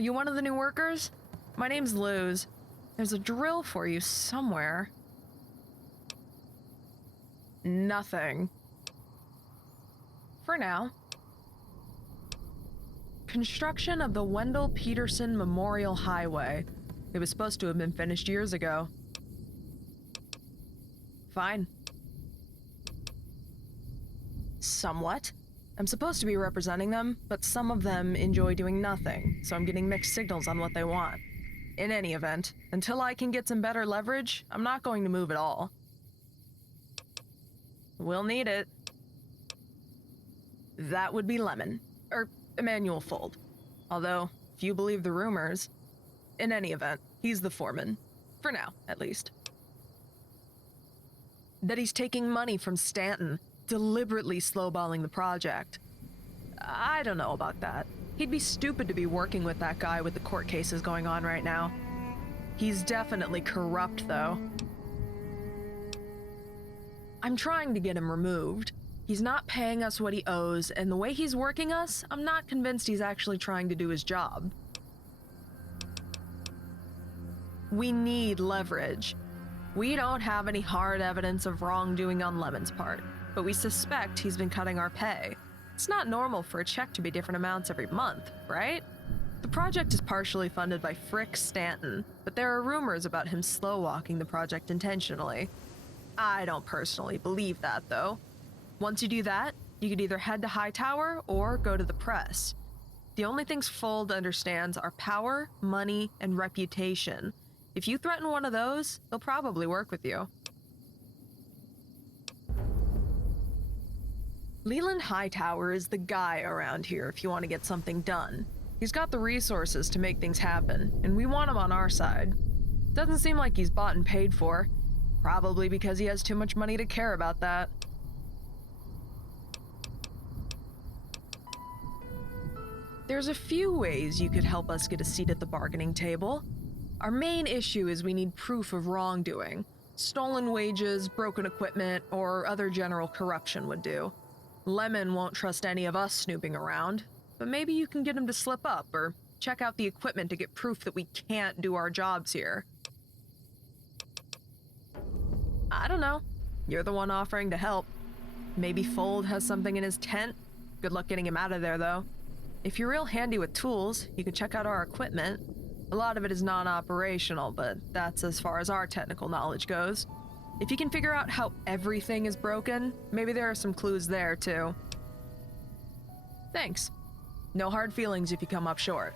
Are you one of the new workers? My name's Luz. There's a drill for you somewhere. Nothing. For now. Construction of the Wendell Peterson Memorial Highway. It was supposed to have been finished years ago. Fine. Somewhat. I'm supposed to be representing them, but some of them enjoy doing nothing, so I'm getting mixed signals on what they want. In any event, until I can get some better leverage, I'm not going to move at all. We'll need it. That would be Lemon, or Emmanuel Fold. Although, if you believe the rumors, in any event, he's the foreman. For now, at least. That he's taking money from Stanton, deliberately slowballing the project. I don't know about that. He'd be stupid to be working with that guy with the court cases going on right now. He's definitely corrupt, though. I'm trying to get him removed. He's not paying us what he owes, and the way he's working us, I'm not convinced he's actually trying to do his job. We need leverage. We don't have any hard evidence of wrongdoing on Lemon's part, but we suspect he's been cutting our pay. It's not normal for a check to be different amounts every month, right? The project is partially funded by Frick Stanton, but there are rumors about him slow-walking the project intentionally. I don't personally believe that, though. Once you do that, you could either head to Hightower or go to the press. The only things Fold understands are power, money, and reputation. If you threaten one of those, they'll probably work with you. Leland Hightower is the guy around here if you want to get something done. He's got the resources to make things happen, and we want him on our side. Doesn't seem like he's bought and paid for. Probably because he has too much money to care about that. There's a few ways you could help us get a seat at the bargaining table. Our main issue is we need proof of wrongdoing. Stolen wages, broken equipment, or other general corruption would do. Lemon won't trust any of us snooping around, but maybe you can get him to slip up or check out the equipment to get proof that we can't do our jobs here. I don't know. You're the one offering to help. Maybe Fold has something in his tent. Good luck getting him out of there, though. If you're real handy with tools, you can check out our equipment. A lot of it is non-operational, but that's as far as our technical knowledge goes. If you can figure out how everything is broken, maybe there are some clues there, too. Thanks. No hard feelings if you come up short.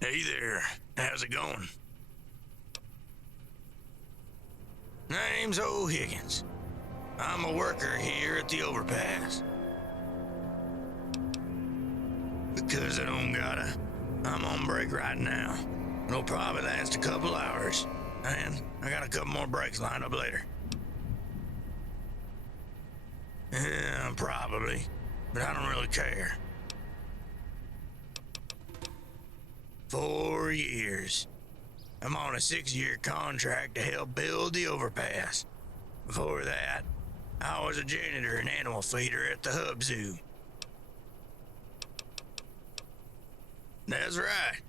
Hey there, how's it going? Name's O'Higgins. I'm a worker here at the overpass. Because I don't gotta, I'm on break right now. It'll probably last a couple hours, and I got a couple more breaks lined up later. Yeah, probably, but I don't really care. 4 years. I'm on a 6-year contract to help build the overpass. Before that, I was a janitor and animal feeder at the Hub Zoo. That's right.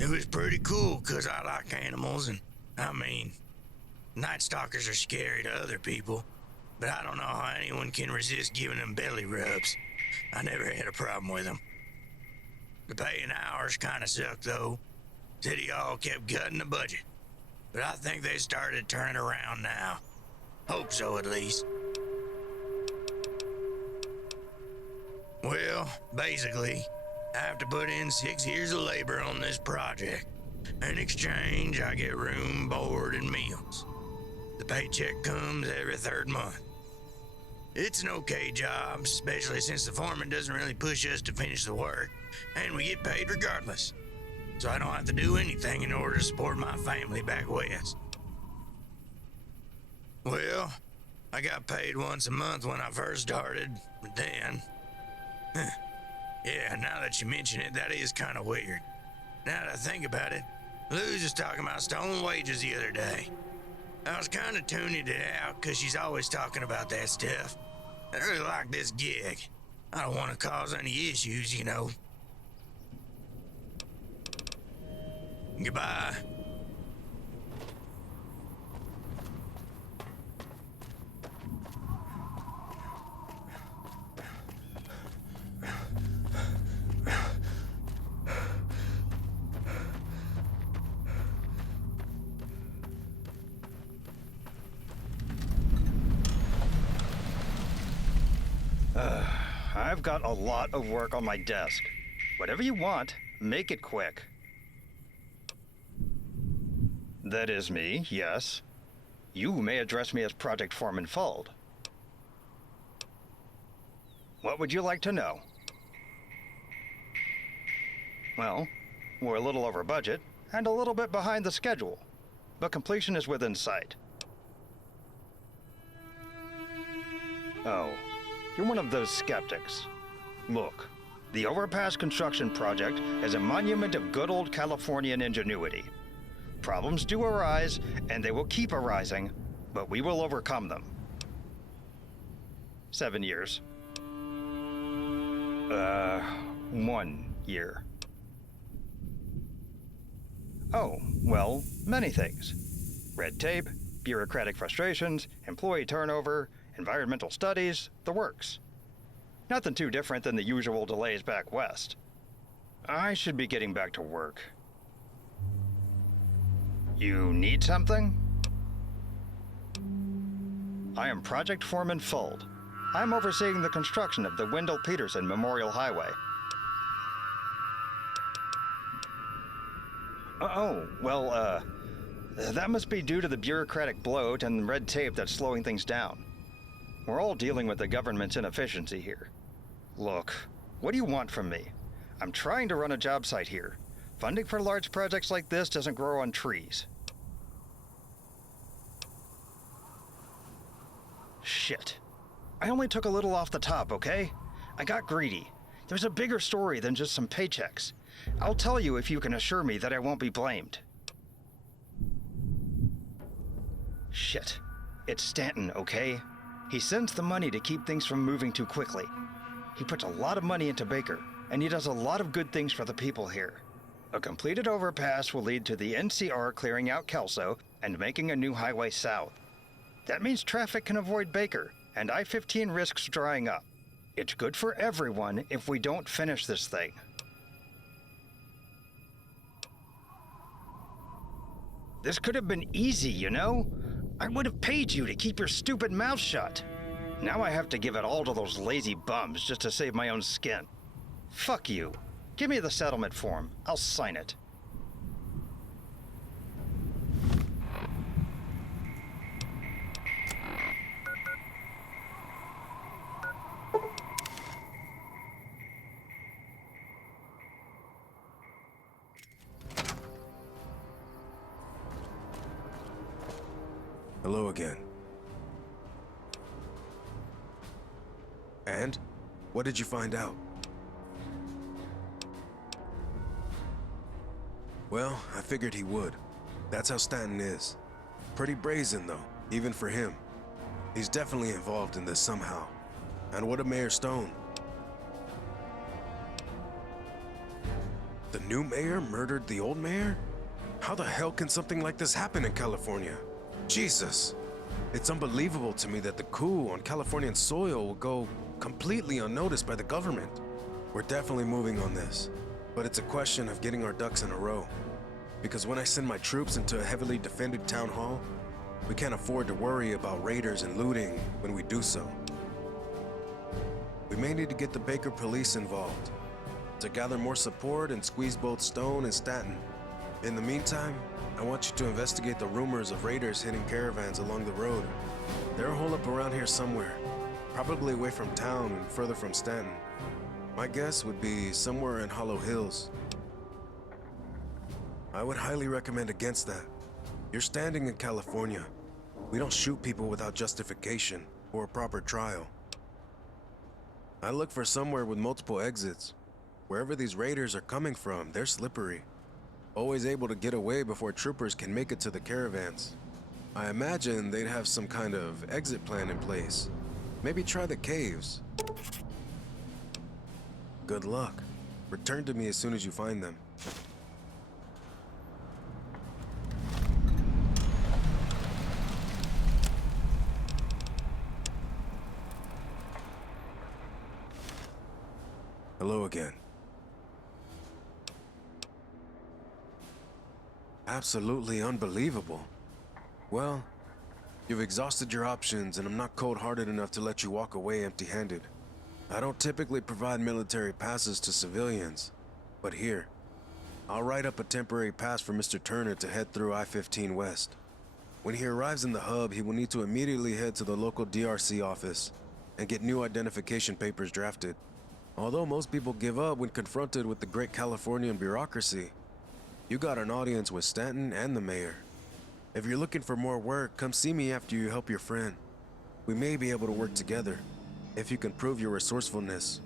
It was pretty cool because I like animals and, Night Stalkers are scary to other people, but I don't know how anyone can resist giving them belly rubs. I never had a problem with them. The pay and hours kind of sucked, though. City Hall kept cutting the budget. but I think they started turning around now. Hope so, at least. Well, basically, I have to put in 6 years of labor on this project. In exchange, I get room, board, and meals. The paycheck comes every 3rd month. It's an okay job, especially since the foreman doesn't really push us to finish the work, and we get paid regardless. So I don't have to do anything in order to support my family back west. Well, I got paid once a month when I first started, but then... yeah, now that you mention it, that is kind of weird. Now that I think about it, Lou's was talking about stolen wages the other day. I was kind of tuning it out because she's always talking about that stuff. I really like this gig. I don't want to cause any issues, you know. Goodbye. I've got a lot of work on my desk. Whatever you want, make it quick. That is me, yes. You may address me as Project Foreman Fuld. What would you like to know? Well, we're a little over budget and a little bit behind the schedule, but completion is within sight. Oh, you're one of those skeptics. Look, the overpass construction project is a monument of good old Californian ingenuity. Problems do arise, and they will keep arising, but we will overcome them. 7 years. 1 year. Oh, well, many things. Red tape, bureaucratic frustrations, employee turnover, environmental studies, the works. Nothing too different than the usual delays back west. I should be getting back to work. You need something? I am Project Foreman Fuld. I'm overseeing the construction of the Wendell-Peterson Memorial Highway. That must be due to the bureaucratic bloat and red tape that's slowing things down. We're all dealing with the government's inefficiency here. Look, what do you want from me? I'm trying to run a job site here. Funding for large projects like this doesn't grow on trees. Shit. I only took a little off the top, okay? I got greedy. There's a bigger story than just some paychecks. I'll tell you if you can assure me that I won't be blamed. Shit. It's Stanton, okay? He sends the money to keep things from moving too quickly. He puts a lot of money into Baker, and he does a lot of good things for the people here. A completed overpass will lead to the NCR clearing out Kelso and making a new highway south. That means traffic can avoid Baker, and I-15 risks drying up. It's good for everyone if we don't finish this thing. This could have been easy, you know? I would have paid you to keep your stupid mouth shut. Now I have to give it all to those lazy bums just to save my own skin. Fuck you. Give me the settlement form. I'll sign it. Hello again. And? What did you find out? Well, I figured he would. That's how Stanton is. Pretty brazen, though, even for him. He's definitely involved in this somehow. And what of Mayor Stone? The new mayor murdered the old mayor? How the hell can something like this happen in California? Jesus! It's unbelievable to me that the coup on Californian soil will go completely unnoticed by the government. We're definitely moving on this, but it's a question of getting our ducks in a row. Because when I send my troops into a heavily defended town hall, we can't afford to worry about raiders and looting when we do so. We may need to get the Baker police involved to gather more support and squeeze both Stone and Stanton. In the meantime, I want you to investigate the rumors of raiders hitting caravans along the road. They're a holdup around here somewhere, probably away from town and further from Stanton. My guess would be somewhere in Hollow Hills. I would highly recommend against that. You're standing in California. We don't shoot people without justification or a proper trial. I look for somewhere with multiple exits. Wherever these raiders are coming from, they're slippery. Always able to get away before troopers can make it to the caravans. I imagine they'd have some kind of exit plan in place. Maybe try the caves. Good luck. Return to me as soon as you find them. Hello again. Absolutely unbelievable. Well, you've exhausted your options, and I'm not cold-hearted enough to let you walk away empty-handed. I don't typically provide military passes to civilians, but here, I'll write up a temporary pass for Mr. Turner to head through I-15 West. When he arrives in the hub, he will need to immediately head to the local DRC office and get new identification papers drafted. Although most people give up when confronted with the great Californian bureaucracy, you got an audience with Stanton and the mayor. If you're looking for more work, come see me after you help your friend. We may be able to work together, if you can prove your resourcefulness.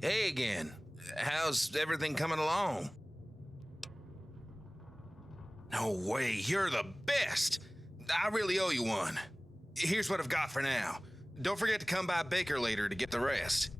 Hey again. How's everything coming along? No way, you're the best! I really owe you one. Here's what I've got for now. Don't forget to come by Baker later to get the rest.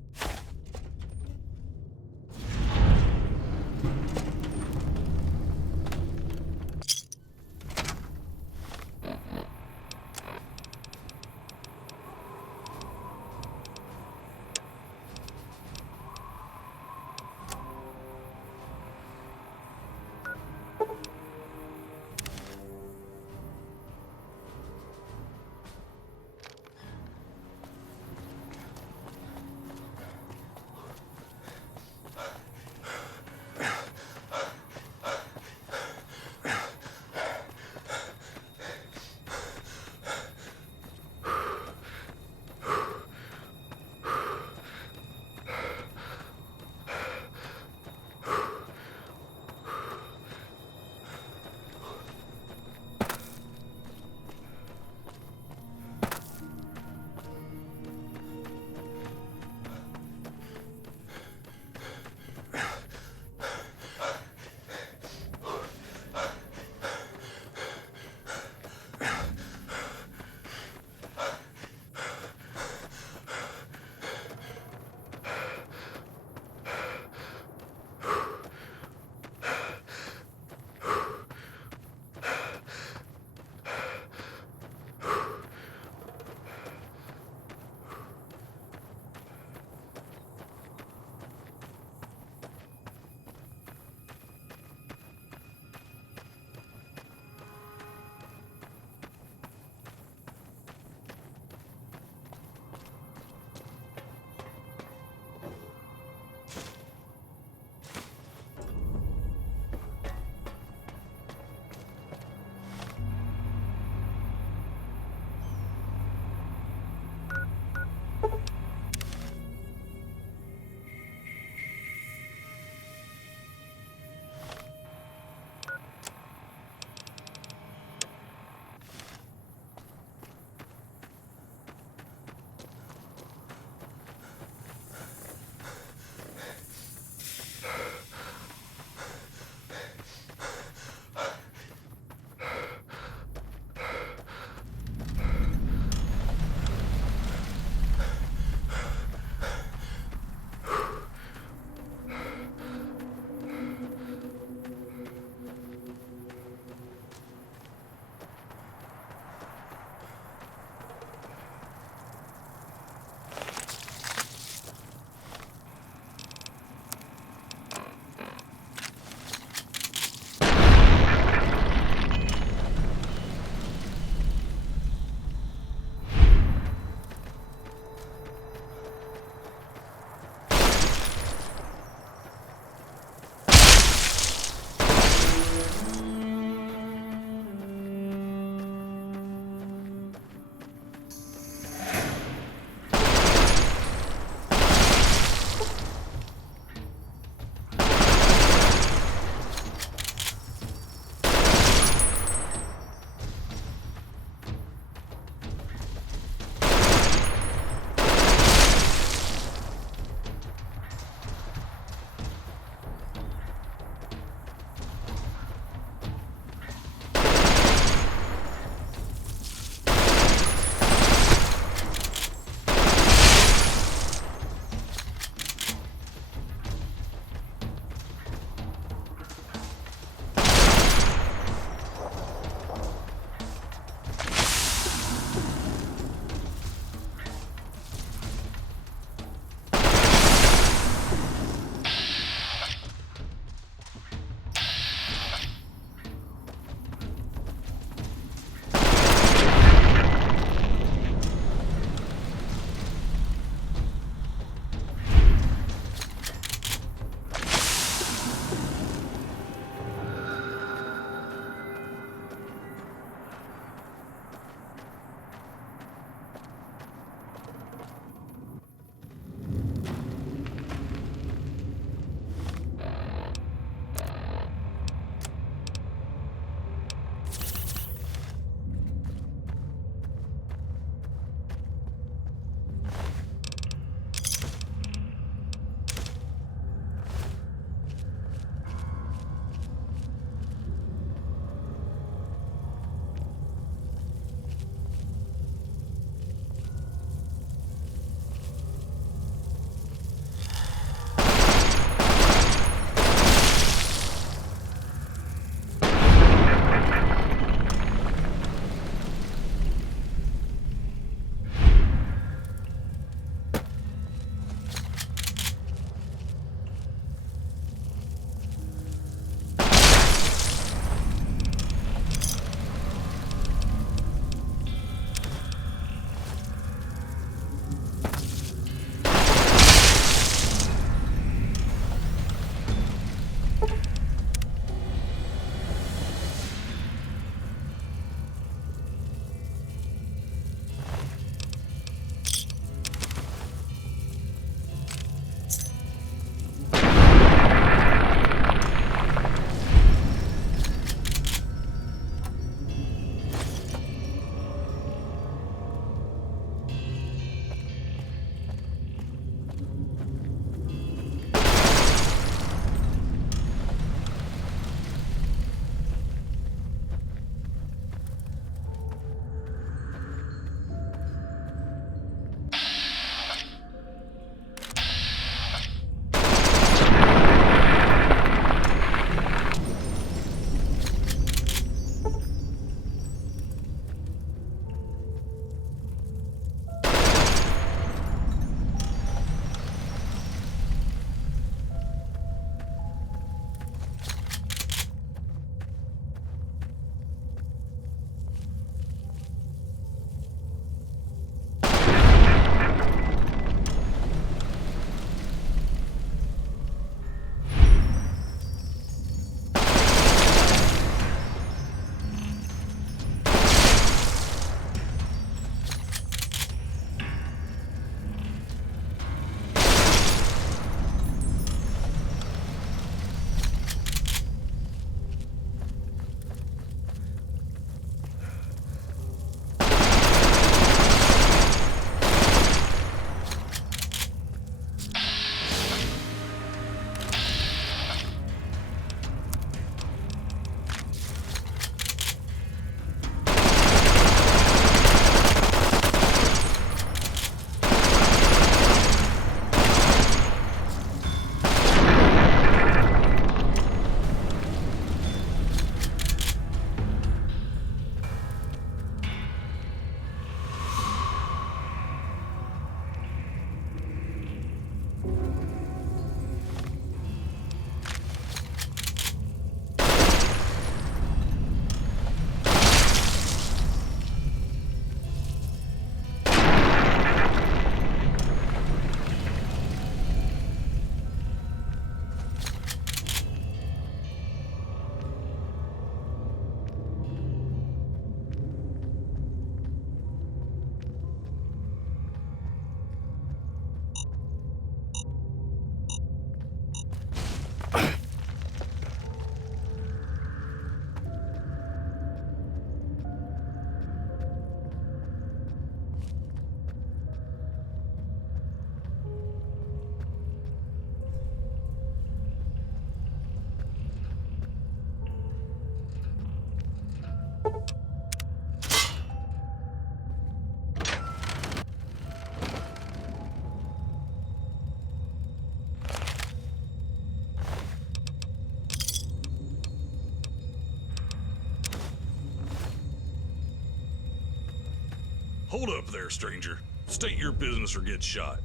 Hold up there, stranger. State your business or get shot.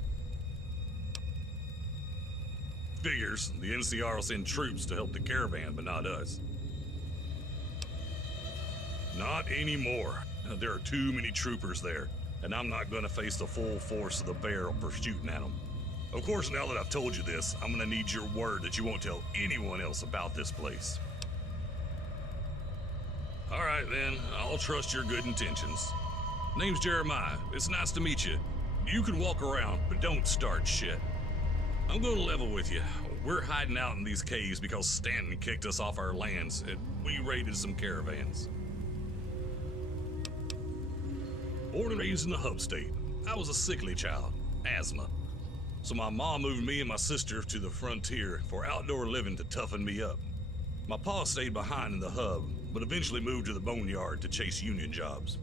Figures, the NCR will send troops to help the caravan, but not us. Not anymore. There are too many troopers there, and I'm not gonna face the full force of the barrel for shooting at them. Of course, now that I've told you this, I'm gonna need your word that you won't tell anyone else about this place. All right, then. I'll trust your good intentions. Name's Jeremiah. It's nice to meet you. You can walk around, but don't start shit. I'm gonna level with you. We're hiding out in these caves because Stanton kicked us off our lands, and we raided some caravans. Born and raised in the hub state, I was a sickly child, asthma. So my mom moved me and my sister to the frontier for outdoor living to toughen me up. My pa stayed behind in the hub, but eventually moved to the boneyard to chase union jobs.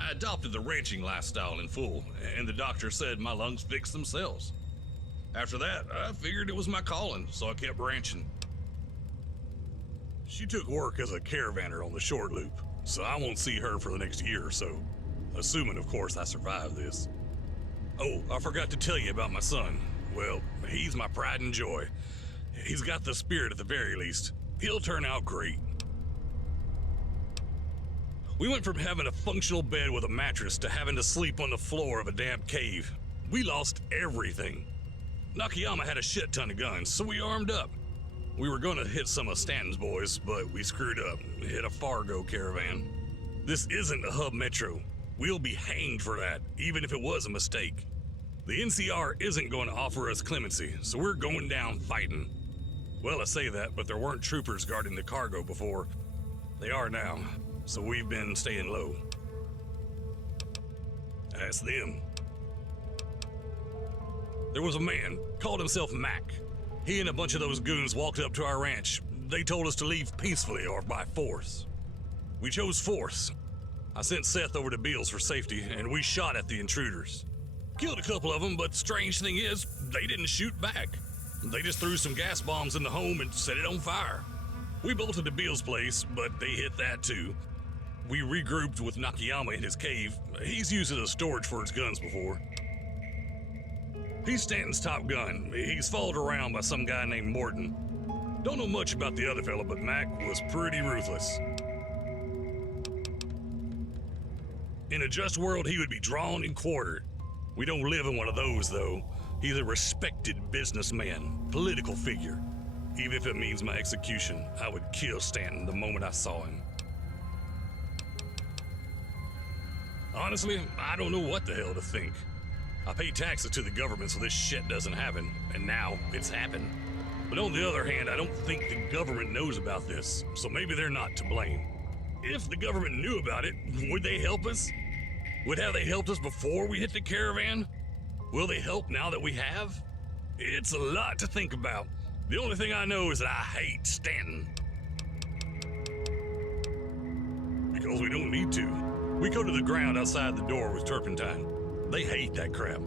I adopted the ranching lifestyle in full, and the doctor said my lungs fixed themselves. After that, I figured it was my calling, so I kept ranching. She took work as a caravaner on the short loop, so I won't see her for the next year or so, assuming, of course, I survive this. Oh, I forgot to tell you about my son. Well, he's my pride and joy. He's got the spirit at the very least. He'll turn out great. We went from having a functional bed with a mattress to having to sleep on the floor of a damp cave. We lost everything. Nakayama had a shit ton of guns, so we armed up. We were gonna hit some of Stanton's boys, but we screwed up. We hit a Fargo caravan. This isn't a hub metro. We'll be hanged for that, even if it was a mistake. The NCR isn't going to offer us clemency, so we're going down fighting. Well, I say that, but there weren't troopers guarding the cargo before. They are now, so we've been staying low. That's them. There was a man, called himself Mac. He and a bunch of those goons walked up to our ranch. They told us to leave peacefully or by force. We chose force. I sent Seth over to Beals for safety, and we shot at the intruders. Killed a couple of them, but strange thing is, they didn't shoot back. They just threw some gas bombs in the home and set it on fire. We bolted to Beals' place, but they hit that too. We regrouped with Nakayama in his cave. He's used it as storage for his guns before. He's Stanton's top gun. He's followed around by some guy named Morton. Don't know much about the other fella, but Mac was pretty ruthless. In a just world, he would be drawn and quartered. We don't live in one of those, though. He's a respected businessman, political figure. Even if it means my execution, I would kill Stanton the moment I saw him. Honestly, I don't know what the hell to think. I pay taxes to the government so this shit doesn't happen, and now it's happened. But on the other hand, I don't think the government knows about this, so maybe they're not to blame. If the government knew about it, would they help us? Have they helped us before we hit the caravan? Will they help now that we have? It's a lot to think about. The only thing I know is that I hate Stanton. Because we don't need to. We go to the ground outside the door with turpentine. They hate that crap.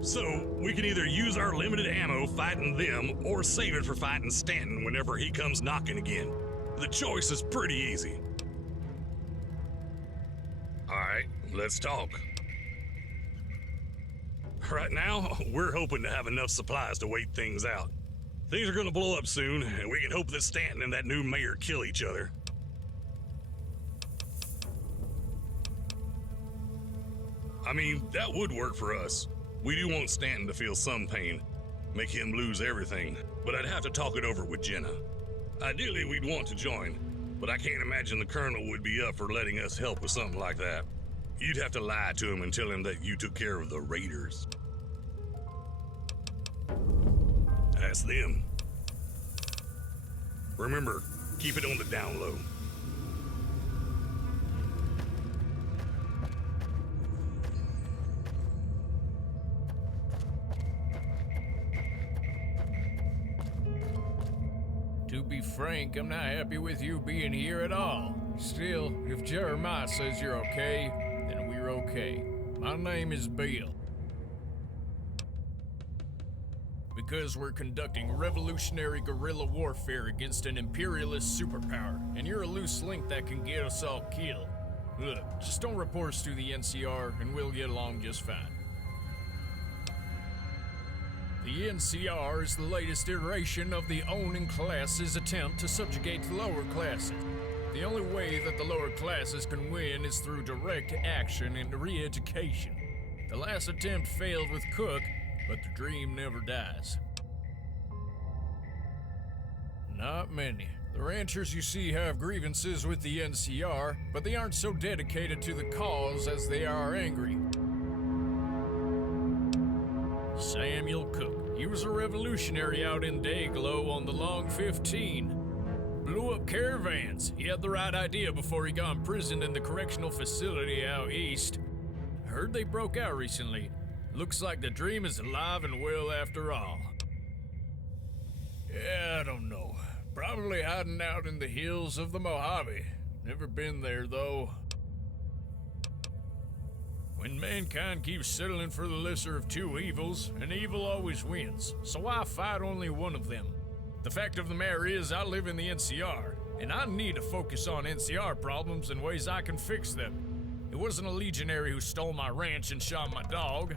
So, we can either use our limited ammo fighting them or save it for fighting Stanton whenever he comes knocking again. The choice is pretty easy. Alright, let's talk. Right now, we're hoping to have enough supplies to wait things out. Things are gonna blow up soon, and we can hope that Stanton and that new mayor kill each other. I mean, that would work for us. We do want Stanton to feel some pain, make him lose everything, but I'd have to talk it over with Jenna. Ideally, we'd want to join, but I can't imagine the Colonel would be up for letting us help with something like that. You'd have to lie to him and tell him that you took care of the raiders. That's them. Remember, keep it on the down low. To be frank, I'm not happy with you being here at all. Still, if Jeremiah says you're okay, then we're okay. My name is Bill. Because we're conducting revolutionary guerrilla warfare against an imperialist superpower, and you're a loose link that can get us all killed. Look, just don't report us to the NCR and we'll get along just fine. The NCR is the latest iteration of the owning class's attempt to subjugate the lower classes. The only way that the lower classes can win is through direct action and re-education. The last attempt failed with Cook, but the dream never dies. Not many. The ranchers you see have grievances with the NCR, but they aren't so dedicated to the cause as they are angry. Samuel Cook. He was a revolutionary out in Dayglow on the Long 15. Blew up caravans. He had the right idea before he got imprisoned in the correctional facility out east. Heard they broke out recently. Looks like the dream is alive and well after all. Yeah, I don't know. Probably hiding out in the hills of the Mojave. Never been there, though. When mankind keeps settling for the lesser of two evils, an evil always wins. So why fight only one of them? The fact of the matter is, I live in the NCR, and I need to focus on NCR problems and ways I can fix them. It wasn't a legionary who stole my ranch and shot my dog.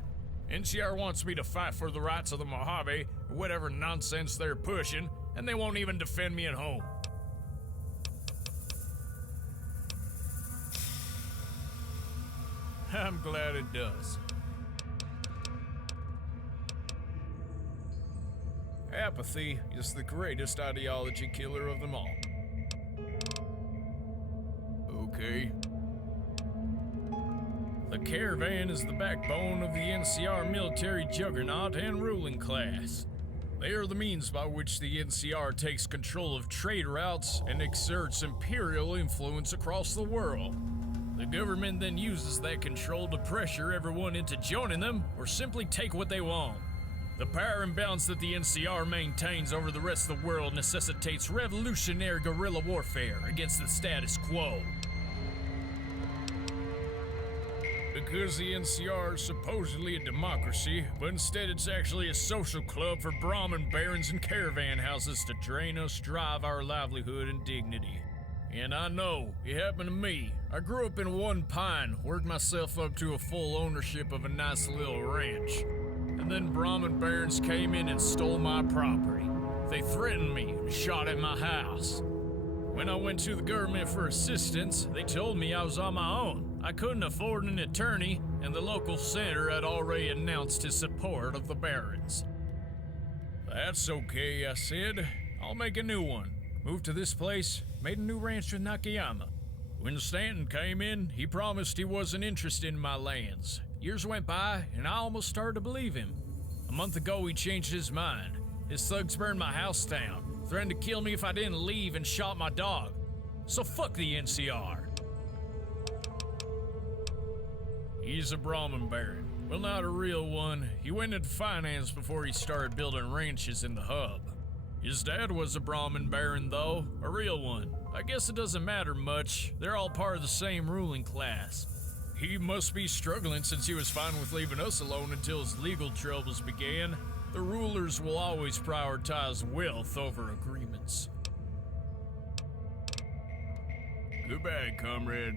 NCR wants me to fight for the rights of the Mojave, or whatever nonsense they're pushing, and they won't even defend me at home. I'm glad it does. Apathy is the greatest ideology killer of them all. Okay. The caravan is the backbone of the NCR military juggernaut and ruling class. They are the means by which the NCR takes control of trade routes and exerts imperial influence across the world. The government then uses that control to pressure everyone into joining them or simply take what they want. The power imbalance that the NCR maintains over the rest of the world necessitates revolutionary guerrilla warfare against the status quo. Because the NCR is supposedly a democracy, but instead it's actually a social club for Brahmin barons and caravan houses to drain us, drive our livelihood and dignity. And I know, it happened to me. I grew up in One Pine, worked myself up to a full ownership of a nice little ranch. And then Brahmin barons came in and stole my property. They threatened me and shot at my house. When I went to the government for assistance, they told me I was on my own. I couldn't afford an attorney, and the local senator had already announced his support of the barons. That's okay, I said. I'll make a new one. Moved to this place, made a new ranch with Nakayama. When Stanton came in, he promised he wasn't interested in my lands. Years went by, and I almost started to believe him. A month ago, he changed his mind. His thugs burned my house down, threatened to kill me if I didn't leave, and shot my dog. So fuck the NCR. He's a Brahmin baron. Well, not a real one. He went into finance before he started building ranches in the hub. His dad was a Brahmin baron, though, a real one. I guess it doesn't matter much. They're all part of the same ruling class. He must be struggling since he was fine with leaving us alone until his legal troubles began. The rulers will always prioritize wealth over agreements. Goodbye, comrade.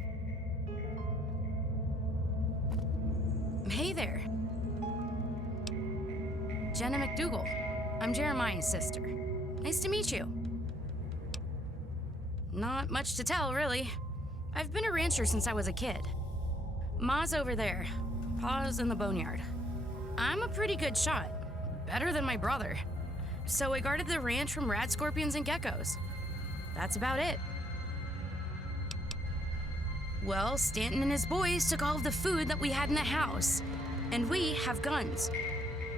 Hey there. Jenna McDougal. I'm Jeremiah's sister. Nice to meet you. Not much to tell, really. I've been a rancher since I was a kid. Ma's over there. Pa's in the boneyard. I'm a pretty good shot. Better than my brother. So I guarded the ranch from rat scorpions and geckos. That's about it. Well, Stanton and his boys took all of the food that we had in the house. And we have guns.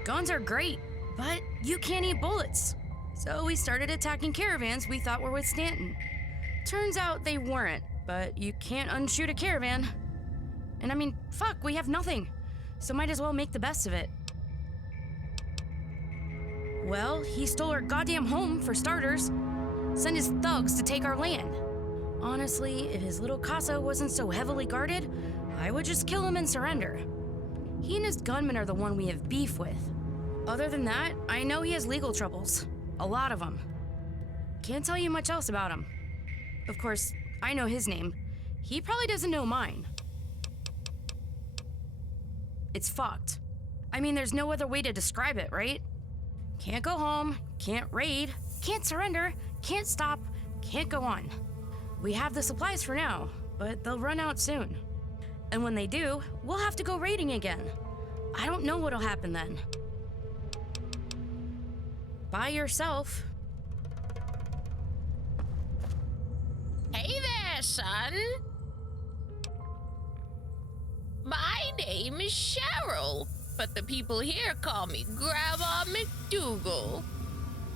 Guns are great, but you can't eat bullets. So we started attacking caravans we thought were with Stanton. Turns out they weren't, but you can't unshoot a caravan. And I mean, fuck, we have nothing. So might as well make the best of it. Well, he stole our goddamn home, for starters. Sent his thugs to take our land. Honestly, if his little casa wasn't so heavily guarded, I would just kill him and surrender. He and his gunmen are the one we have beef with. Other than that, I know he has legal troubles. A lot of them. Can't tell you much else about him. Of course, I know his name. He probably doesn't know mine. It's fucked. I mean, there's no other way to describe it, right? Can't go home, can't raid, can't surrender, can't stop, can't go on. We have the supplies for now, but they'll run out soon. And when they do, we'll have to go raiding again. I don't know what'll happen then. By yourself. Hey there, son. My name is Cheryl, but the people here call me Grandma McDougal.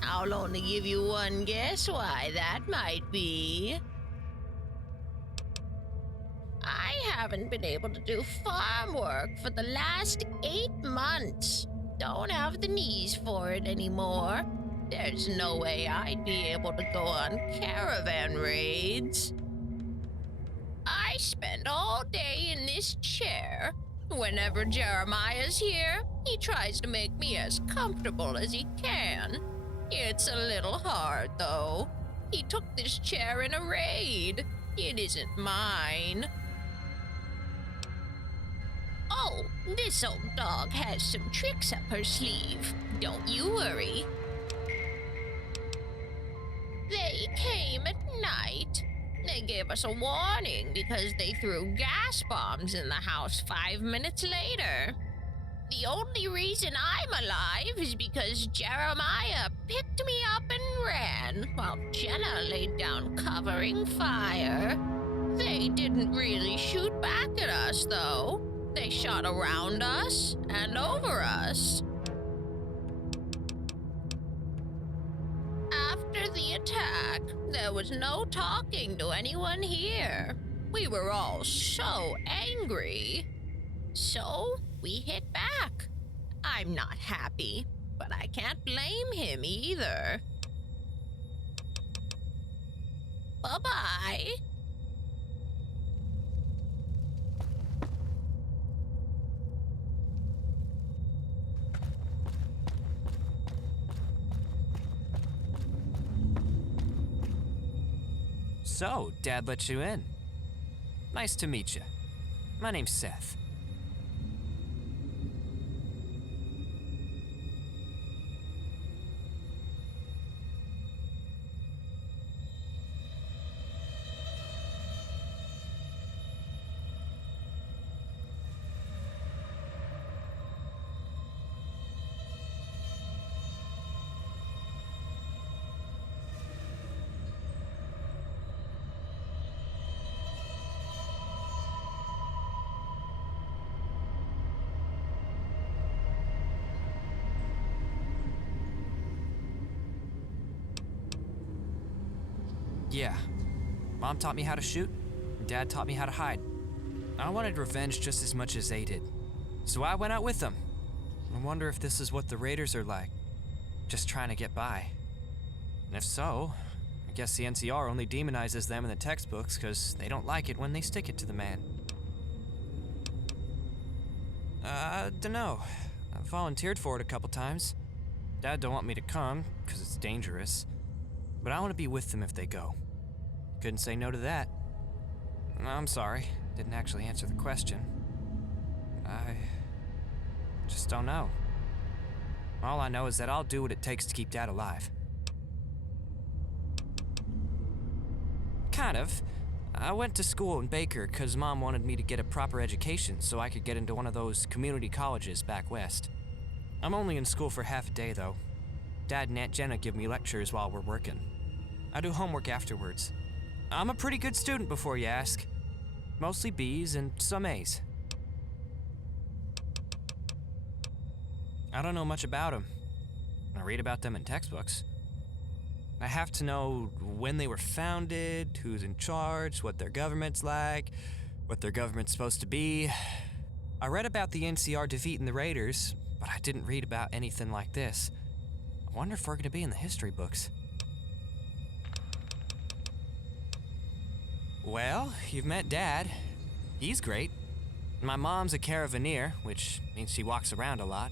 I'll only give you one guess why that might be. I haven't been able to do farm work for the last 8 months. Don't have the knees for it anymore. There's no way I'd be able to go on caravan raids. I spend all day in this chair. Whenever Jeremiah's here, he tries to make me as comfortable as he can. It's a little hard, though. He took this chair in a raid. It isn't mine. Oh, this old dog has some tricks up her sleeve. Don't you worry. They came at night. They gave us a warning because they threw gas bombs in the house 5 minutes later. The only reason I'm alive is because Jeremiah picked me up and ran while Jenna laid down covering fire. They didn't really shoot back at us, though. They shot around us and over us. After the attack, there was no talking to anyone here. We were all so angry. So we hit back. I'm not happy, but I can't blame him either. Bye-bye. So, Dad let you in. Nice to meet you. My name's Seth. Yeah. Mom taught me how to shoot, and Dad taught me how to hide. I wanted revenge just as much as they did, so I went out with them. I wonder if this is what the Raiders are like, just trying to get by. And if so, I guess the NCR only demonizes them in the textbooks because they don't like it when they stick it to the man. Dunno. I've volunteered for it a couple times. Dad don't want me to come, because it's dangerous. But I want to be with them if they go. Couldn't say no to that. I'm sorry, didn't actually answer the question. I just don't know. All I know is that I'll do what it takes to keep Dad alive. Kind of. I went to school in Baker because Mom wanted me to get a proper education so I could get into one of those community colleges back west. I'm only in school for half a day, though. Dad and Aunt Jenna give me lectures while we're working. I do homework afterwards. I'm a pretty good student before you ask. Mostly B's and some A's. I don't know much about them. I read about them in textbooks. I have to know when they were founded, who's in charge, what their government's like, what their government's supposed to be. I read about the NCR defeating the Raiders, but I didn't read about anything like this. I wonder if we're gonna be in the history books. Well, you've met Dad. He's great. My mom's a caravaneer, which means she walks around a lot.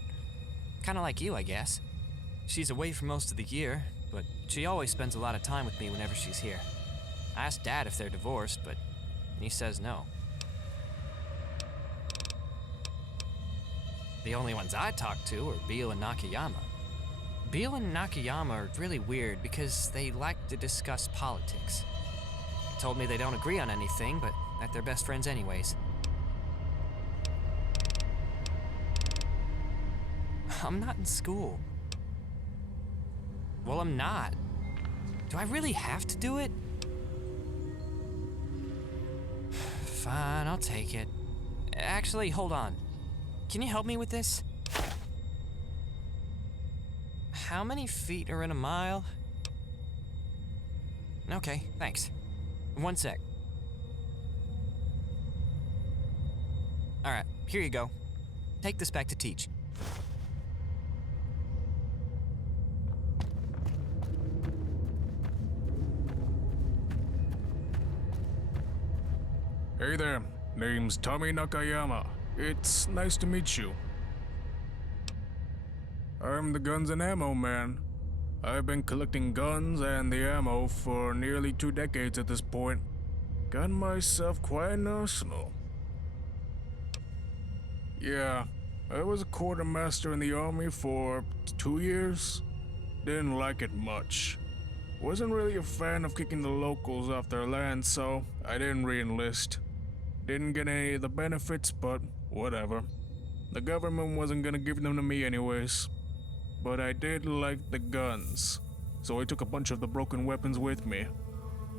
Kinda like you, I guess. She's away for most of the year, but she always spends a lot of time with me whenever she's here. I asked Dad if they're divorced, but and he says no. The only ones I talk to are Beale and Nakayama. Beale and Nakayama are really weird because they like to discuss politics. Told me they don't agree on anything, but that they're best friends anyways. I'm not in school. Well, I'm not. Do I really have to do it? Fine, I'll take it. Actually, hold on. Can you help me with this? How many feet are in a mile? Okay, thanks. 1 sec. Alright, here you go. Take this back to teach. Hey there, name's Tommy Nakayama. It's nice to meet you. I'm the guns and ammo man. I've been collecting guns and the ammo for nearly 2 decades at this point. Got myself quite an arsenal. Yeah, I was a quartermaster in the army for 2 years. Didn't like it much. Wasn't really a fan of kicking the locals off their land, so I didn't re-enlist. Didn't get any of the benefits, but whatever. The government wasn't gonna give them to me anyways. But I did like the guns, so I took a bunch of the broken weapons with me.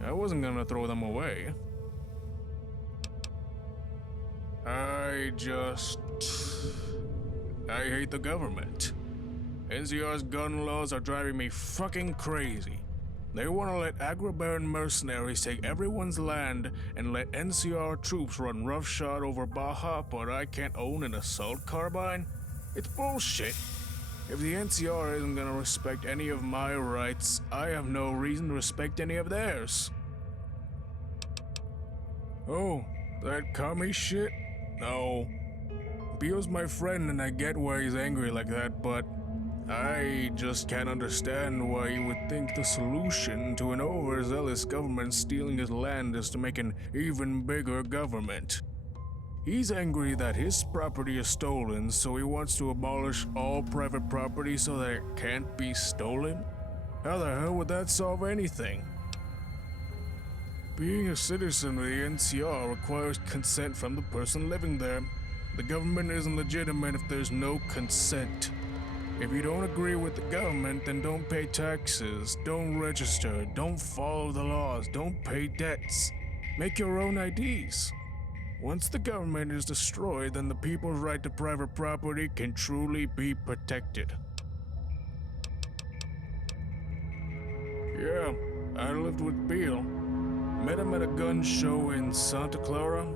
I wasn't gonna throw them away. I hate the government. NCR's gun laws are driving me fucking crazy. They want to let agro-baron mercenaries take everyone's land and let NCR troops run roughshod over Baja, but I can't own an assault carbine? It's bullshit. If the NCR isn't gonna respect any of my rights, I have no reason to respect any of theirs. Oh, that commie shit? No. Beale's my friend and I get why he's angry like that, but I just can't understand why you would think the solution to an overzealous government stealing his land is to make an even bigger government. He's angry that his property is stolen, so he wants to abolish all private property so that it can't be stolen? How the hell would that solve anything? Being a citizen of the NCR requires consent from the person living there. The government isn't legitimate if there's no consent. If you don't agree with the government, then don't pay taxes, don't register, don't follow the laws, don't pay debts. Make your own IDs. Once the government is destroyed, then the people's right to private property can truly be protected. Yeah, I lived with Beale. Met him at a gun show in Santa Clara.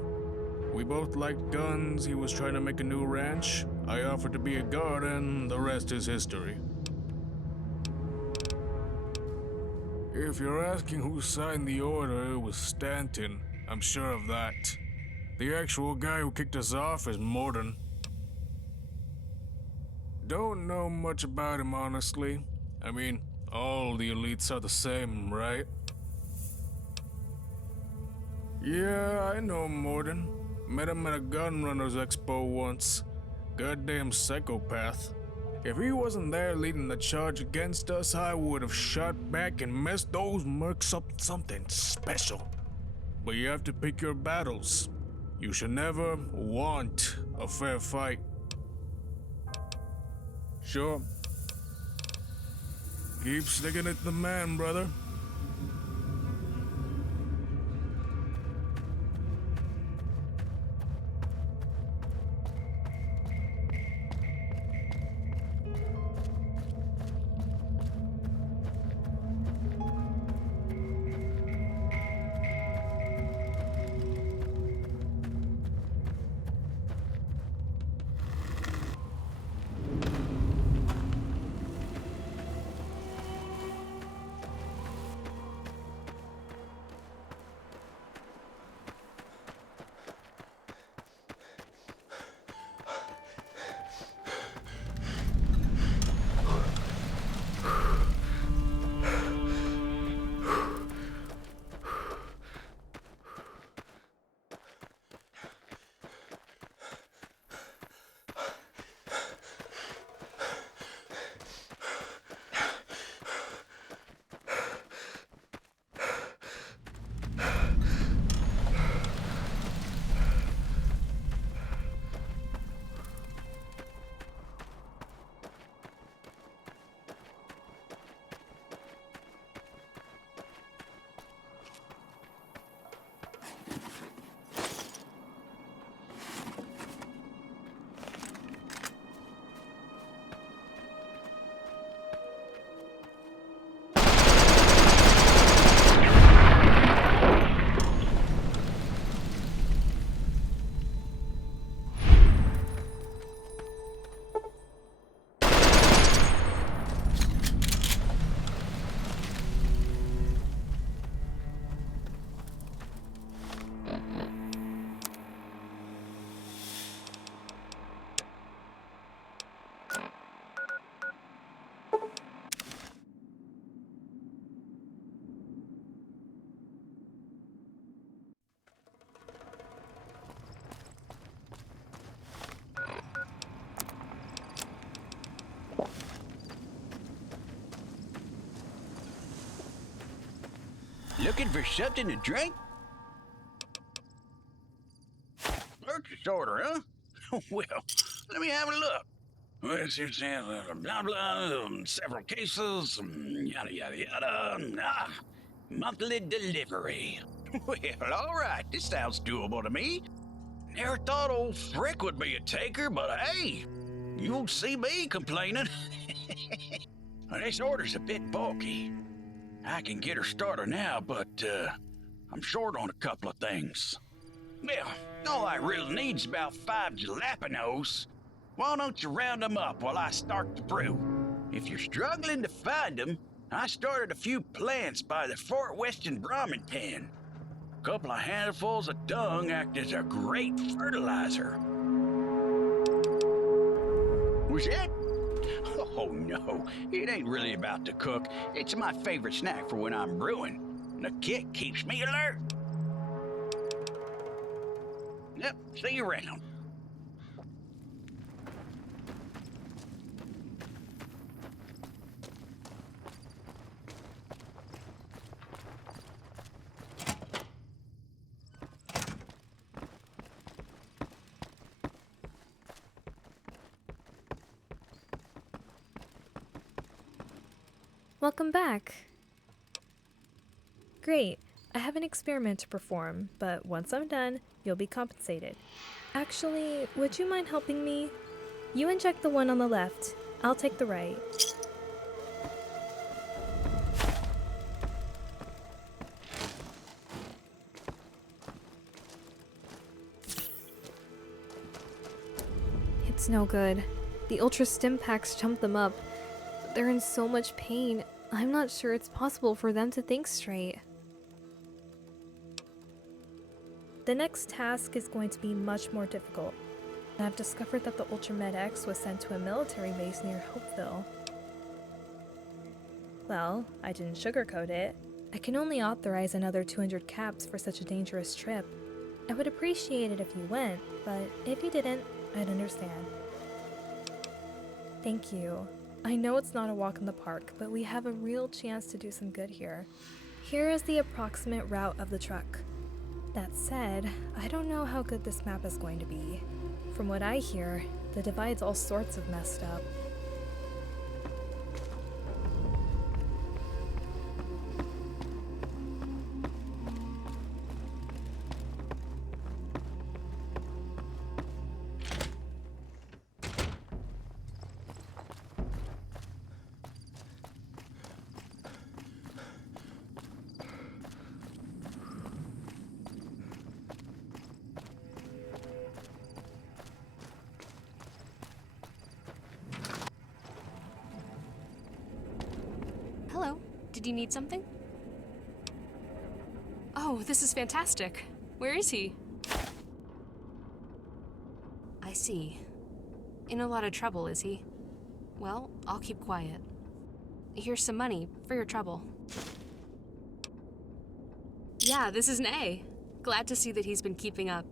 We both liked guns, he was trying to make a new ranch. I offered to be a guard and the rest is history. If you're asking who signed the order, it was Stanton. I'm sure of that. The actual guy who kicked us off is Morden. Don't know much about him, honestly. I mean, all the elites are the same, right? Yeah, I know Morden. Met him at a Gunrunners Expo once. Goddamn psychopath. If he wasn't there leading the charge against us, I would have shot back and messed those mercs up with something special. But you have to pick your battles. You should never want a fair fight. Sure. Keep sticking it to the man, brother. Looking for something to drink? Purchase order, huh? Well, let me have a look. Well, it seems blah blah, several cases, yada yada yada. Monthly delivery. Well, all right, this sounds doable to me. Never thought old Frick would be a taker, but hey, you won't see me complaining. Well, this order's a bit bulky. I can get her started now, but I'm short on a couple of things. Well, all I really need's about 5 jalapenos. Why don't you round them up while I start the brew? If you're struggling to find them, I started a few plants by the Fort Western Brahmin pen. A couple of handfuls of dung act as a great fertilizer. Was that? Oh no, it ain't really about to cook. It's my favorite snack for when I'm brewing. The kick keeps me alert. Yep, see you around. Welcome back. Great. I have an experiment to perform, but once I'm done, you'll be compensated. Actually, would you mind helping me? You inject the one on the left. I'll take the right. It's no good. The Ultra Stim packs jump them up. They're in so much pain, I'm not sure it's possible for them to think straight. The next task is going to be much more difficult. I've discovered that the Ultramed X was sent to a military base near Hopeville. Well, I didn't sugarcoat it. I can only authorize another 200 caps for such a dangerous trip. I would appreciate it if you went, but if you didn't, I'd understand. Thank you. I know it's not a walk in the park, but we have a real chance to do some good here. Here is the approximate route of the truck. That said, I don't know how good this map is going to be. From what I hear, the divide's all sorts of messed up. Hello. Did you need something? Oh, this is fantastic. Where is he? I see. In a lot of trouble, is he? Well, I'll keep quiet. Here's some money for your trouble. Yeah, this is an A. Glad to see that he's been keeping up.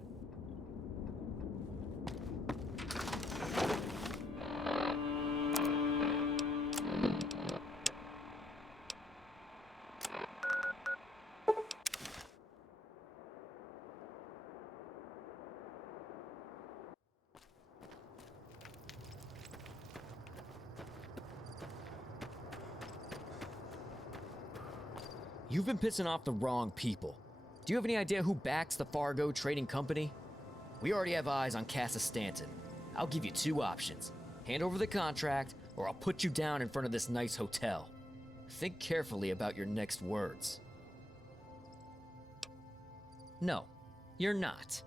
You've been pissing off the wrong people. Do you have any idea who backs the Fargo Trading Company? We already have eyes on Casa Stanton. I'll give you two options. Hand over the contract, or I'll put you down in front of this nice hotel. Think carefully about your next words. No, you're not.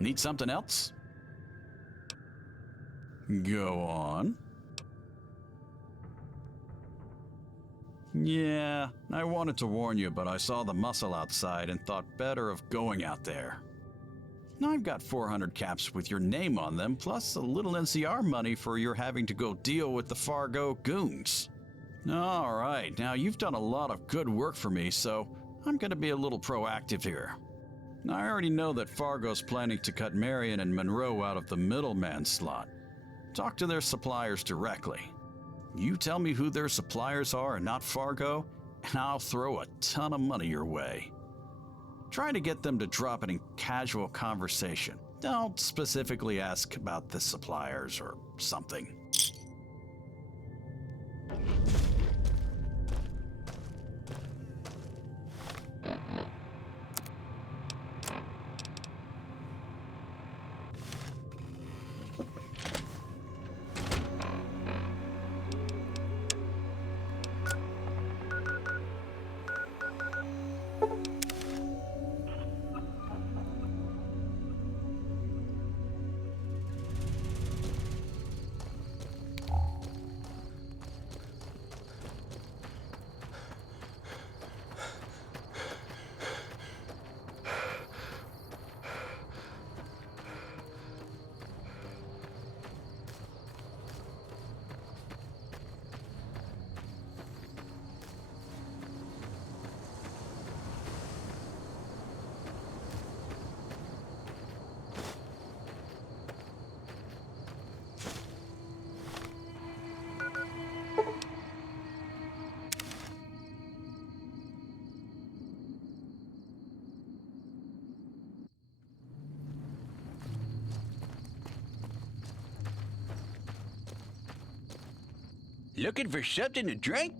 Need something else? Go on. Yeah, I wanted to warn you, but I saw the muscle outside and thought better of going out there. I've got 400 caps with your name on them, plus a little NCR money for your having to go deal with the Fargo goons. All right, now you've done a lot of good work for me, so I'm going to be a little proactive here. I already know that Fargo's planning to cut Marion and Monroe out of the middleman slot. Talk to their suppliers directly. You tell me who their suppliers are and not Fargo, and I'll throw a ton of money your way. Try to get them to drop it in casual conversation. Don't specifically ask about the suppliers or something. Looking for something to drink?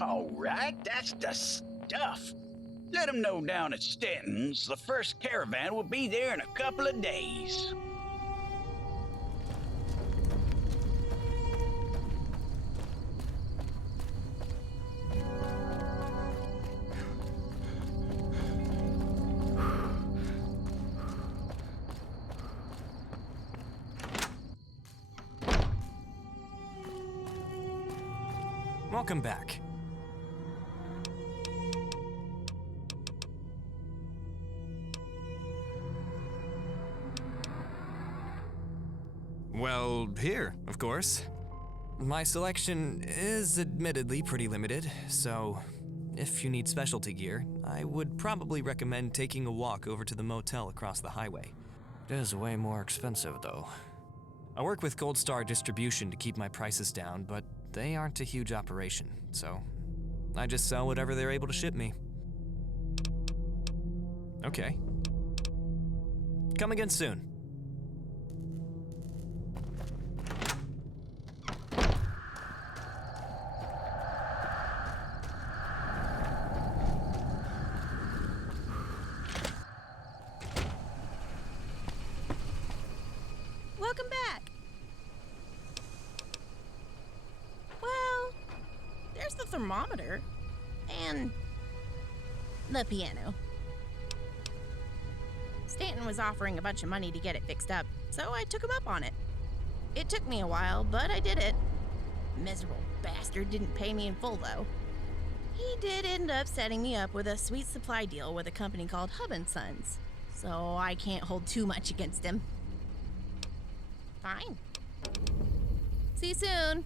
All right, that's the stuff. Let them know down at Stanton's the first caravan will be there in a couple of days. Welcome back. Well, here, of course. My selection is admittedly pretty limited, so if you need specialty gear, I would probably recommend taking a walk over to the motel across the highway. It is way more expensive, though. I work with Gold Star Distribution to keep my prices down, but they aren't a huge operation, so I just sell whatever they're able to ship me. Okay. Come again soon. Welcome back. Well, there's the thermometer and the piano. Stanton was offering a bunch of money to get it fixed up, so I took him up on it. It took me a while, but I did it. Miserable bastard didn't pay me in full, though. He did end up setting me up with a sweet supply deal with a company called Hub & Sons, so I can't hold too much against him. Fine. See you soon.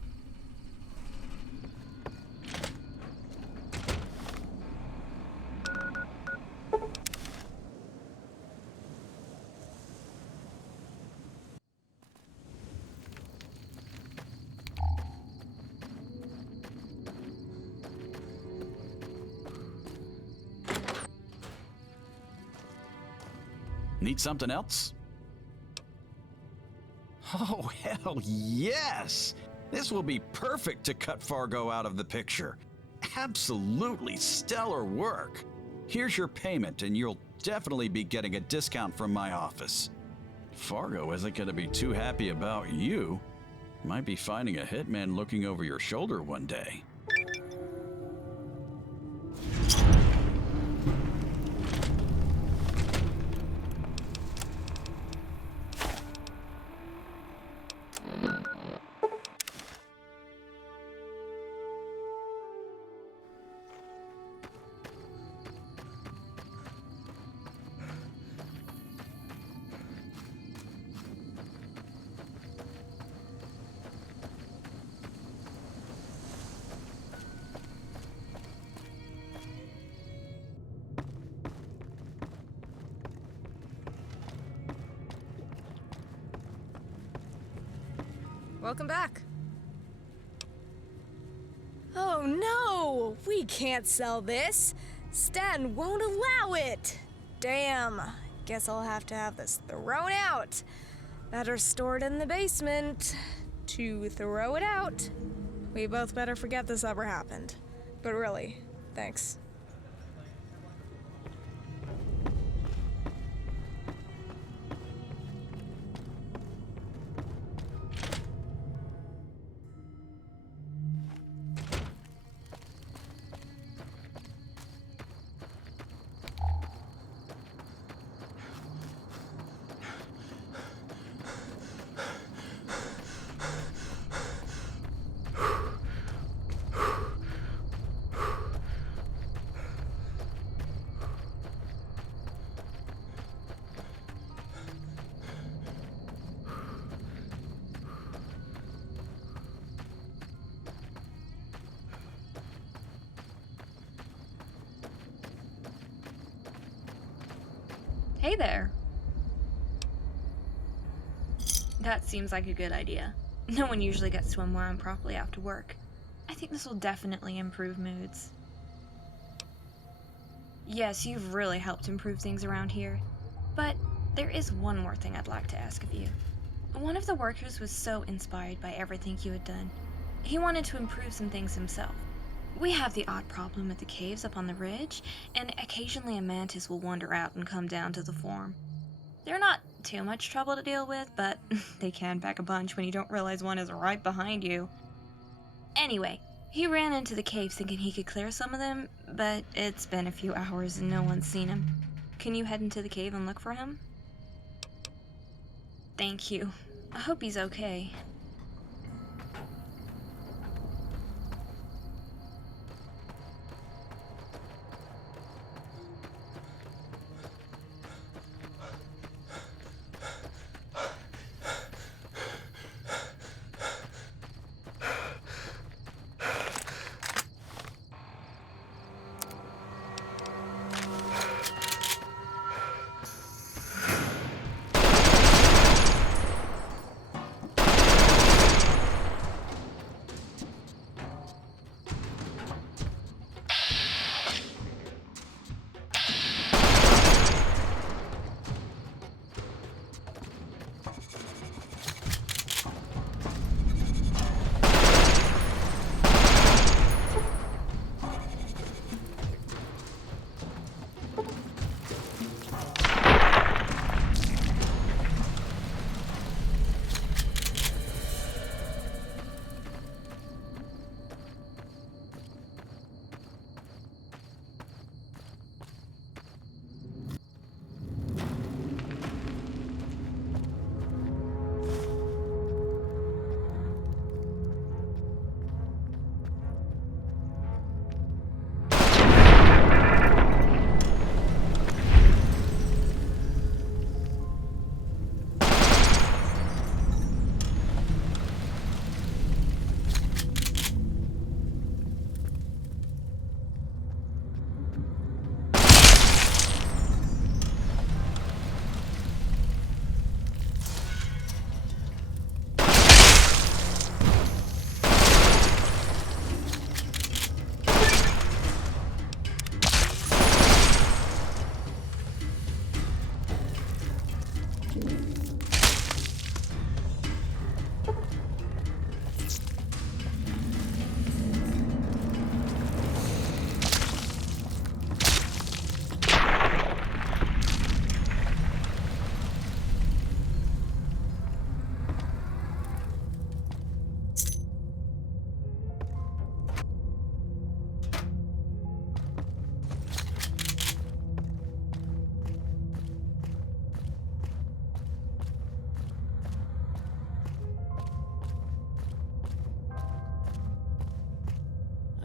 Need something else? Oh, hell yes! This will be perfect to cut Fargo out of the picture. Absolutely stellar work. Here's your payment, and you'll definitely be getting a discount from my office. Fargo isn't going to be too happy about you. Might be finding a hitman looking over your shoulder one day. Welcome back. Oh no! We can't sell this! Stanton won't allow it! Damn. Guess I'll have to have this thrown out. Better store it in the basement. To throw it out, we both better forget this ever happened. But really, thanks. Hey there. That seems like a good idea. No one usually gets to unwind properly after work. I think this will definitely improve moods. Yes, you've really helped improve things around here. But there is one more thing I'd like to ask of you. One of the workers was so inspired by everything you had done. He wanted to improve some things himself. We have the odd problem with the caves up on the ridge, and occasionally a mantis will wander out and come down to the farm. They're not too much trouble to deal with, but they can pack a punch when you don't realize one is right behind you. Anyway, he ran into the cave thinking he could clear some of them, but it's been a few hours and no one's seen him. Can you head into the cave and look for him? Thank you. I hope he's okay.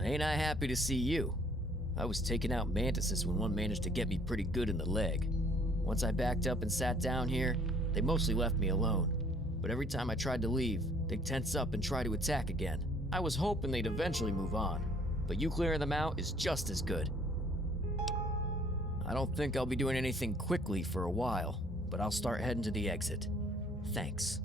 Ain't I happy to see you? I was taking out mantises when one managed to get me pretty good in the leg. Once I backed up and sat down here, they mostly left me alone. But every time I tried to leave, they'd tense up and try to attack again. I was hoping they'd eventually move on, but you clearing them out is just as good. I don't think I'll be doing anything quickly for a while, but I'll start heading to the exit. Thanks.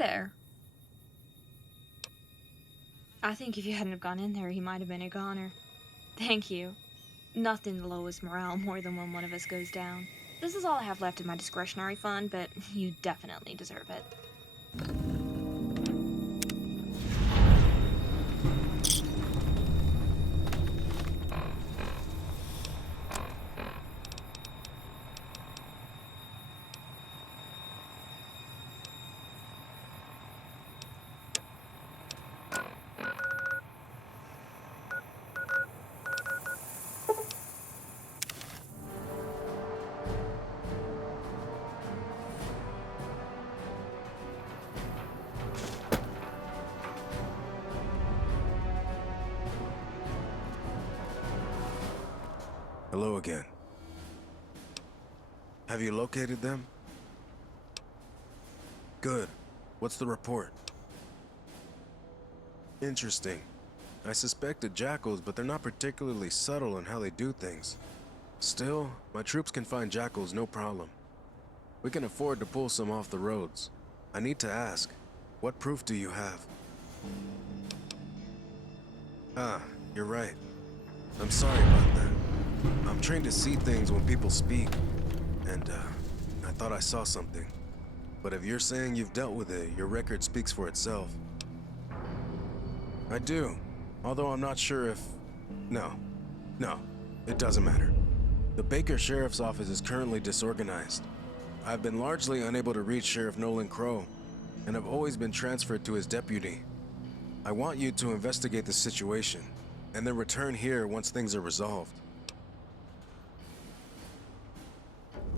there. I think if you hadn't have gone in there, he might have been a goner. Thank you. Nothing lowers morale more than when one of us goes down. This is all I have left in my discretionary fund, but you definitely deserve it. Hello again. Have you located them? Good. What's the report? Interesting. I suspected jackals, but they're not particularly subtle in how they do things. Still, my troops can find jackals no problem. We can afford to pull some off the roads. I need to ask, what proof do you have? Ah, you're right. I'm sorry about that. I'm trained to see things when people speak, and I thought I saw something. But if you're saying you've dealt with it, your record speaks for itself. I do, although I'm not sure if... No, it doesn't matter. The Baker Sheriff's Office is currently disorganized. I've been largely unable to reach Sheriff Nolan Crow, and have always been transferred to his deputy. I want you to investigate the situation, and then return here once things are resolved.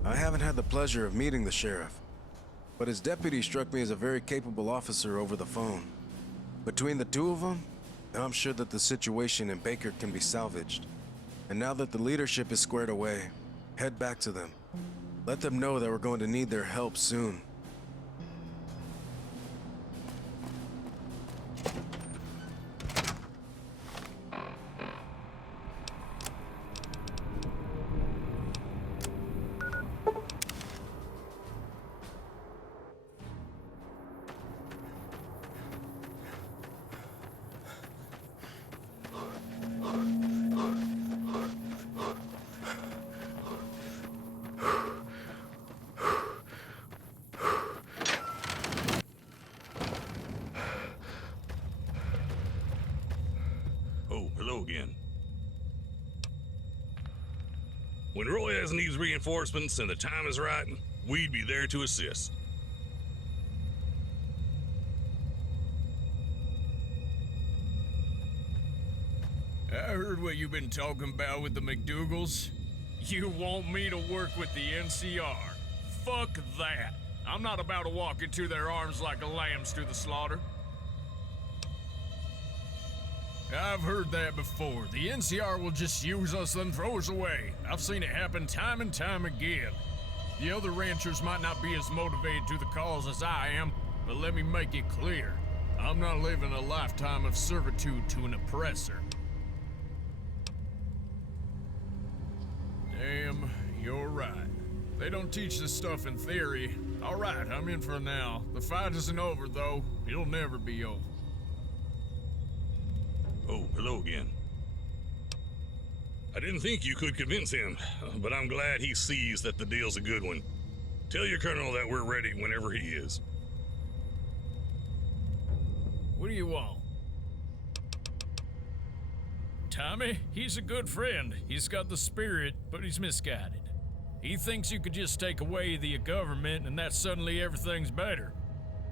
I haven't had the pleasure of meeting the sheriff, but his deputy struck me as a very capable officer over the phone. Between the two of them, I'm sure that the situation in Baker can be salvaged. And now that the leadership is squared away, head back to them. Let them know that we're going to need their help soon. Hello again. When Roy has needs reinforcements and the time is right, we'd be there to assist. I heard what you've been talking about with the McDougalls. You want me to work with the NCR? Fuck that. I'm not about to walk into their arms like a lambs to the slaughter. I've heard that before. The NCR will just use us and throw us away. I've seen it happen time and time again. The other ranchers might not be as motivated to the cause as I am, but let me make it clear. I'm not living a lifetime of servitude to an oppressor. Damn, you're right. They don't teach this stuff in theory. All right, I'm in for now. The fight isn't over, though. It'll never be over. Oh, hello again. I didn't think you could convince him, but I'm glad he sees that the deal's a good one. Tell your colonel that we're ready whenever he is. What do you want? Tommy, he's a good friend. He's got the spirit, but he's misguided. He thinks you could just take away the government and that suddenly everything's better.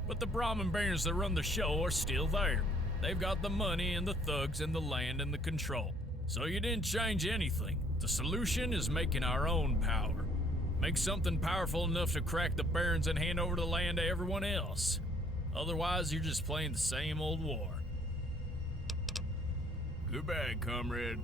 But the Brahmin barons that run the show are still there. They've got the money and the thugs and the land and the control. So you didn't change anything. The solution is making our own power. Make something powerful enough to crack the barons and hand over the land to everyone else. Otherwise, you're just playing the same old war. Goodbye, comrade.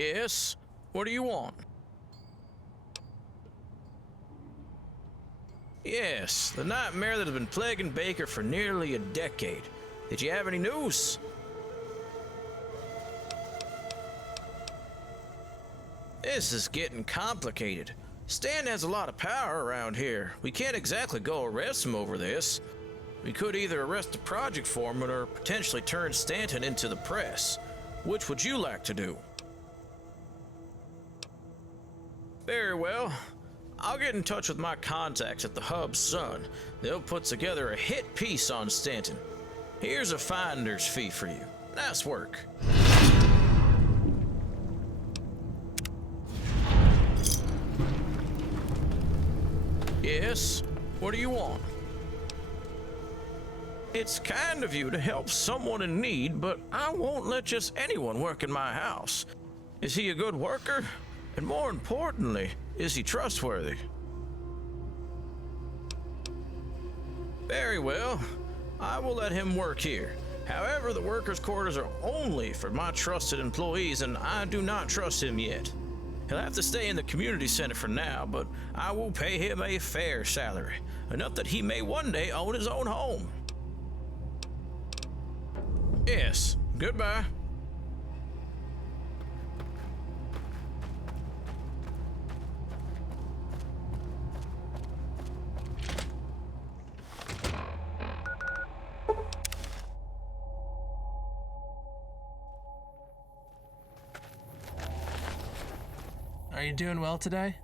Yes? What do you want? Yes, the nightmare that has been plaguing Baker for nearly a decade. Did you have any news? This is getting complicated. Stan has a lot of power around here. We can't exactly go arrest him over this. We could either arrest the project foreman or potentially turn Stanton into the press. Which would you like to do? Very well. I'll get in touch with my contacts at the Hub Sun. They'll put together a hit piece on Stanton. Here's a finder's fee for you. Nice work. Yes? What do you want? It's kind of you to help someone in need, but I won't let just anyone work in my house. Is he a good worker? And more importantly, is he trustworthy? Very well. I will let him work here. However, the workers' quarters are only for my trusted employees, and I do not trust him yet. He'll have to stay in the community center for now, but I will pay him a fair salary, enough that he may one day own his own home. Yes, goodbye. Are you doing well today?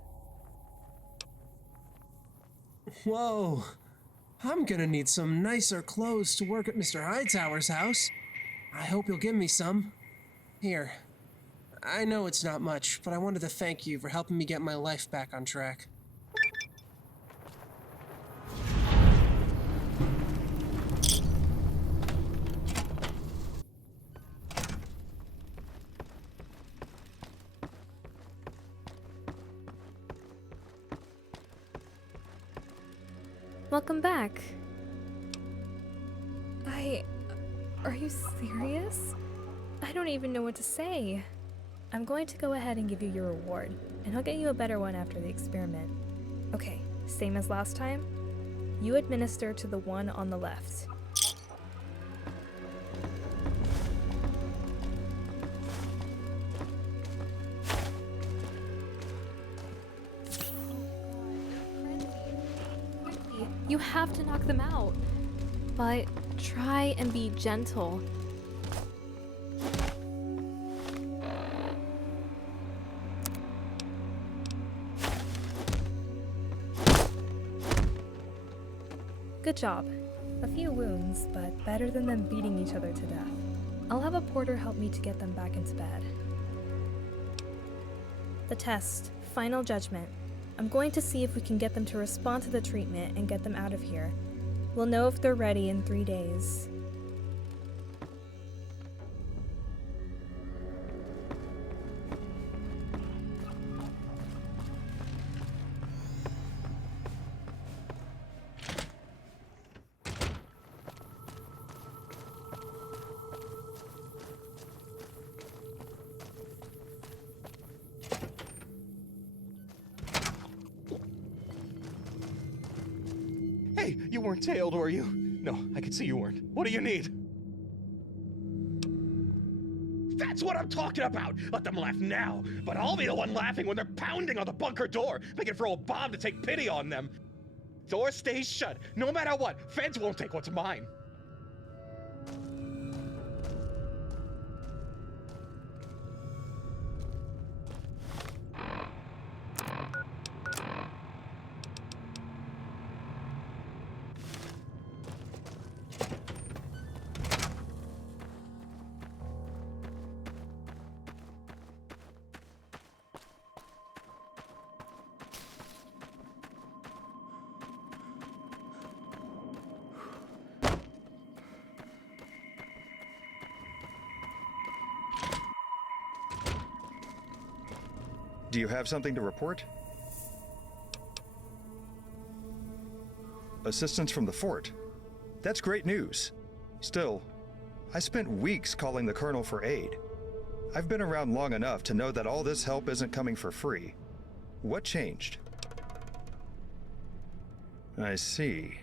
Whoa! I'm gonna need some nicer clothes to work at Mr. Hightower's house. I hope you'll give me some. Here. I know it's not much, but I wanted to thank you for helping me get my life back on track. Welcome back. Are you serious? I don't even know what to say. I'm going to go ahead and give you your reward, and I'll get you a better one after the experiment. Okay, same as last time. You administer to the one on the left. You have to knock them out. But try and be gentle. Good job. A few wounds, but better than them beating each other to death. I'll have a porter help me to get them back into bed. The test. Final judgment. I'm going to see if we can get them to respond to the treatment and get them out of here. We'll know if they're ready in 3 days. Hey, you weren't tailed, were you? No, I could see you weren't. What do you need? That's what I'm talking about! Let them laugh now, but I'll be the one laughing when they're pounding on the bunker door, making for old Bob to take pity on them. Door stays shut, no matter what. Feds won't take what's mine. Do you have something to report? Assistance from the fort. That's great news. Still, I spent weeks calling the colonel for aid. I've been around long enough to know that all this help isn't coming for free. What changed? I see.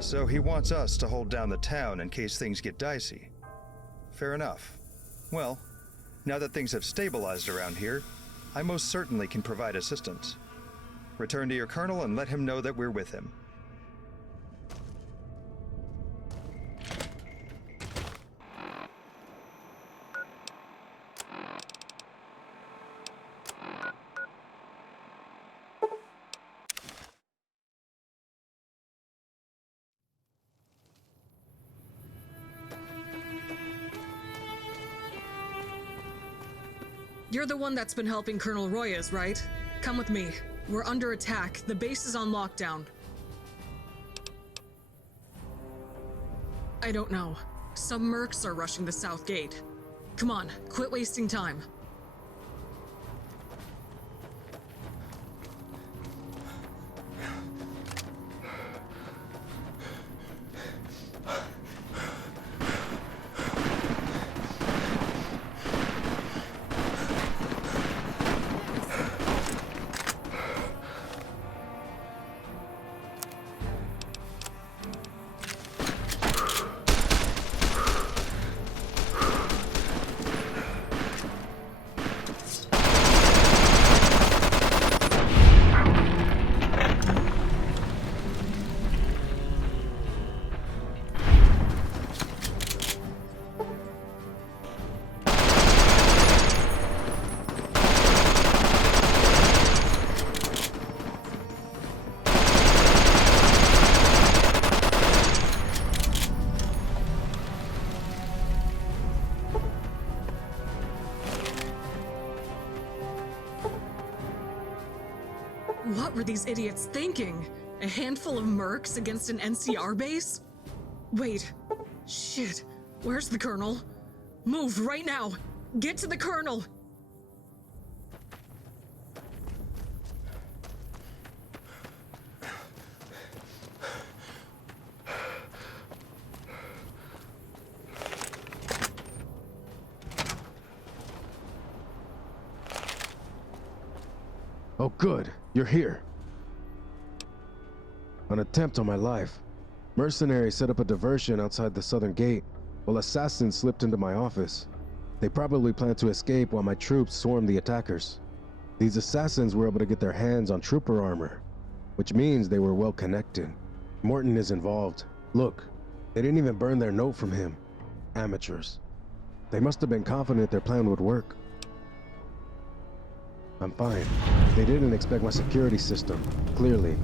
So he wants us to hold down the town in case things get dicey. Fair enough. Well, now that things have stabilized around here, I most certainly can provide assistance. Return to your colonel and let him know that we're with him. You're the one that's been helping Colonel Royas, right? Come with me. We're under attack. The base is on lockdown. I don't know. Some mercs are rushing the south gate. Come on, quit wasting time. What were these idiots thinking? A handful of mercs against an NCR base? Wait. Shit. Where's the colonel? Move right now. Get to the colonel. Oh, good. You're here. An attempt on my life. Mercenaries set up a diversion outside the southern gate, while assassins slipped into my office. They probably planned to escape while my troops swarmed the attackers. These assassins were able to get their hands on trooper armor, which means they were well connected. Morton is involved. Look, they didn't even burn their note from him. Amateurs. They must have been confident their plan would work. I'm fine. They didn't expect my security system, clearly.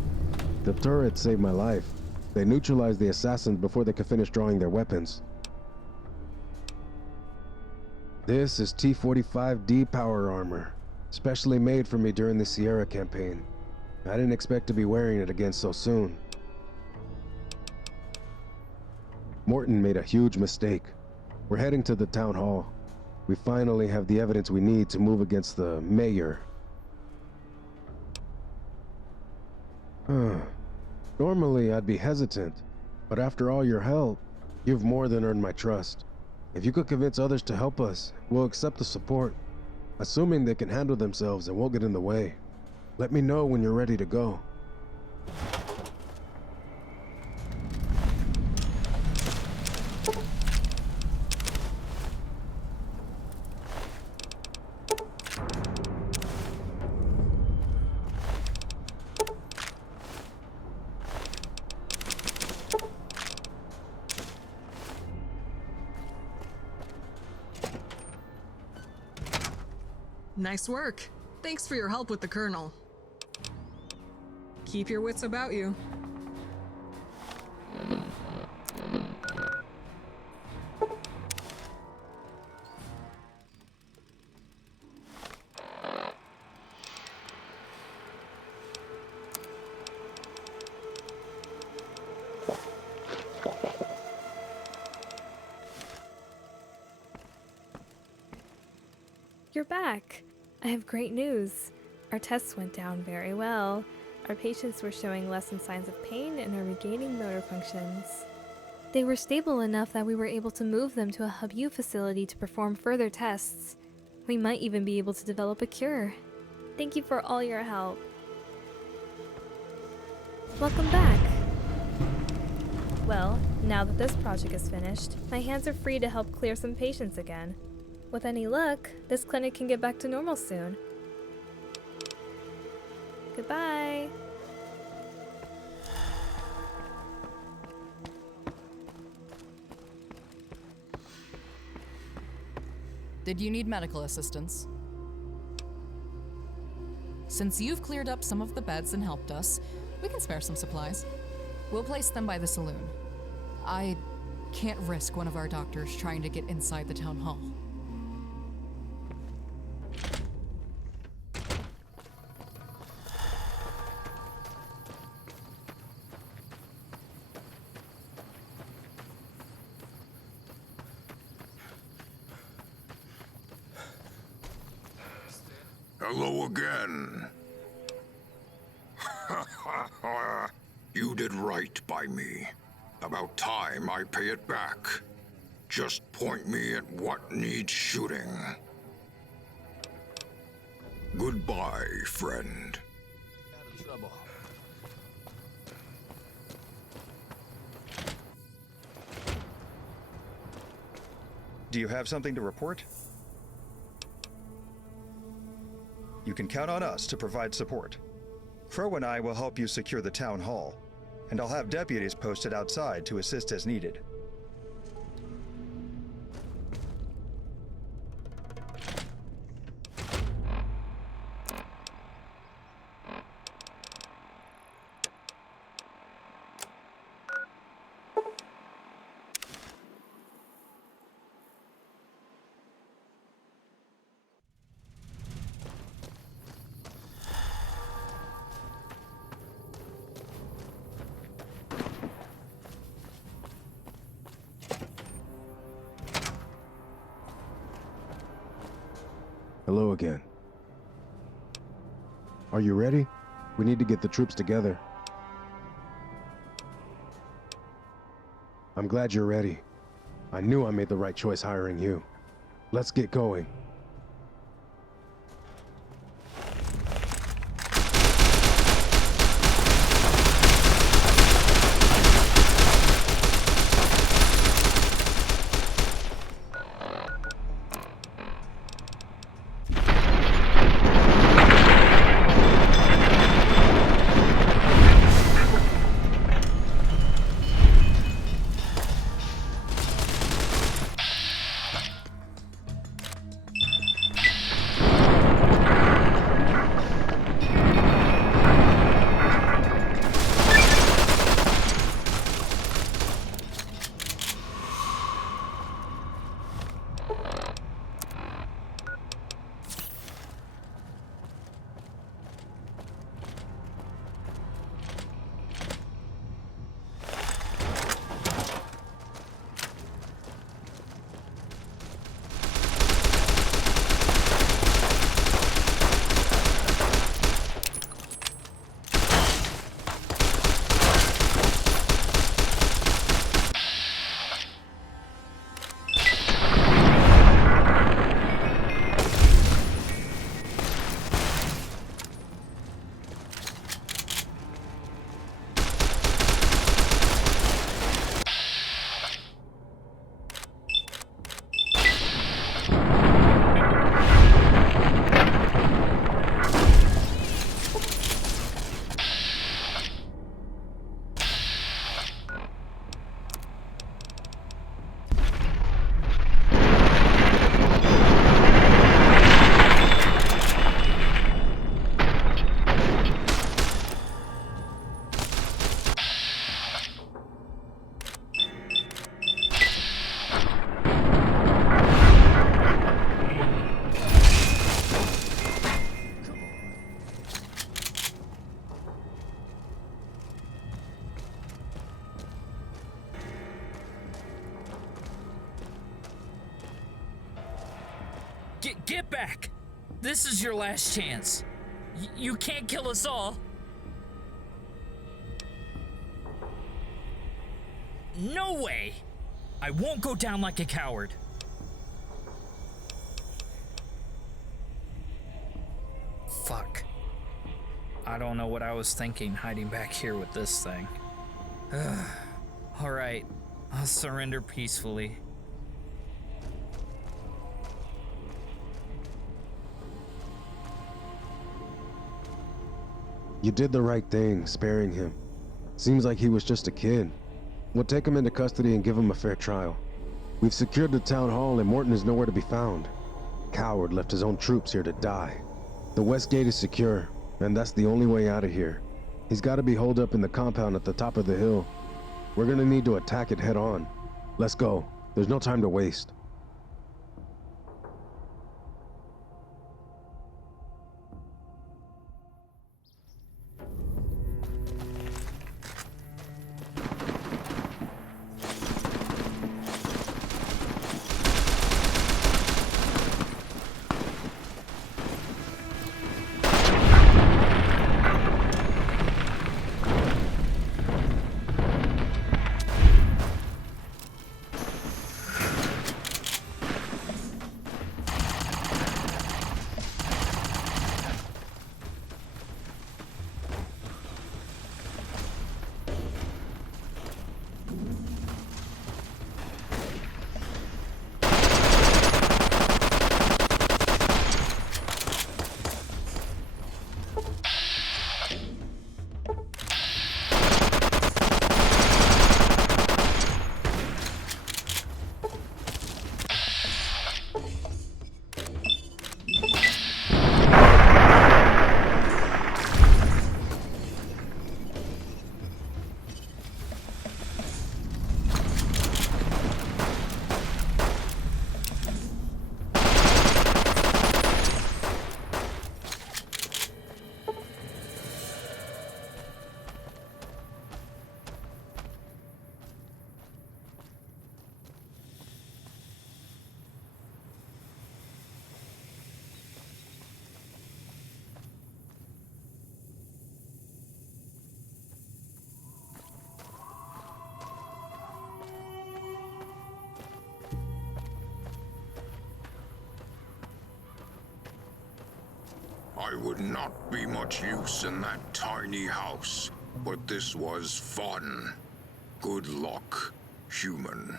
The turret saved my life. They neutralized the assassins before they could finish drawing their weapons. This is T-45D power armor, specially made for me during the Sierra campaign. I didn't expect to be wearing it again so soon. Morton made a huge mistake. We're heading to the town hall. We finally have the evidence we need to move against the mayor. Normally, I'd be hesitant, but after all your help, you've more than earned my trust. If you could convince others to help us, we'll accept the support, assuming they can handle themselves and won't get in the way. Let me know when you're ready to go. Nice work. Thanks for your help with the colonel. Keep your wits about you. You're back. I have great news. Our tests went down very well. Our patients were showing less signs of pain and are regaining motor functions. They were stable enough that we were able to move them to a Hub U facility to perform further tests. We might even be able to develop a cure. Thank you for all your help. Welcome back. Well, now that this project is finished, my hands are free to help clear some patients again. With any luck, this clinic can get back to normal soon. Goodbye. Did you need medical assistance? Since you've cleared up some of the beds and helped us, we can spare some supplies. We'll place them by the saloon. I can't risk one of our doctors trying to get inside the town hall. Hello again. You did right by me. About time I pay it back. Just point me at what needs shooting. Goodbye, friend. Out of trouble. Do you have something to report? You can count on us to provide support. Crow and I will help you secure the town hall, and I'll have deputies posted outside to assist as needed. Hello again. Are you ready? We need to get the troops together. I'm glad you're ready. I knew I made the right choice hiring you. Let's get going. Get back! This is your last chance. You can't kill us all. No way! I won't go down like a coward. Fuck. I don't know what I was thinking hiding back here with this thing. Alright, I'll surrender peacefully. You did the right thing, sparing him. Seems like he was just a kid. We'll take him into custody and give him a fair trial. We've secured the town hall and Morton is nowhere to be found. Coward left his own troops here to die. The west gate is secure, and that's the only way out of here. He's got to be holed up in the compound at the top of the hill. We're gonna need to attack it head on. Let's go. There's no time to waste. I would not be much use in that tiny house, but this was fun. Good luck, human.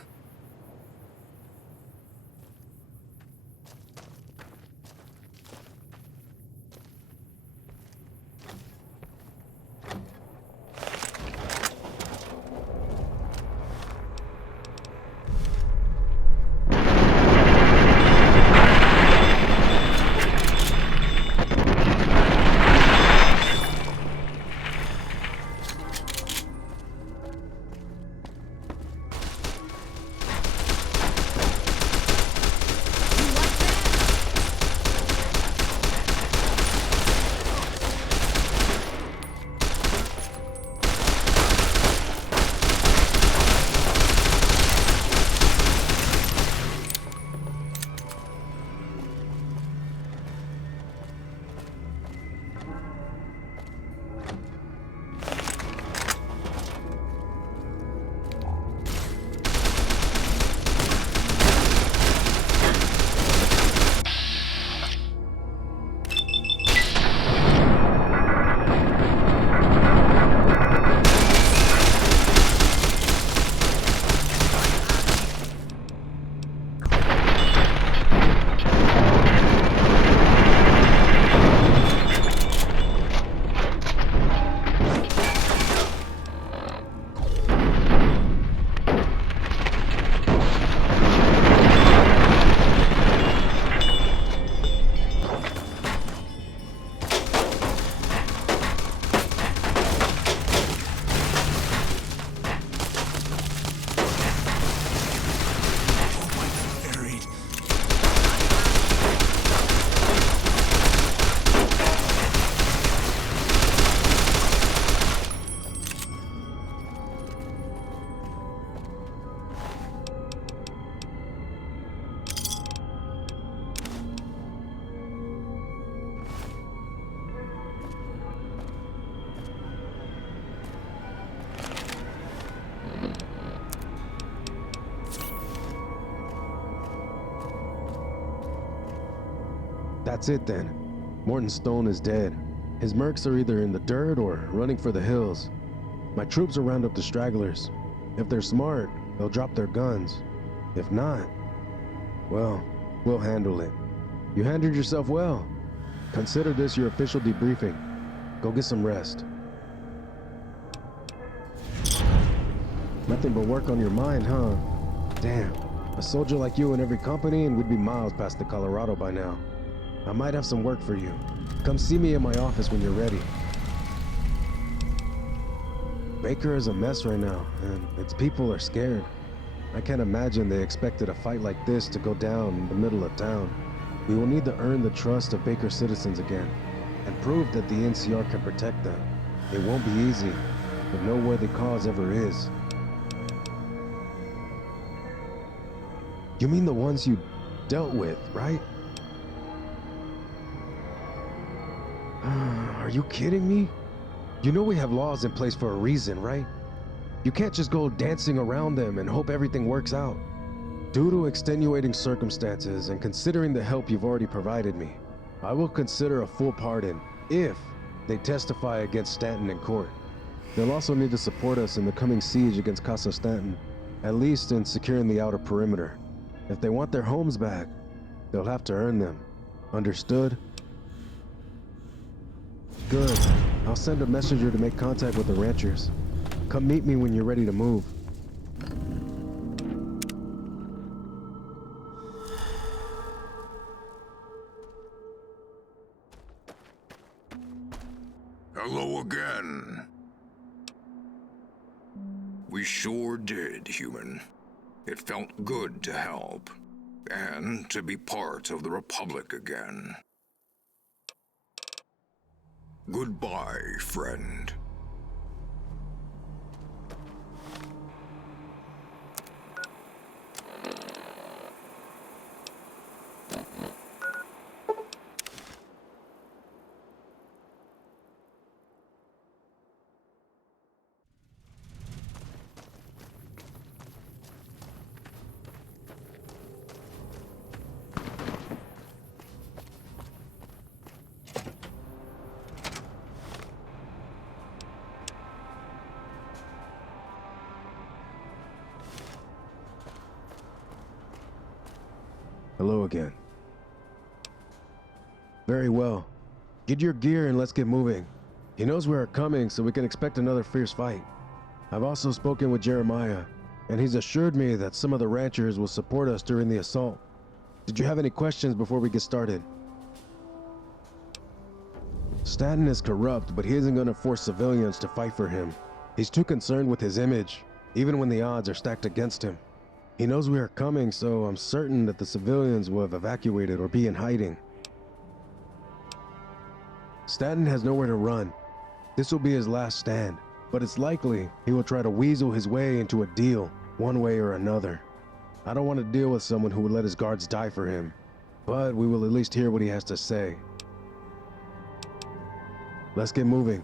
That's it then. Morton Stone is dead. His mercs are either in the dirt or running for the hills. My troops will round up the stragglers. If they're smart, they'll drop their guns. If not, well, we'll handle it. You handled yourself well. Consider this your official debriefing. Go get some rest. Nothing but work on your mind, huh? Damn, a soldier like you in every company and we'd be miles past the Colorado by now. I might have some work for you. Come see me in my office when you're ready. Baker is a mess right now, and its people are scared. I can't imagine they expected a fight like this to go down in the middle of town. We will need to earn the trust of Baker citizens again, and prove that the NCR can protect them. It won't be easy, but no worthy cause ever is. You mean the ones you dealt with, right? Are you kidding me? You know we have laws in place for a reason, right? You can't just go dancing around them and hope everything works out. Due to extenuating circumstances and considering the help you've already provided me, I will consider a full pardon if they testify against Stanton in court. They'll also need to support us in the coming siege against Casa Stanton, at least in securing the outer perimeter. If they want their homes back, they'll have to earn them. Understood? Good. I'll send a messenger to make contact with the ranchers. Come meet me when you're ready to move. Hello again. We sure did, human. It felt good to help, and to be part of the Republic again. Goodbye, friend. Hello again. Very well. Get your gear and let's get moving. He knows we are coming, so we can expect another fierce fight. I've also spoken with Jeremiah, and he's assured me that some of the ranchers will support us during the assault. Did you have any questions before we get started? Stanton is corrupt, but he isn't going to force civilians to fight for him. He's too concerned with his image, even when the odds are stacked against him. He knows we are coming, so I'm certain that the civilians will have evacuated or be in hiding. Stanton has nowhere to run. This will be his last stand, but it's likely he will try to weasel his way into a deal, one way or another. I don't want to deal with someone who would let his guards die for him, but we will at least hear what he has to say. Let's get moving.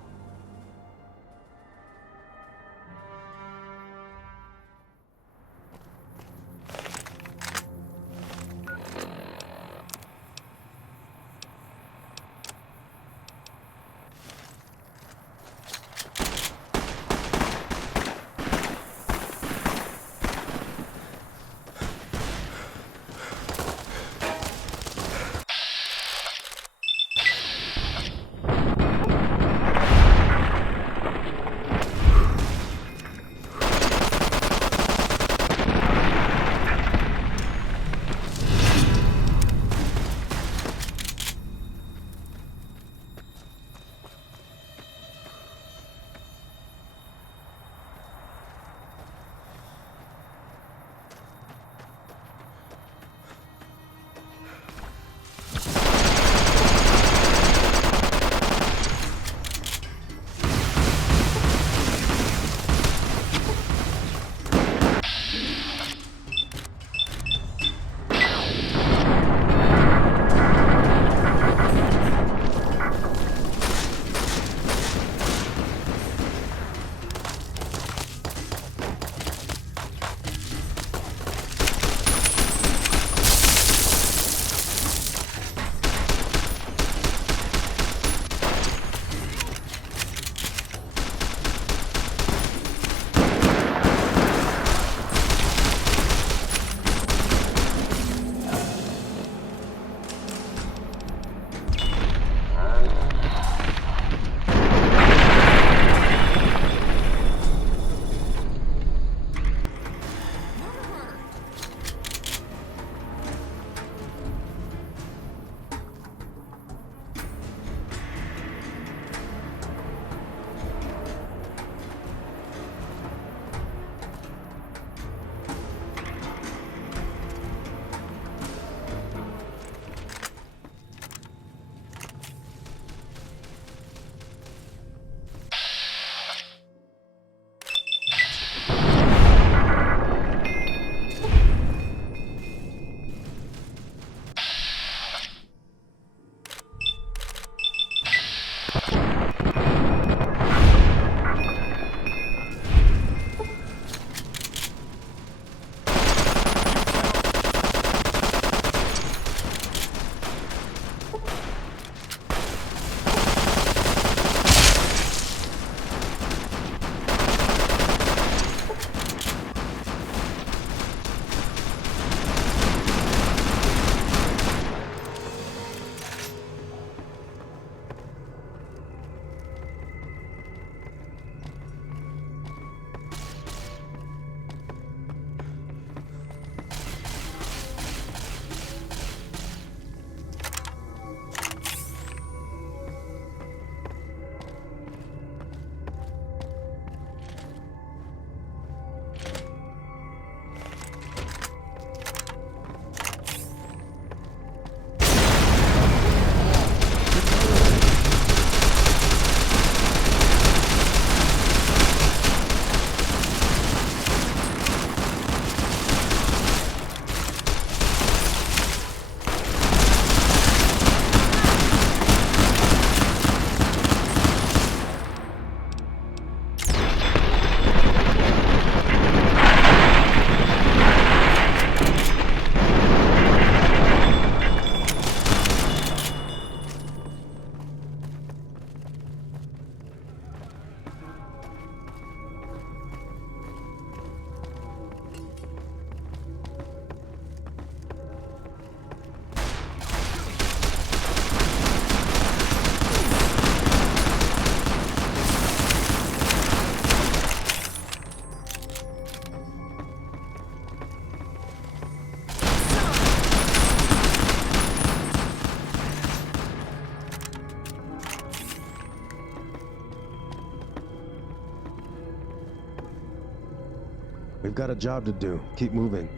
We've got a job to do. Keep moving.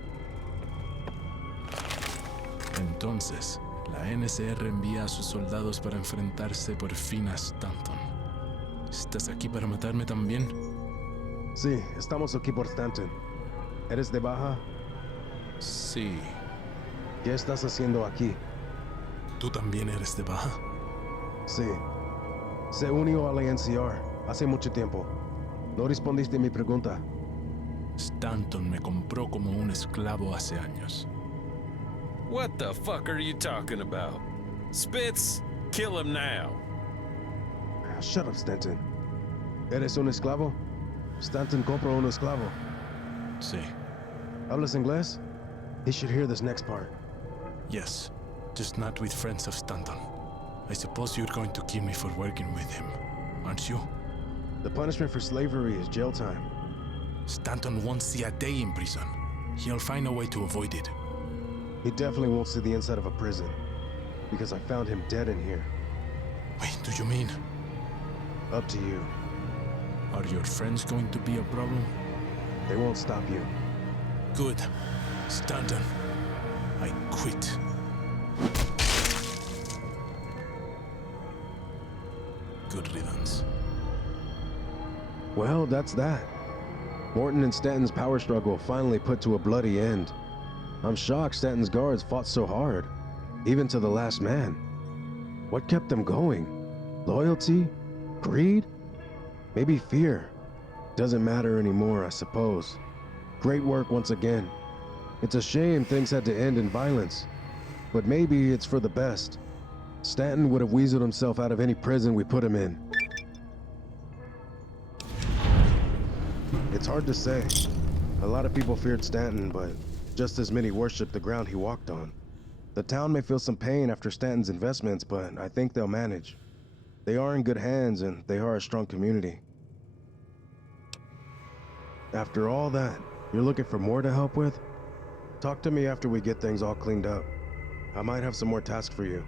Entonces, la NCR envía a sus soldados para enfrentarse por fin a Stanton. ¿Estás aquí para matarme también? Sí, estamos aquí por Stanton. ¿Eres de baja? Sí. ¿Qué estás haciendo aquí? ¿Tú también eres de baja? Sí. Se unió a la NCR hace mucho tiempo. No respondiste a mi pregunta. Stanton me compró como un esclavo hace años. What the fuck are you talking about? Spitz, kill him now. Shut up, Stanton. ¿Eres un esclavo? Stanton compró un esclavo. Sí. ¿Hablas inglés? He should hear this next part. Yes, just not with friends of Stanton. I suppose you're going to kill me for working with him, aren't you? The punishment for slavery is jail time. Stanton won't see a day in prison. He'll find a way to avoid it. He definitely won't see the inside of a prison, because I found him dead in here. Wait, do you mean? Up to you. Are your friends going to be a problem? They won't stop you. Good. Stanton, I quit. Good riddance. Well, that's that. Morton and Stanton's power struggle finally put to a bloody end. I'm shocked Stanton's guards fought so hard, even to the last man. What kept them going? Loyalty? Greed? Maybe fear? Doesn't matter anymore, I suppose. Great work once again. It's a shame things had to end in violence, but maybe it's for the best. Stanton would have weaseled himself out of any prison we put him in. It's hard to say. A lot of people feared Stanton, but just as many worshipped the ground he walked on. The town may feel some pain after Stanton's investments, but I think they'll manage. They are in good hands, and they are a strong community. After all that, you're looking for more to help with? Talk to me after we get things all cleaned up. I might have some more tasks for you.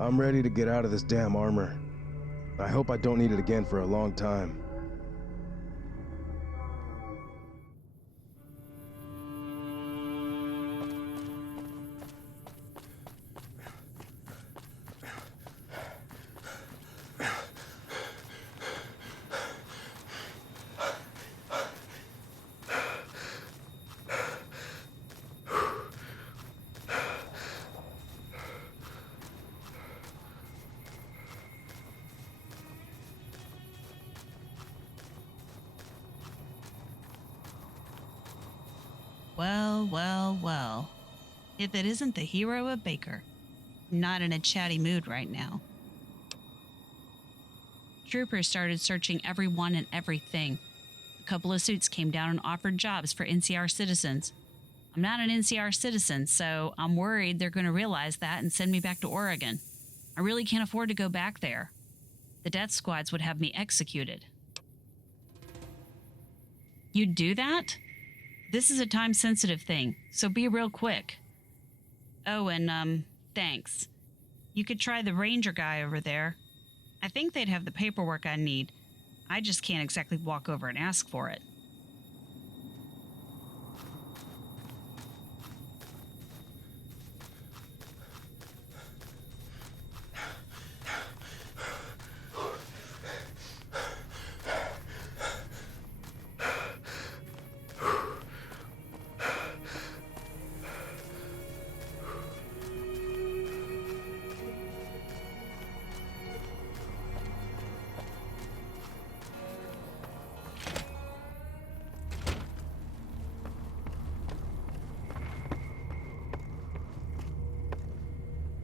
I'm ready to get out of this damn armor. I hope I don't need it again for a long time. Well, well, well. If it isn't the hero of Baker. Not in a chatty mood right now. Troopers started searching everyone and everything. A couple of suits came down and offered jobs for NCR citizens. I'm not an NCR citizen, so I'm worried they're going to realize that and send me back to Oregon. I really can't afford to go back there. The death squads would have me executed. You'd do that? This is a time-sensitive thing, so be real quick. Oh, and, thanks. You could try the ranger guy over there. I think they'd have the paperwork I need. I just can't exactly walk over and ask for it.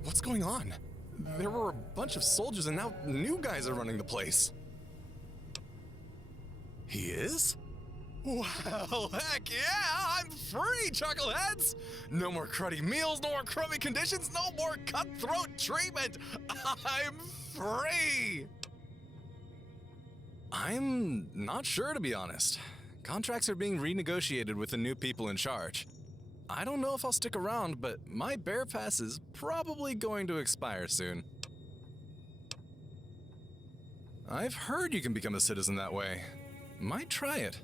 What's going on? There were a bunch of soldiers and now new guys are running the place. He is? Well, heck yeah! I'm free, chuckleheads! No more cruddy meals, no more crummy conditions, no more cutthroat treatment! I'm free! I'm not sure, to be honest. Contracts are being renegotiated with the new people in charge. I don't know if I'll stick around, but my bear pass is probably going to expire soon. I've heard you can become a citizen that way. Might try it.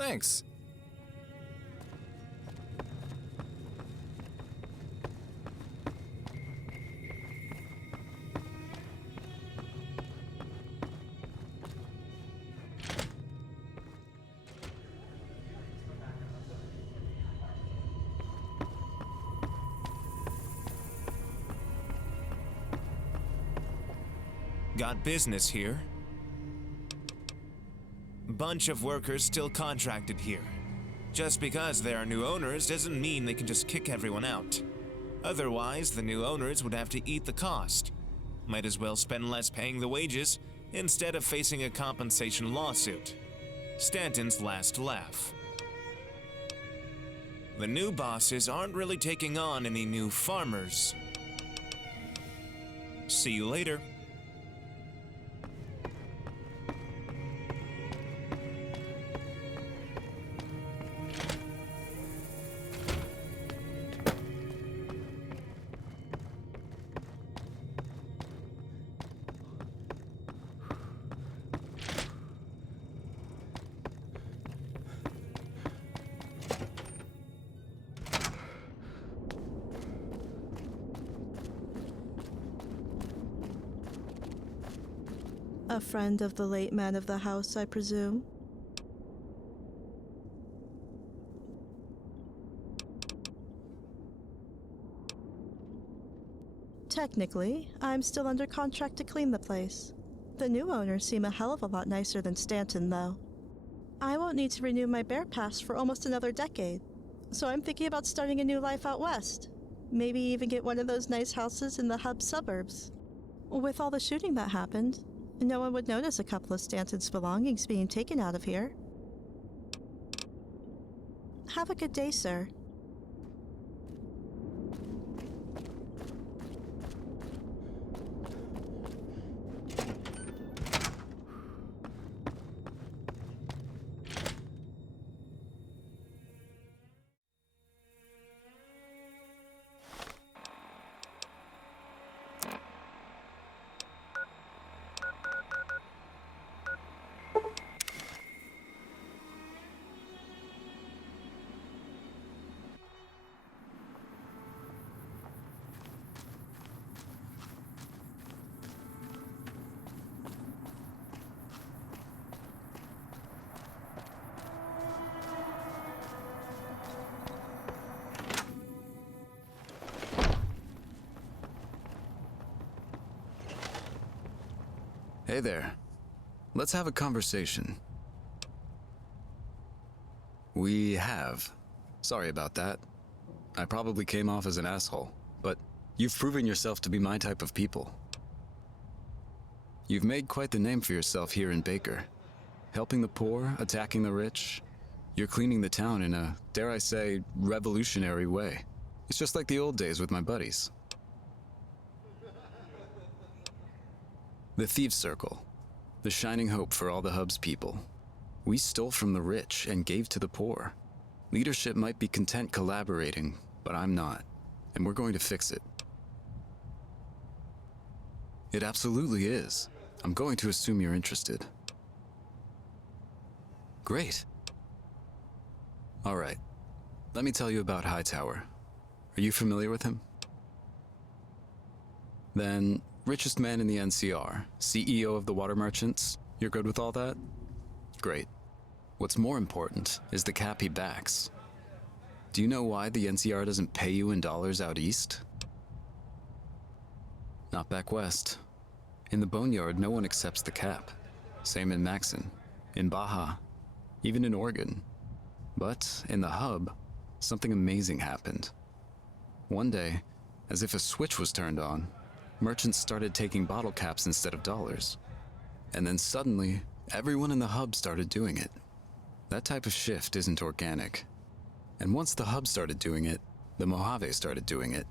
Thanks. Got business here. Bunch of workers still contracted here. Just because there are new owners doesn't mean they can just kick everyone out. Otherwise, the new owners would have to eat the cost. Might as well spend less paying the wages instead of facing a compensation lawsuit. Stanton's last laugh. The new bosses aren't really taking on any new farmers. See you later. A friend of the late man of the house, I presume? Technically, I'm still under contract to clean the place. The new owners seem a hell of a lot nicer than Stanton, though. I won't need to renew my bear pass for almost another decade, so I'm thinking about starting a new life out west. Maybe even get one of those nice houses in the hub suburbs. With all the shooting that happened, no one would notice a couple of Stanton's belongings being taken out of here. Have a good day, sir. Hey there. Let's have a conversation. We have. Sorry about that. I probably came off as an asshole, but you've proven yourself to be my type of people. You've made quite the name for yourself here in Baker. Helping the poor, attacking the rich. You're cleaning the town in a, dare I say, revolutionary way. It's just like the old days with my buddies. The Thieves' Circle, the shining hope for all the Hub's people. We stole from the rich and gave to the poor. Leadership might be content collaborating, but I'm not, and we're going to fix it. It absolutely is. I'm going to assume you're interested. Great. All right, let me tell you about Hightower. Are you familiar with him? Then, richest man in the NCR, CEO of the water merchants. You're good with all that? Great. What's more important is the cap he backs. Do you know why the NCR doesn't pay you in dollars out east? Not back west. In the Boneyard, no one accepts the cap. Same in Maxon, in Baja, even in Oregon. But in the Hub, something amazing happened. One day, as if a switch was turned on, merchants started taking bottle caps instead of dollars. And then suddenly, everyone in the Hub started doing it. That type of shift isn't organic. And once the Hub started doing it, the Mojave started doing it.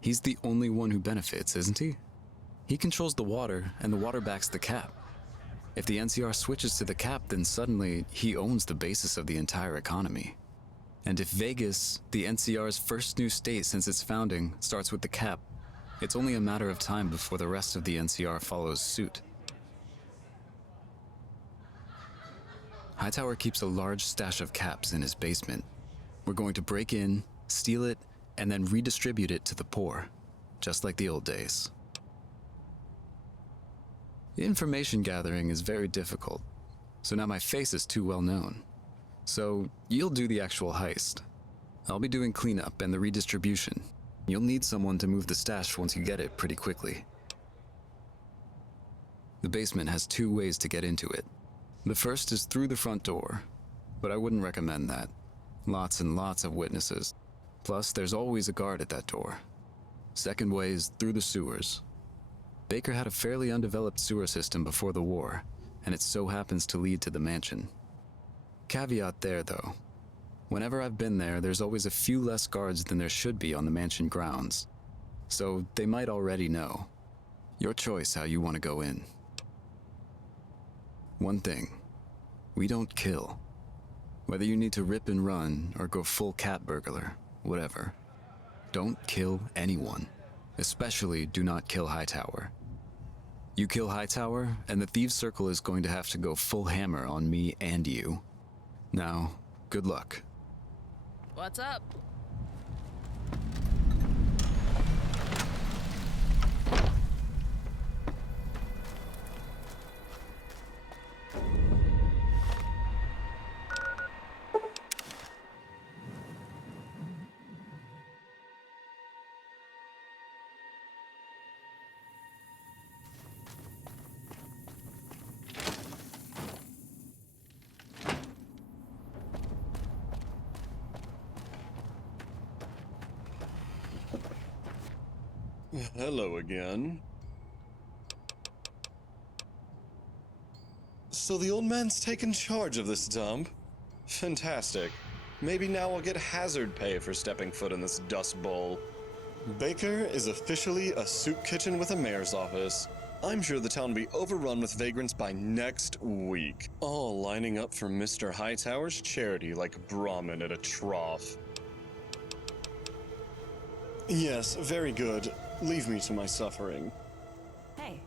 He's the only one who benefits, isn't he? He controls the water, and the water backs the cap. If the NCR switches to the cap, then suddenly he owns the basis of the entire economy. And if Vegas, the NCR's first new state since its founding, starts with the cap, it's only a matter of time before the rest of the NCR follows suit. Hightower keeps a large stash of caps in his basement. We're going to break in, steal it, and then redistribute it to the poor, just like the old days. Information gathering is very difficult, so now my face is too well known. So you'll do the actual heist. I'll be doing cleanup and the redistribution. You'll need someone to move the stash once you get it pretty quickly. The basement has 2 ways to get into it. The first is through the front door, but I wouldn't recommend that. Lots and lots of witnesses. Plus, there's always a guard at that door. Second way is through the sewers. Baker had a fairly undeveloped sewer system before the war, and it so happens to lead to the mansion. Caveat there, though. Whenever I've been there, there's always a few less guards than there should be on the mansion grounds. So they might already know. Your choice how you want to go in. One thing, we don't kill. Whether you need to rip and run or go full cat burglar, whatever. Don't kill anyone. Especially do not kill Hightower. You kill Hightower, and the Thieves' Circle is going to have to go full hammer on me and you. Now, good luck. What's up? Hello again. So the old man's taken charge of this dump? Fantastic. Maybe now I'll get hazard pay for stepping foot in this dust bowl. Baker is officially a soup kitchen with a mayor's office. I'm sure the town will be overrun with vagrants by next week. All lining up for Mr. Hightower's charity like Brahmin at a trough. Yes, very good. Leave me to my suffering. Hey.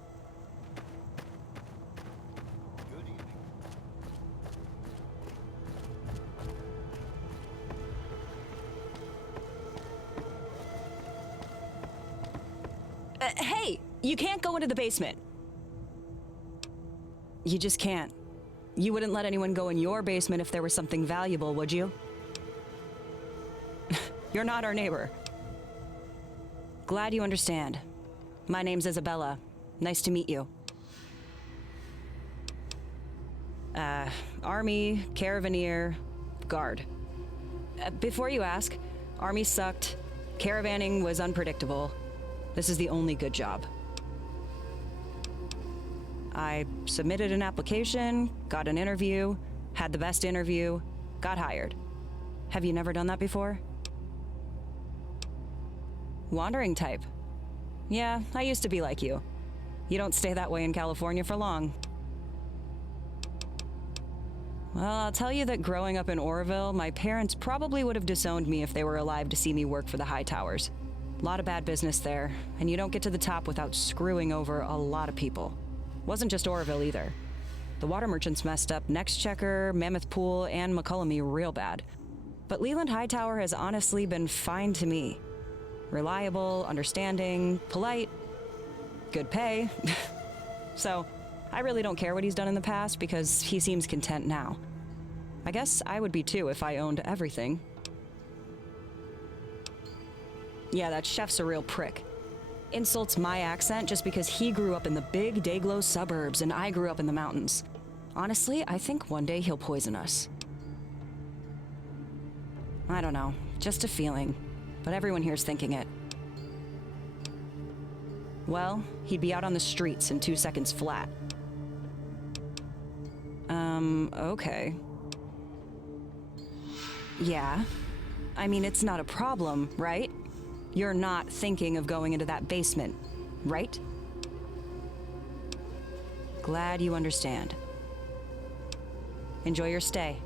Hey, you can't go into the basement. You just can't. You wouldn't let anyone go in your basement if there was something valuable, would you? You're not our neighbor. Glad you understand. My name's Isabella. Nice to meet you. Army, Caravaneer, Guard. Before you ask, Army sucked. Caravanning was unpredictable. This is the only good job. I submitted an application, got an interview, had the best interview, got hired. Have you never done that before? Wandering type. Yeah, I used to be like you. You don't stay that way in California for long. Well, I'll tell you that growing up in Oroville, my parents probably would have disowned me if they were alive to see me work for the Hightowers. A lot of bad business there, and you don't get to the top without screwing over a lot of people. Wasn't just Oroville either. The water merchants messed up Next Checker, Mammoth Pool, and McCullamy real bad. But Leland Hightower has honestly been fine to me. Reliable, understanding, polite, good pay. So, I really don't care what he's done in the past because he seems content now. I guess I would be too if I owned everything. Yeah, that chef's a real prick. Insults my accent just because he grew up in the big Dayglow suburbs and I grew up in the mountains. Honestly, I think one day he'll poison us. I don't know, just a feeling. But everyone here's thinking it. Well, he'd be out on the streets in 2 seconds flat. Okay. Yeah. I mean, it's not a problem, right? You're not thinking of going into that basement, right? Glad you understand. Enjoy your stay.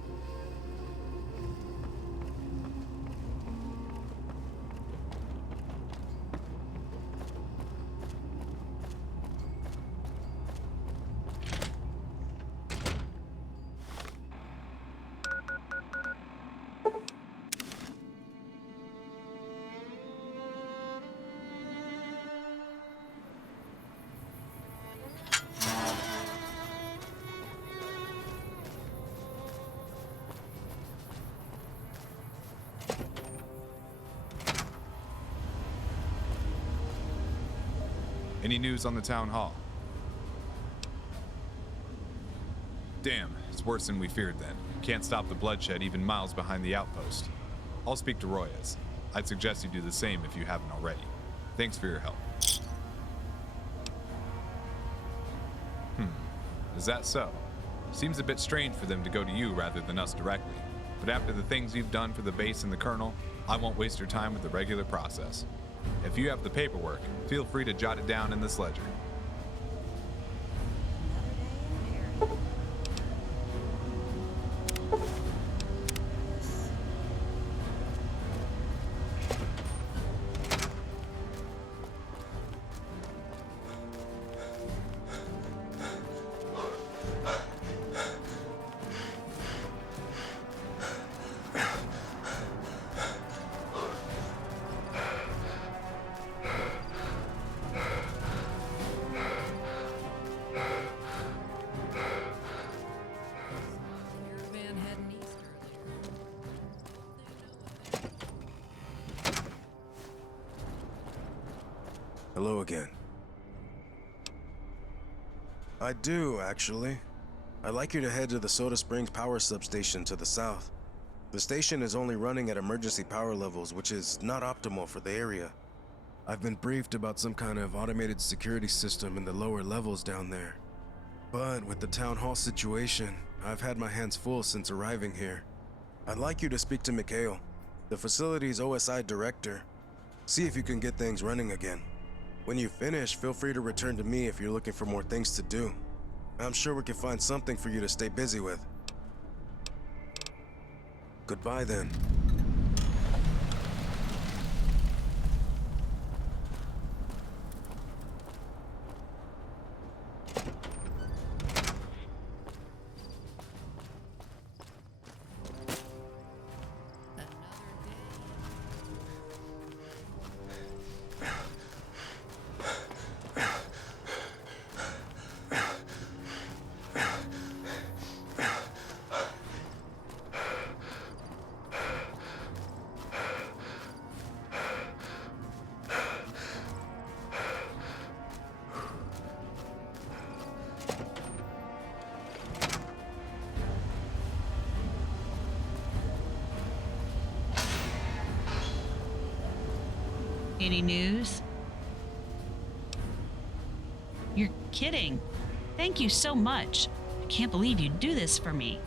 Any news on the town hall? Damn, it's worse than we feared then. Can't stop the bloodshed even miles behind the outpost. I'll speak to Royas. I'd suggest you do the same if you haven't already. Thanks for your help. Is that so? Seems a bit strange for them to go to you rather than us directly. But after the things you've done for the base and the Colonel, I won't waste your time with the regular process. If you have the paperwork, feel free to jot it down in this ledger. Hello again. I do, actually. I'd like you to head to the Soda Springs power substation to the south. The station is only running at emergency power levels, which is not optimal for the area. I've been briefed about some kind of automated security system in the lower levels down there. But with the town hall situation, I've had my hands full since arriving here. I'd like you to speak to Mikhail, the facility's OSI director. See if you can get things running again. When you finish, feel free to return to me if you're looking for more things to do. I'm sure we can find something for you to stay busy with. Goodbye then. Any news? You're kidding. Thank you so much. I can't believe you'd do this for me.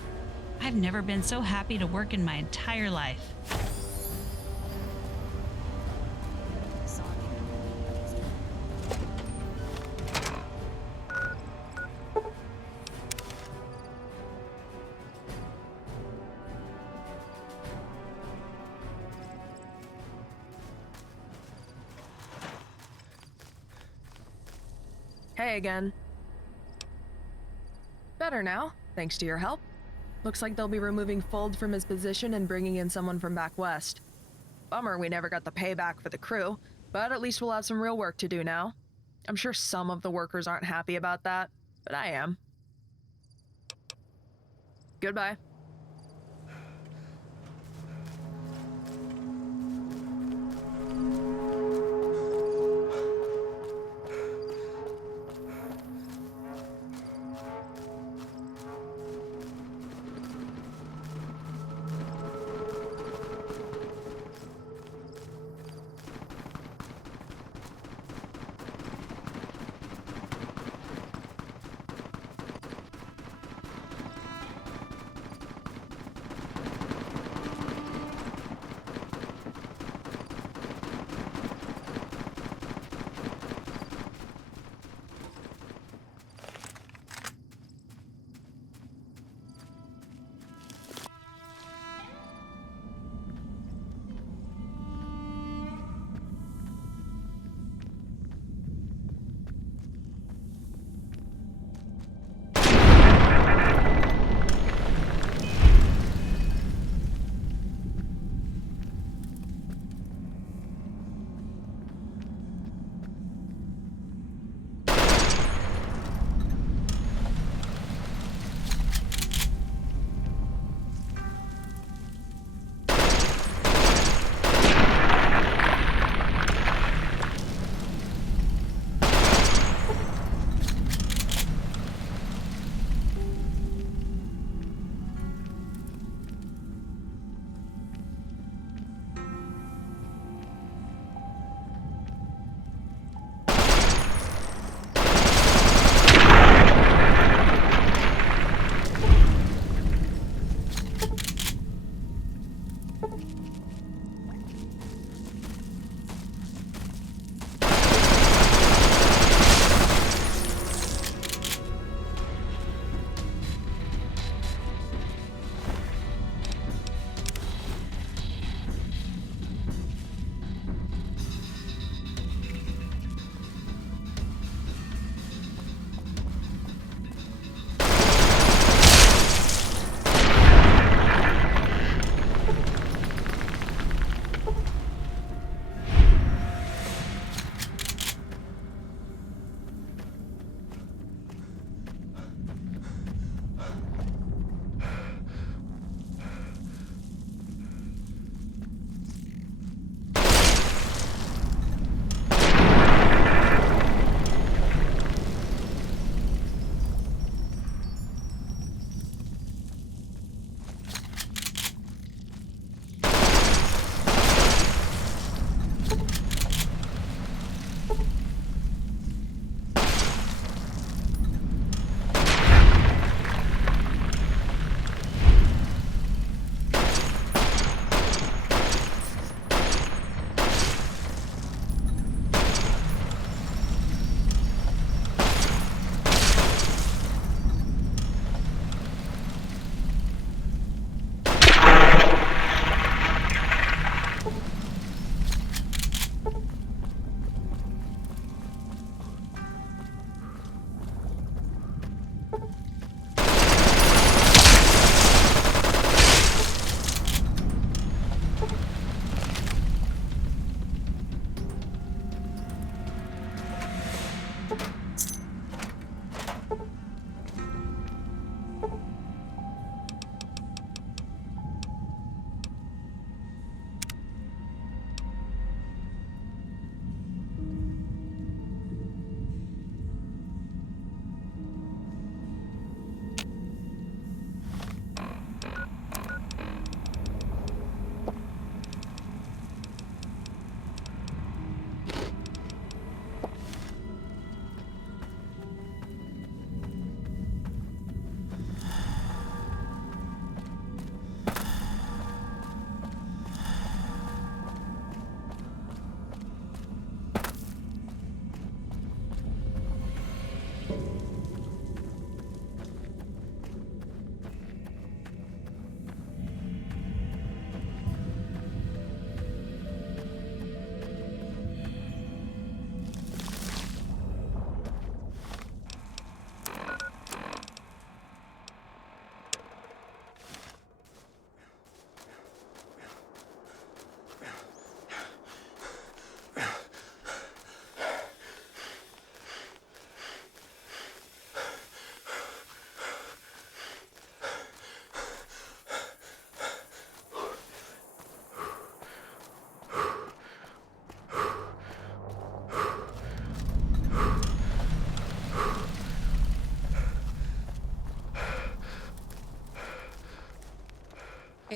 I've never been so happy to work in my entire life. Hey again. Better now, thanks to your help. Looks like they'll be removing Fold from his position and bringing in someone from back west. Bummer we never got the payback for the crew, but at least we'll have some real work to do now. I'm sure some of the workers aren't happy about that, but I am. Goodbye.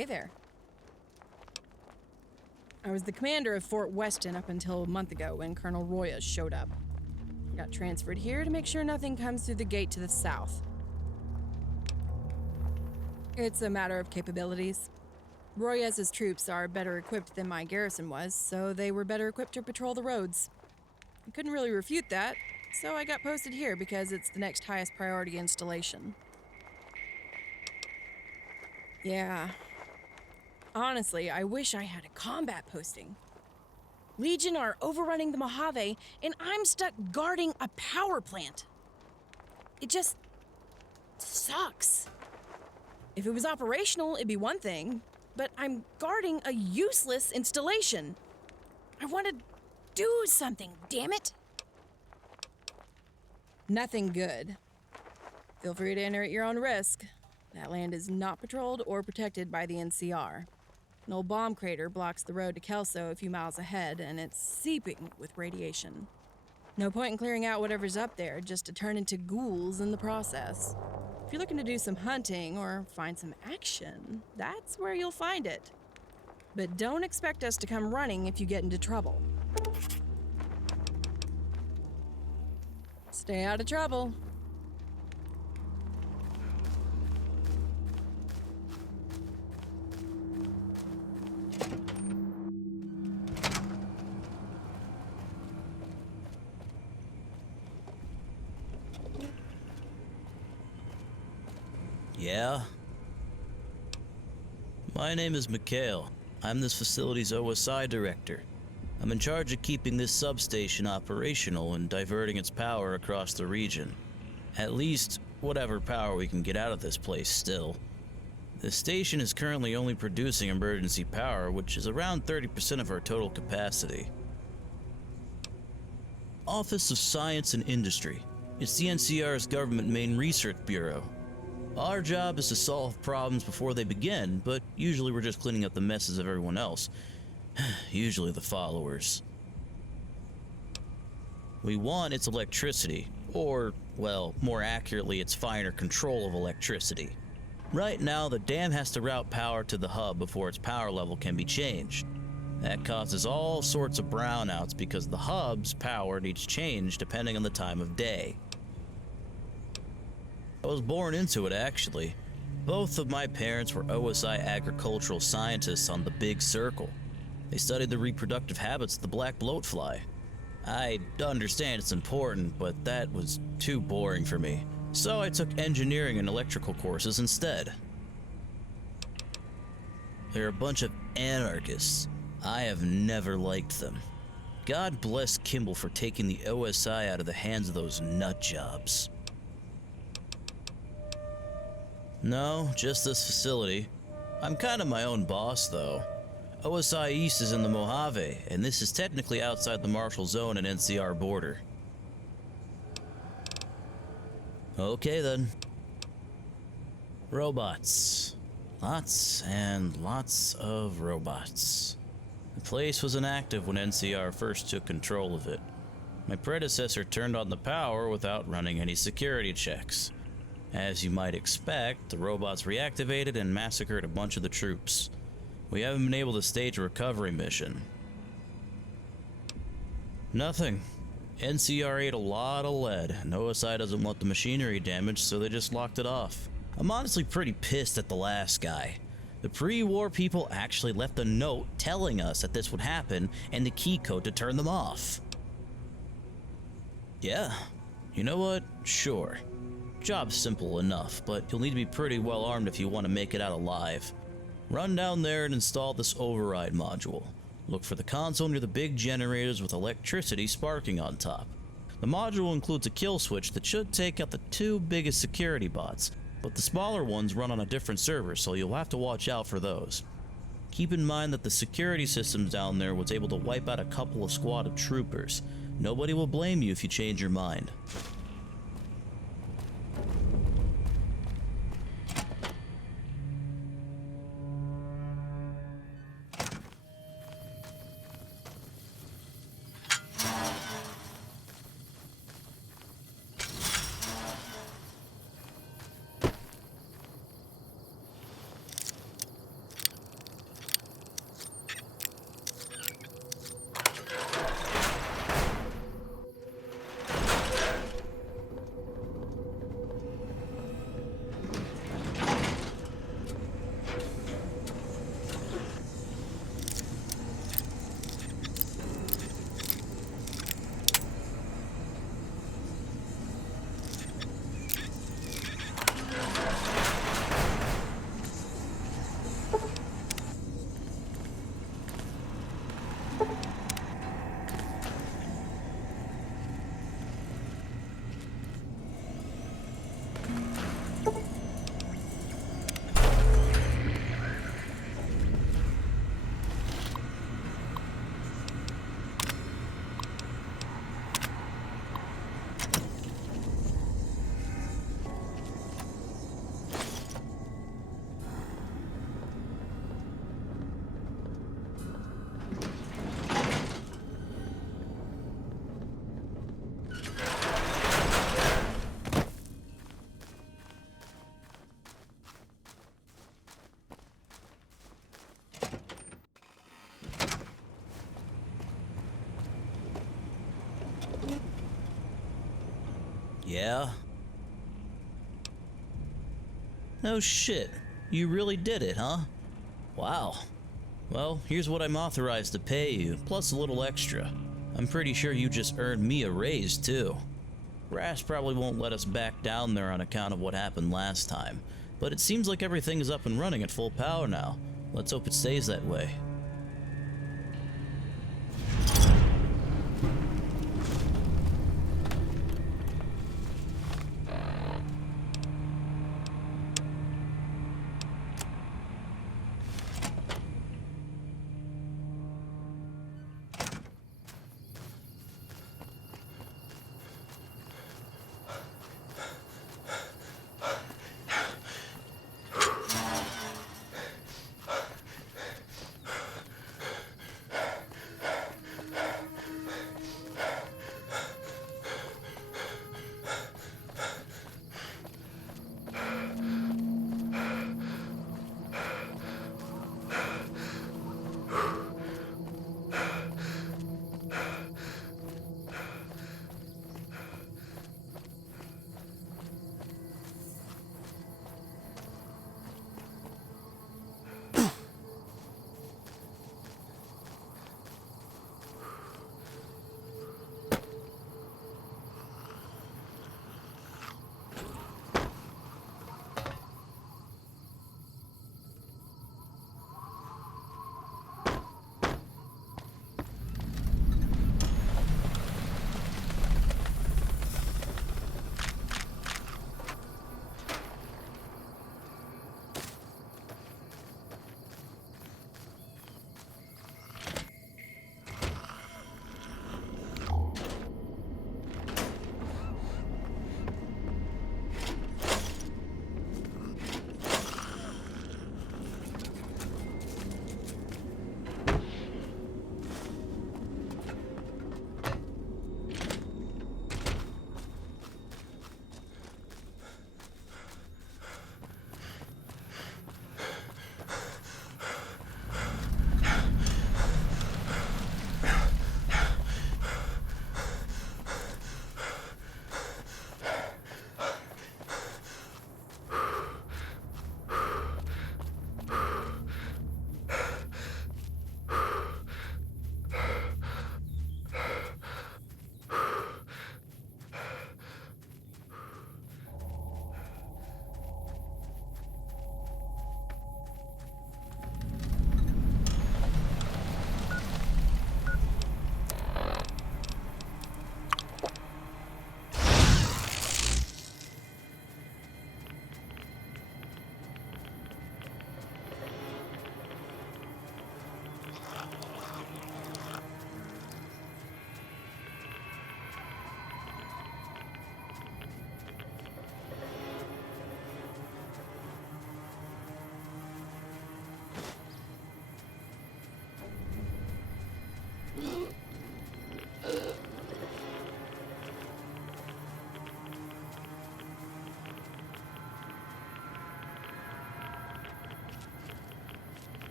Hey there. I was the commander of Fort Weston up until a month ago when Colonel Royas showed up. I got transferred here to make sure nothing comes through the gate to the south. It's a matter of capabilities. Royas's troops are better equipped than my garrison was, so they were better equipped to patrol the roads. I couldn't really refute that, so I got posted here because it's the next highest priority installation. Yeah. Honestly, I wish I had a combat posting. Legion are overrunning the Mojave, and I'm stuck guarding a power plant. It just sucks. If it was operational, it'd be one thing, but I'm guarding a useless installation. I want to do something, damn it. Nothing good. Feel free to enter at your own risk. That land is not patrolled or protected by the NCR. An old bomb crater blocks the road to Kelso a few miles ahead, and it's seeping with radiation. No point in clearing out whatever's up there just to turn into ghouls in the process. If you're looking to do some hunting or find some action, that's where you'll find it. But don't expect us to come running if you get into trouble. Stay out of trouble. Yeah? My name is Mikhail. I'm this facility's OSI director. I'm in charge of keeping this substation operational and diverting its power across the region. At least, whatever power we can get out of this place still. The station is currently only producing emergency power, which is around 30% of our total capacity. Office of Science and Industry. It's the NCR's government main research bureau. Our job is to solve problems before they begin, but usually we're just cleaning up the messes of everyone else. Usually the followers. We want its electricity, or, well, more accurately, its finer control of electricity. Right now, the dam has to route power to the hub before its power level can be changed. That causes all sorts of brownouts because the hub's power needs change depending on the time of day. I was born into it, actually. Both of my parents were OSI agricultural scientists on the Big Circle. They studied the reproductive habits of the black bloatfly. I understand it's important, but that was too boring for me. So I took engineering and electrical courses instead. They're a bunch of anarchists. I have never liked them. God bless Kimball for taking the OSI out of the hands of those nut jobs. No, just this facility. I'm kind of my own boss, though. OSI East is in the Mojave, and this is technically outside the Marshall Zone and NCR border. Okay, then. Robots. Lots and lots of robots. The place was inactive when NCR first took control of it. My predecessor turned on the power without running any security checks. As you might expect, the robots reactivated and massacred a bunch of the troops. We haven't been able to stage a recovery mission. Nothing. NCR ate a lot of lead, and OSI doesn't want the machinery damaged, so they just locked it off. I'm honestly pretty pissed at the last guy. The pre-war people actually left a note telling us that this would happen and the key code to turn them off. Yeah, you know what? Sure. Job's simple enough, but you'll need to be pretty well armed if you want to make it out alive. Run down there and install this override module. Look for the console near the big generators with electricity sparking on top. The module includes a kill switch that should take out the two biggest security bots, but the smaller ones run on a different server, so you'll have to watch out for those. Keep in mind that the security systems down there was able to wipe out a couple of squad of troopers. Nobody will blame you if you change your mind. Yeah? No shit. You really did it, huh? Wow. Well, here's what I'm authorized to pay you, plus a little extra. I'm pretty sure you just earned me a raise, too. Brass probably won't let us back down there on account of what happened last time, but it seems like everything is up and running at full power now. Let's hope it stays that way.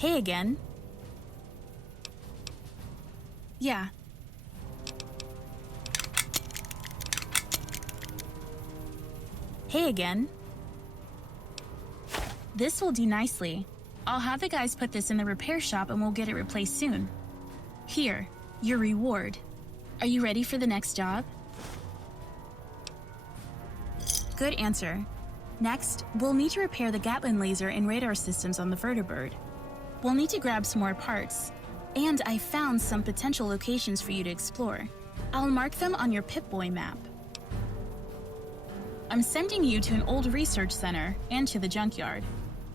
Hey again. Yeah. Hey again. This will do nicely. I'll have the guys put this in the repair shop and we'll get it replaced soon. Here, your reward. Are you ready for the next job? Good answer. Next, we'll need to repair the Gatlin laser and radar systems on the vertibird. We'll need to grab some more parts. And I found some potential locations for you to explore. I'll mark them on your Pip-Boy map. I'm sending you to an old research center and to the junkyard.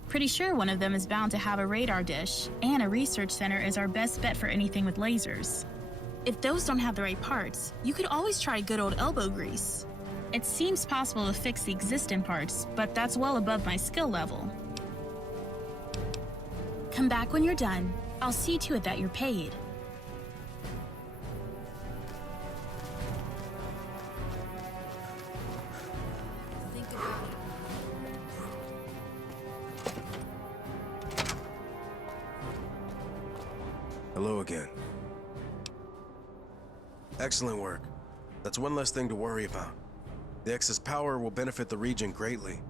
Pretty sure one of them is bound to have a radar dish, and a research center is our best bet for anything with lasers. If those don't have the right parts, you could always try good old elbow grease. It seems possible to fix the existing parts, but that's well above my skill level. Come back when you're done. I'll see to it that you're paid. Think about it. Hello again. Excellent work. That's one less thing to worry about. The excess power will benefit the region greatly,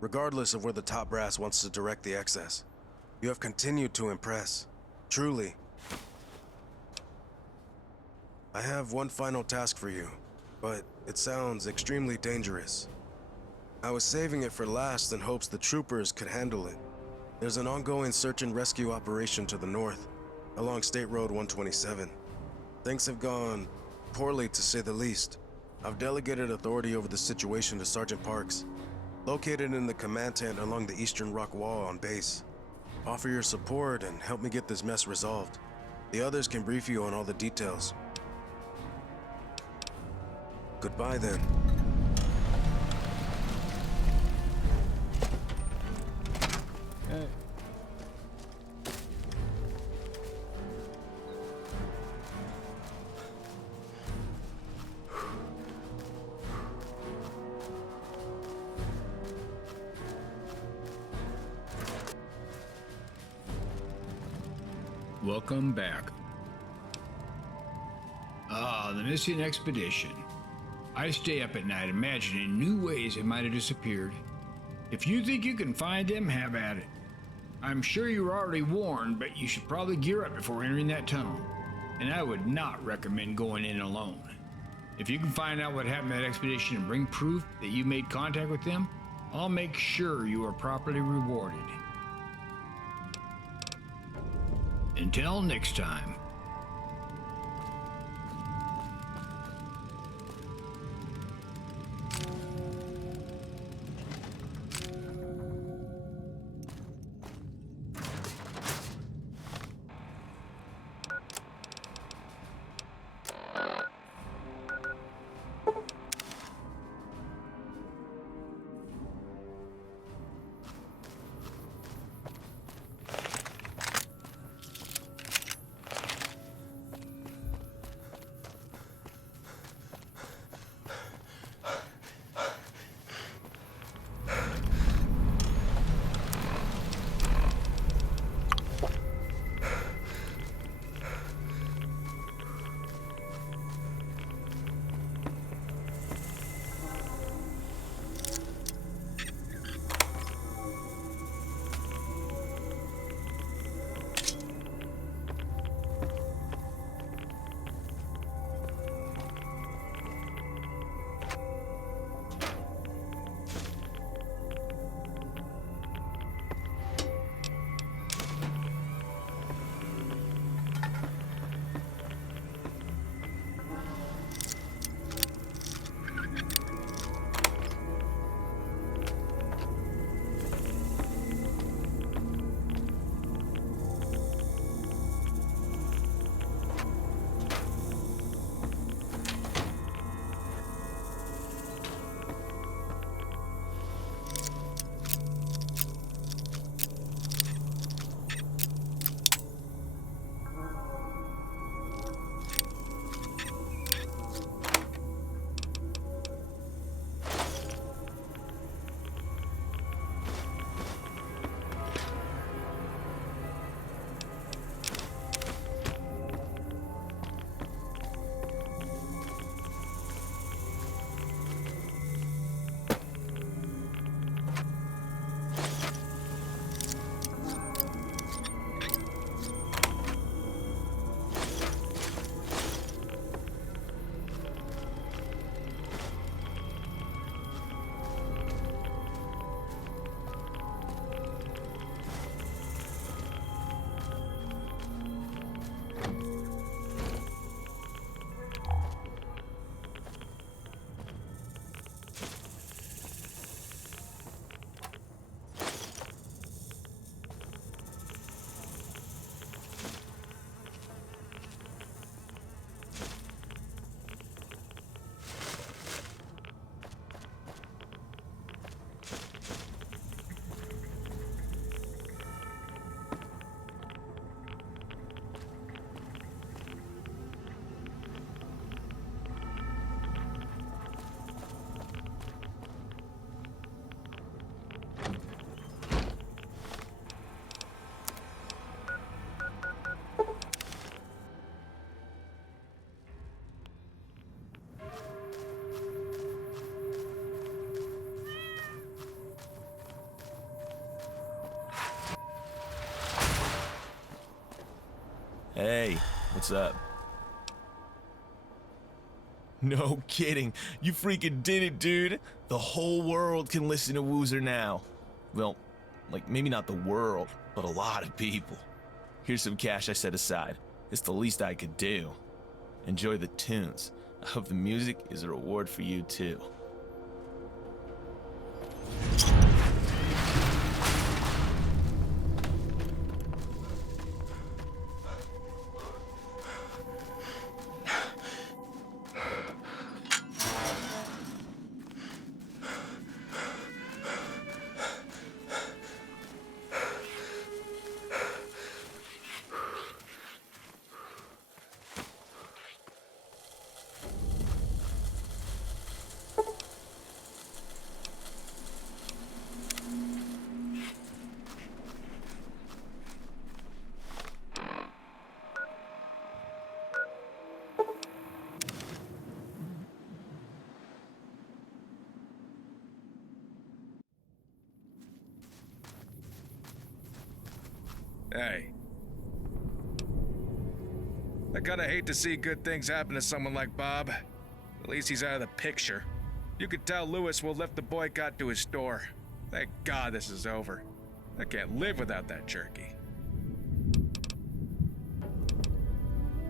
regardless of where the top brass wants to direct the excess. You have continued to impress. Truly. I have one final task for you, but it sounds extremely dangerous. I was saving it for last in hopes the troopers could handle it. There's an ongoing search and rescue operation to the north, along State Road 127. Things have gone poorly, to say the least. I've delegated authority over the situation to Sergeant Parks, located in the command tent along the eastern rock wall on base. Offer your support and help me get this mess resolved. The others can brief you on all the details. Goodbye then. Hey. Welcome back. The missing expedition. I stay up at night imagining new ways they might have disappeared. If you think you can find them, have at it. I'm sure you were already warned, but you should probably gear up before entering that tunnel. And I would not recommend going in alone. If you can find out what happened to that expedition and bring proof that you made contact with them, I'll make sure you are properly rewarded. Until next time. Hey, what's up? No kidding. You freaking did it, dude. The whole world can listen to Woozer now. Well, like, maybe not the world, but a lot of people. Here's some cash I set aside. It's the least I could do. Enjoy the tunes. I hope the music is a reward for you, too. Hey. I kinda hate to see good things happen to someone like Bob. At least he's out of the picture. You could tell Lewis will lift the boycott to his store. Thank God this is over. I can't live without that jerky.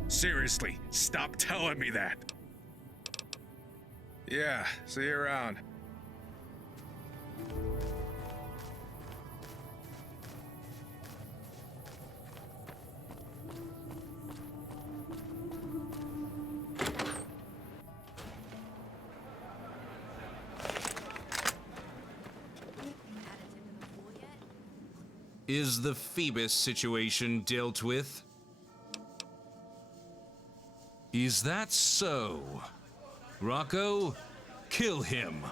Seriously, stop telling me that. Yeah, see you around. Is the Phoebus situation dealt with? Is that so? Rocco, kill him.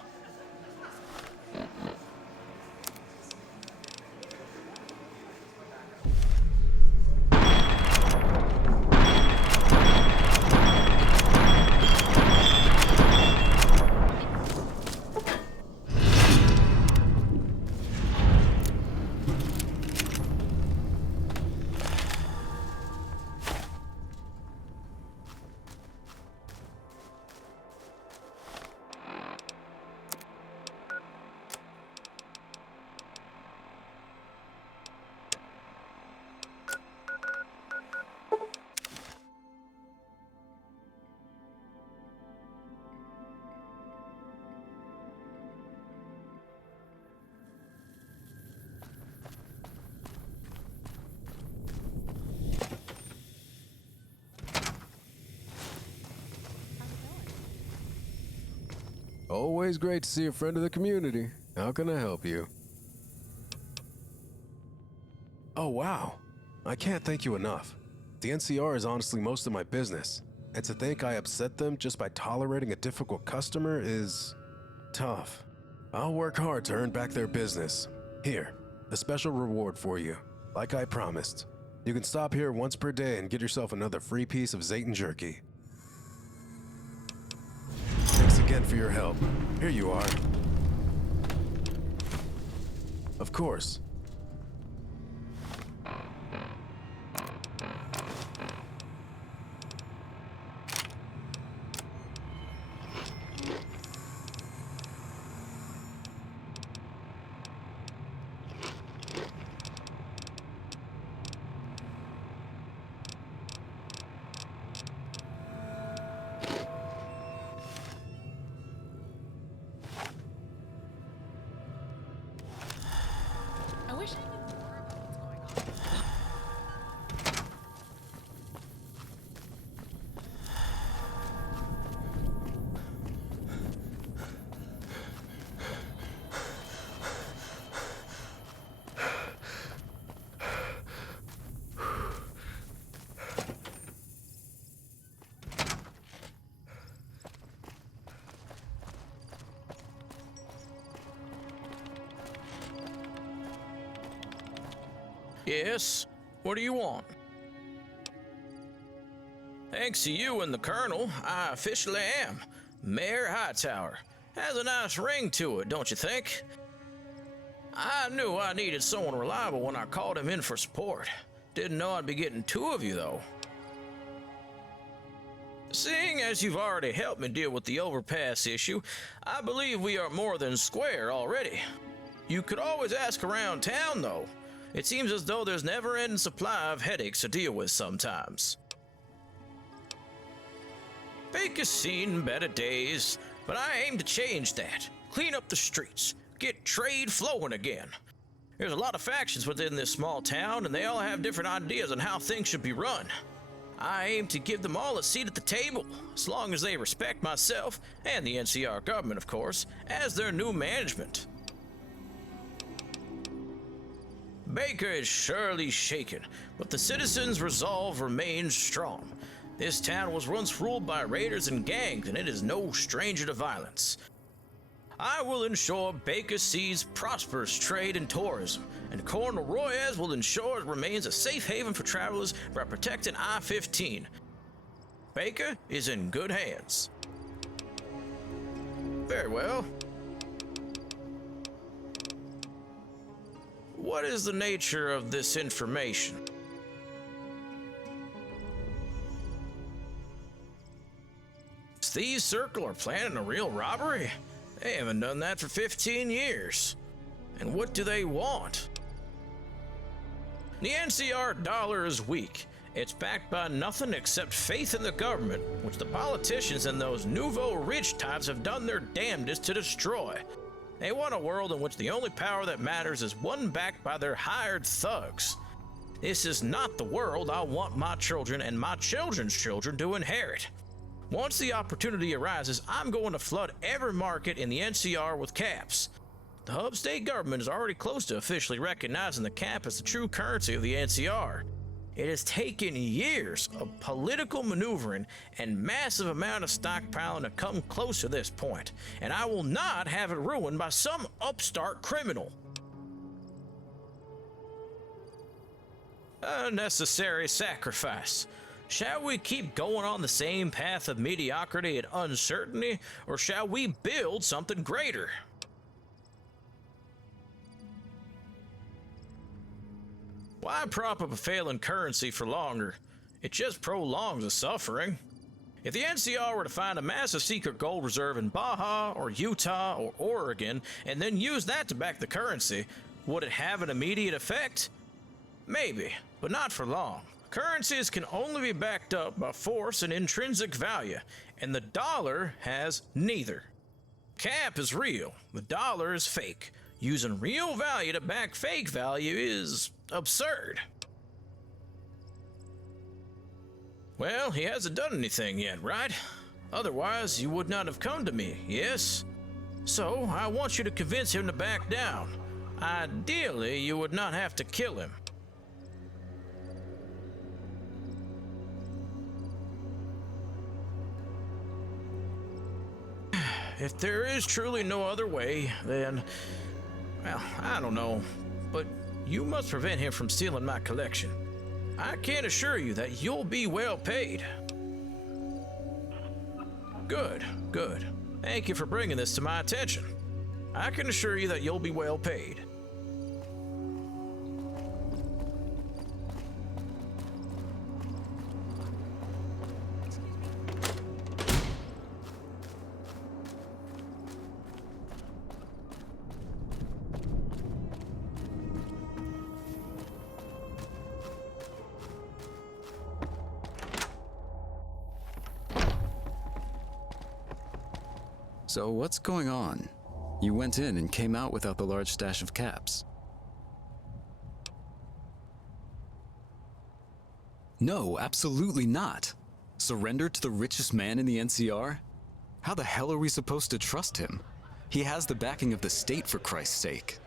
Always great to see a friend of the community. How can I help you? Oh, wow. I can't thank you enough. The NCR is honestly most of my business, and to think I upset them just by tolerating a difficult customer is tough. I'll work hard to earn back their business. Here, a special reward for you, like I promised. You can stop here once per day and get yourself another free piece of Zayton jerky. Thanks again for your help. Here you are. Of course. I wish I knew more about what's going on. Yes? What do you want? Thanks to you and the Colonel, I officially am Mayor Hightower. Has a nice ring to it, don't you think? I knew I needed someone reliable when I called him in for support. Didn't know I'd be getting two of you, though. Seeing as you've already helped me deal with the overpass issue, I believe we are more than square already. You could always ask around town, though. It seems as though there's never-ending supply of headaches to deal with sometimes. Baker's seen better days, but I aim to change that. Clean up the streets, get trade flowing again. There's a lot of factions within this small town, and they all have different ideas on how things should be run. I aim to give them all a seat at the table, as long as they respect myself, and the NCR government, of course, as their new management. Baker is surely shaken, but the citizens' resolve remains strong. This town was once ruled by raiders and gangs, and it is no stranger to violence. I will ensure Baker sees prosperous trade and tourism, and Colonel Royez will ensure it remains a safe haven for travelers by protecting I-15. Baker is in good hands. Very well. What is the nature of this information? Thieves Circle are planning a real robbery? They haven't done that for 15 years. And what do they want? The NCR dollar is weak. It's backed by nothing except faith in the government, which the politicians and those nouveau rich types have done their damnedest to destroy. They want a world in which the only power that matters is one backed by their hired thugs. This is not the world I want my children and my children's children to inherit. Once the opportunity arises, I'm going to flood every market in the NCR with caps. The hub state government is already close to officially recognizing the cap as the true currency of the NCR. It has taken years of political maneuvering and massive amount of stockpiling to come close to this point, and I will not have it ruined by some upstart criminal. A necessary sacrifice. Shall we keep going on the same path of mediocrity and uncertainty, or shall we build something greater? Why prop up a failing currency for longer? It just prolongs the suffering. If the NCR were to find a massive secret gold reserve in Baja or Utah or Oregon and then use that to back the currency, would it have an immediate effect? Maybe, but not for long. Currencies can only be backed up by force and intrinsic value, and the dollar has neither. Cap is real, the dollar is fake. Using real value to back fake value is absurd. Well, he hasn't done anything yet, right? Otherwise, you would not have come to me, yes? So, I want you to convince him to back down. Ideally, you would not have to kill him. If there is truly no other way, then, well, I don't know, but you must prevent him from stealing my collection. I can assure you that you'll be well paid. Good, good. Thank you for bringing this to my attention. I can assure you that you'll be well paid. So what's going on? You went in and came out without the large stash of caps. No, absolutely not. Surrender to the richest man in the NCR? How the hell are we supposed to trust him? He has the backing of the state, for Christ's sake.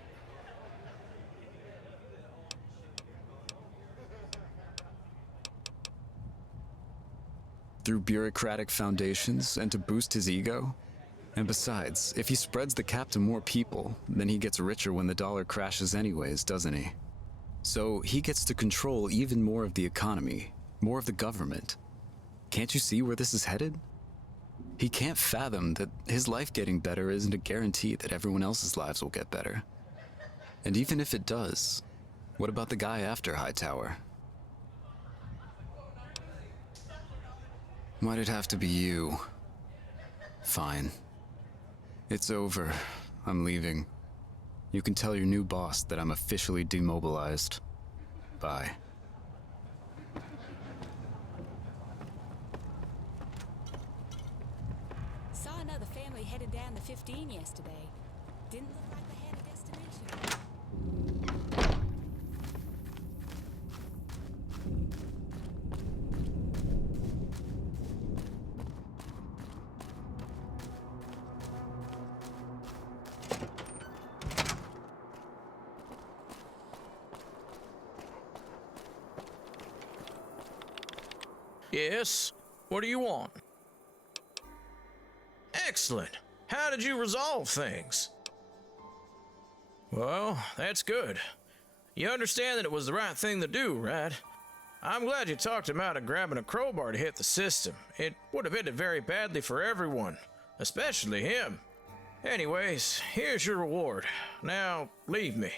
Through bureaucratic foundations and to boost his ego? And besides, if he spreads the cap to more people, then he gets richer when the dollar crashes anyways, doesn't he? So he gets to control even more of the economy, more of the government. Can't you see where this is headed? He can't fathom that his life getting better isn't a guarantee that everyone else's lives will get better. And even if it does, what about the guy after Hightower? Why'd it have to be you? Fine. It's over. I'm leaving. You can tell your new boss that I'm officially demobilized. Bye. Saw another family headed down the 15 yesterday. Didn't look like they had a destination. Yes? What do you want? Excellent. How did you resolve things? Well, that's good. You understand that it was the right thing to do, right? I'm glad you talked him out of grabbing a crowbar to hit the system. It would have ended very badly for everyone, especially him. Anyways, here's your reward. Now, leave me.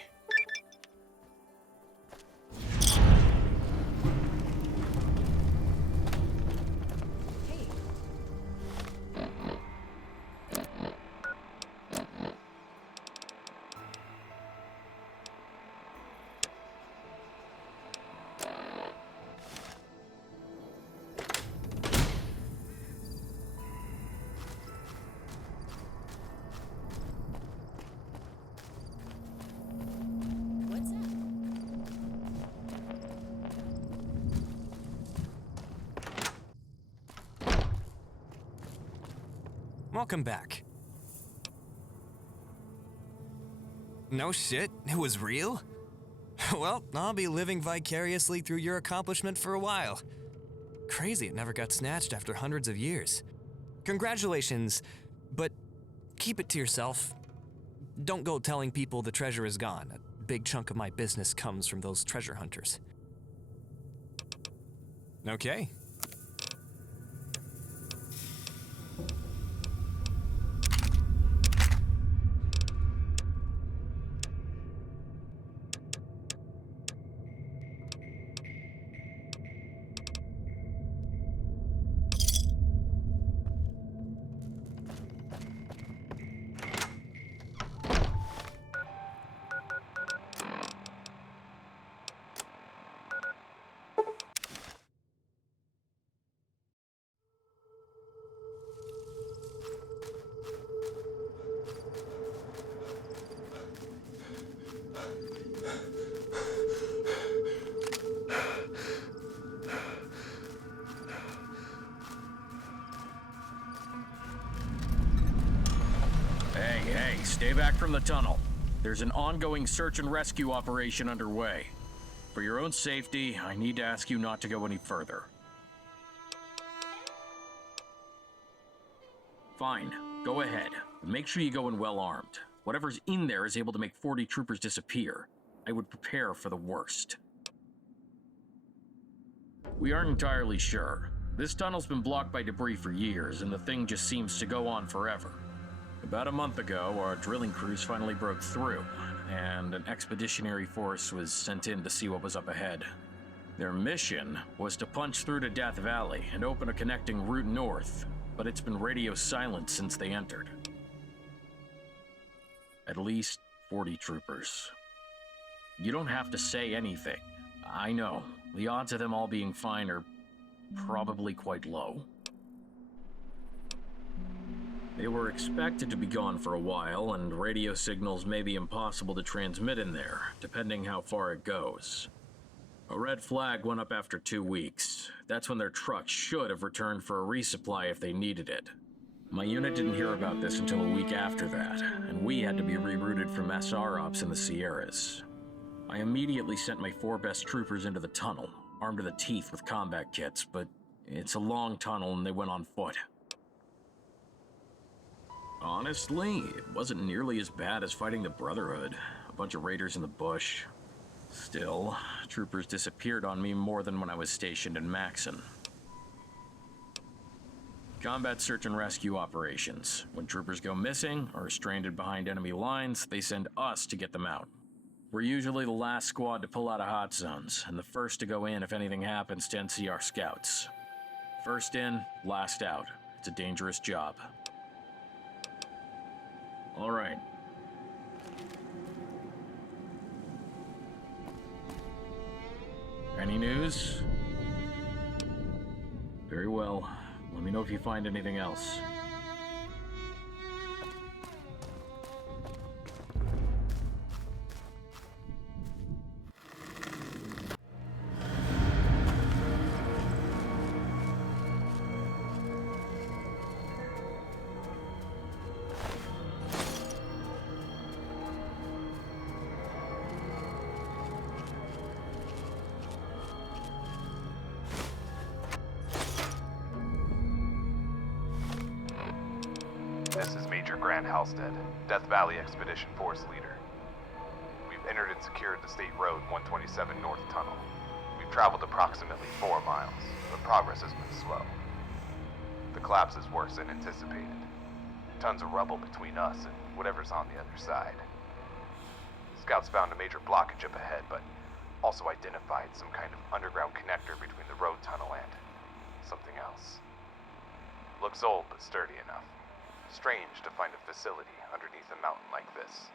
Welcome back. No shit, it was real? Well, I'll be living vicariously through your accomplishment for a while. Crazy it never got snatched after hundreds of years. Congratulations, but keep it to yourself. Don't go telling people the treasure is gone. A big chunk of my business comes from those treasure hunters. Okay. Hey, stay back from the tunnel. There's an ongoing search and rescue operation underway. For your own safety, I need to ask you not to go any further. Fine, go ahead. Make sure you go in well armed. Whatever's in there is able to make 40 troopers disappear. I would prepare for the worst. We aren't entirely sure. This tunnel's been blocked by debris for years, and the thing just seems to go on forever. About a month ago, our drilling crews finally broke through, and an expeditionary force was sent in to see what was up ahead. Their mission was to punch through to Death Valley and open a connecting route north, but it's been radio silent since they entered. At least 40 troopers. You don't have to say anything. I know, the odds of them all being fine are probably quite low. They were expected to be gone for a while, and radio signals may be impossible to transmit in there, depending how far it goes. A red flag went up after 2 weeks. That's when their truck should have returned for a resupply if they needed it. My unit didn't hear about this until a week after that, and we had to be rerouted from SR ops in the Sierras. I immediately sent my 4 best troopers into the tunnel, armed to the teeth with combat kits, but it's a long tunnel and they went on foot. Honestly, it wasn't nearly as bad as fighting the Brotherhood. A bunch of raiders in the bush. Still, troopers disappeared on me more than when I was stationed in Maxon. Combat search and rescue operations. When troopers go missing or are stranded behind enemy lines, they send us to get them out. We're usually the last squad to pull out of hot zones, and the first to go in if anything happens to NCR scouts. First in, last out. It's a dangerous job. All right. Any news? Very well. Let me know if you find anything else. This is Major Grant Halstead, Death Valley Expedition Force leader. We've entered and secured the State Road 127 North Tunnel. We've traveled approximately 4 miles, but progress has been slow. The collapse is worse than anticipated. Tons of rubble between us and whatever's on the other side. Scouts found a major blockage up ahead, but also identified some kind of underground connector between the road tunnel and something else. Looks old, but sturdy enough. Strange to find a facility underneath a mountain like this.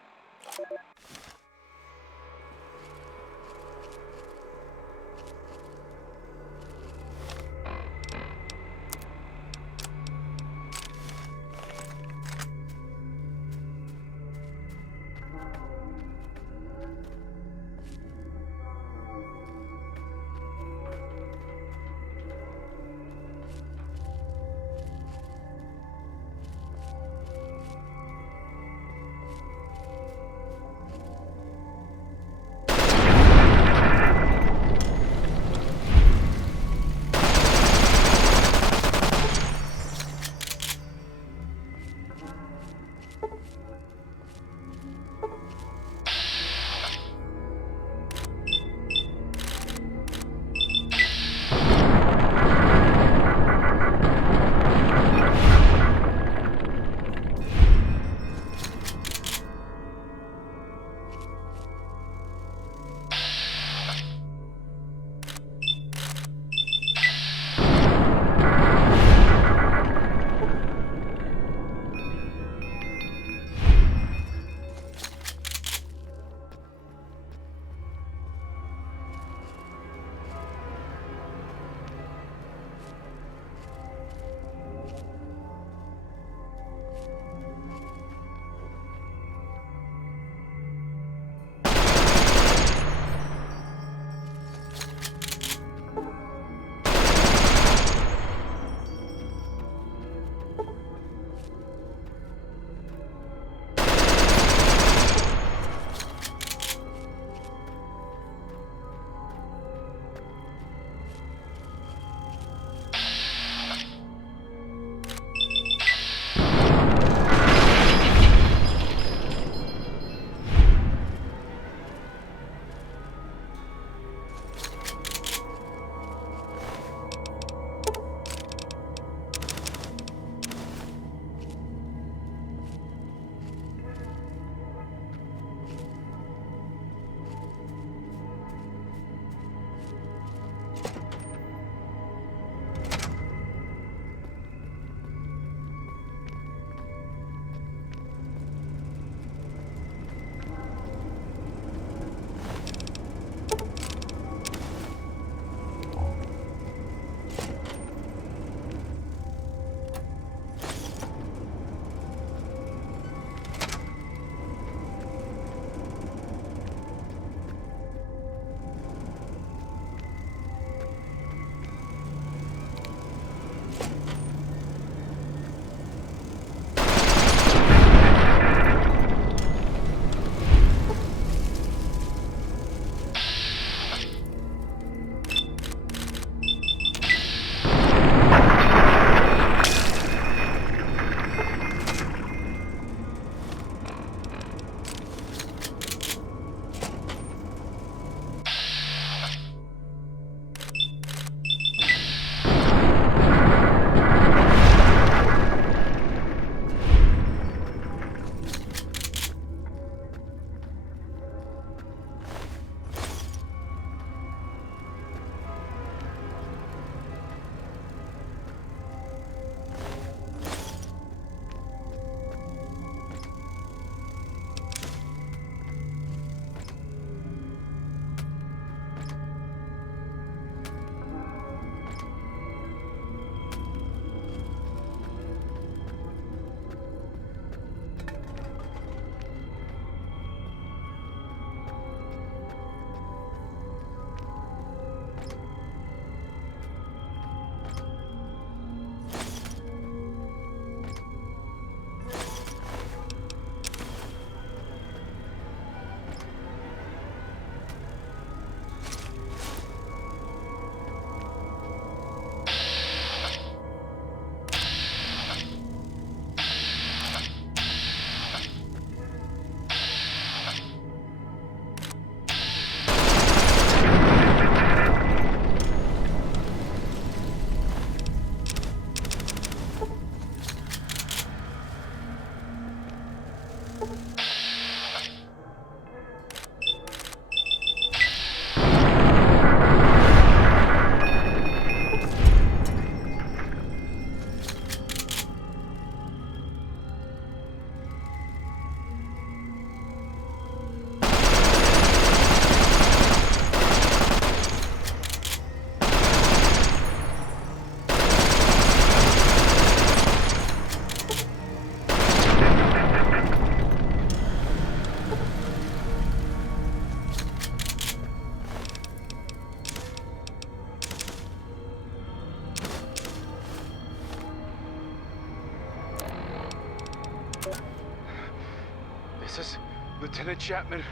This is Lieutenant Chapman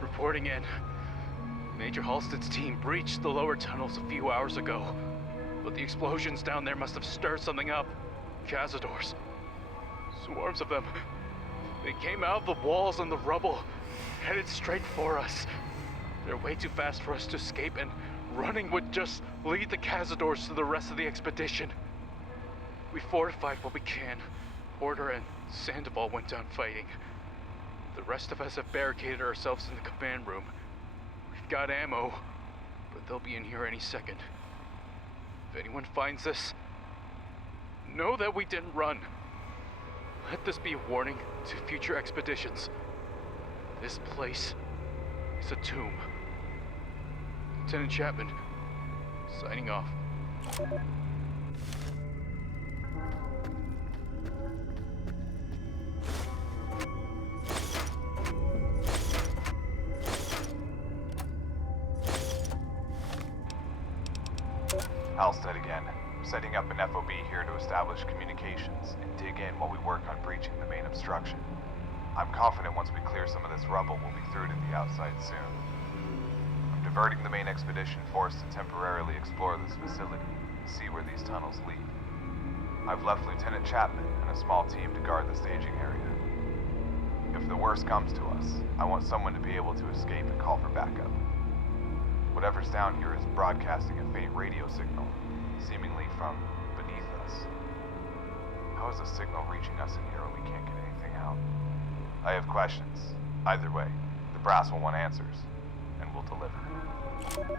reporting in. Major Halstead's team breached the lower tunnels a few hours ago, but the explosions down there must have stirred something up. Cazadors. Swarms of them. They came out of the walls and the rubble, headed straight for us. They're way too fast for us to escape, and running would just lead the Cazadors to the rest of the expedition. We fortified what we can. Porter and Sandoval went down fighting. The rest of us have barricaded ourselves in the command room. We've got ammo, but they'll be in here any second. If anyone finds us, know that we didn't run. Let this be a warning to future expeditions. This place is a tomb. Lieutenant Chapman, signing off. Halstead again. Setting up an FOB here to establish communications and dig in while we work on breaching the main obstruction. I'm confident once we clear some of this rubble, we'll be through to the outside soon. I'm diverting the main expedition force to temporarily explore this facility and see where these tunnels lead. I've left Lieutenant Chapman and a small team to guard the staging area. If the worst comes to us, I want someone to be able to escape and call for backup. Whatever's down here is broadcasting a faint radio signal, seemingly from beneath us. How is the signal reaching us in here when we can't get anything out? I have questions. Either way, the brass will want answers, and we'll deliver.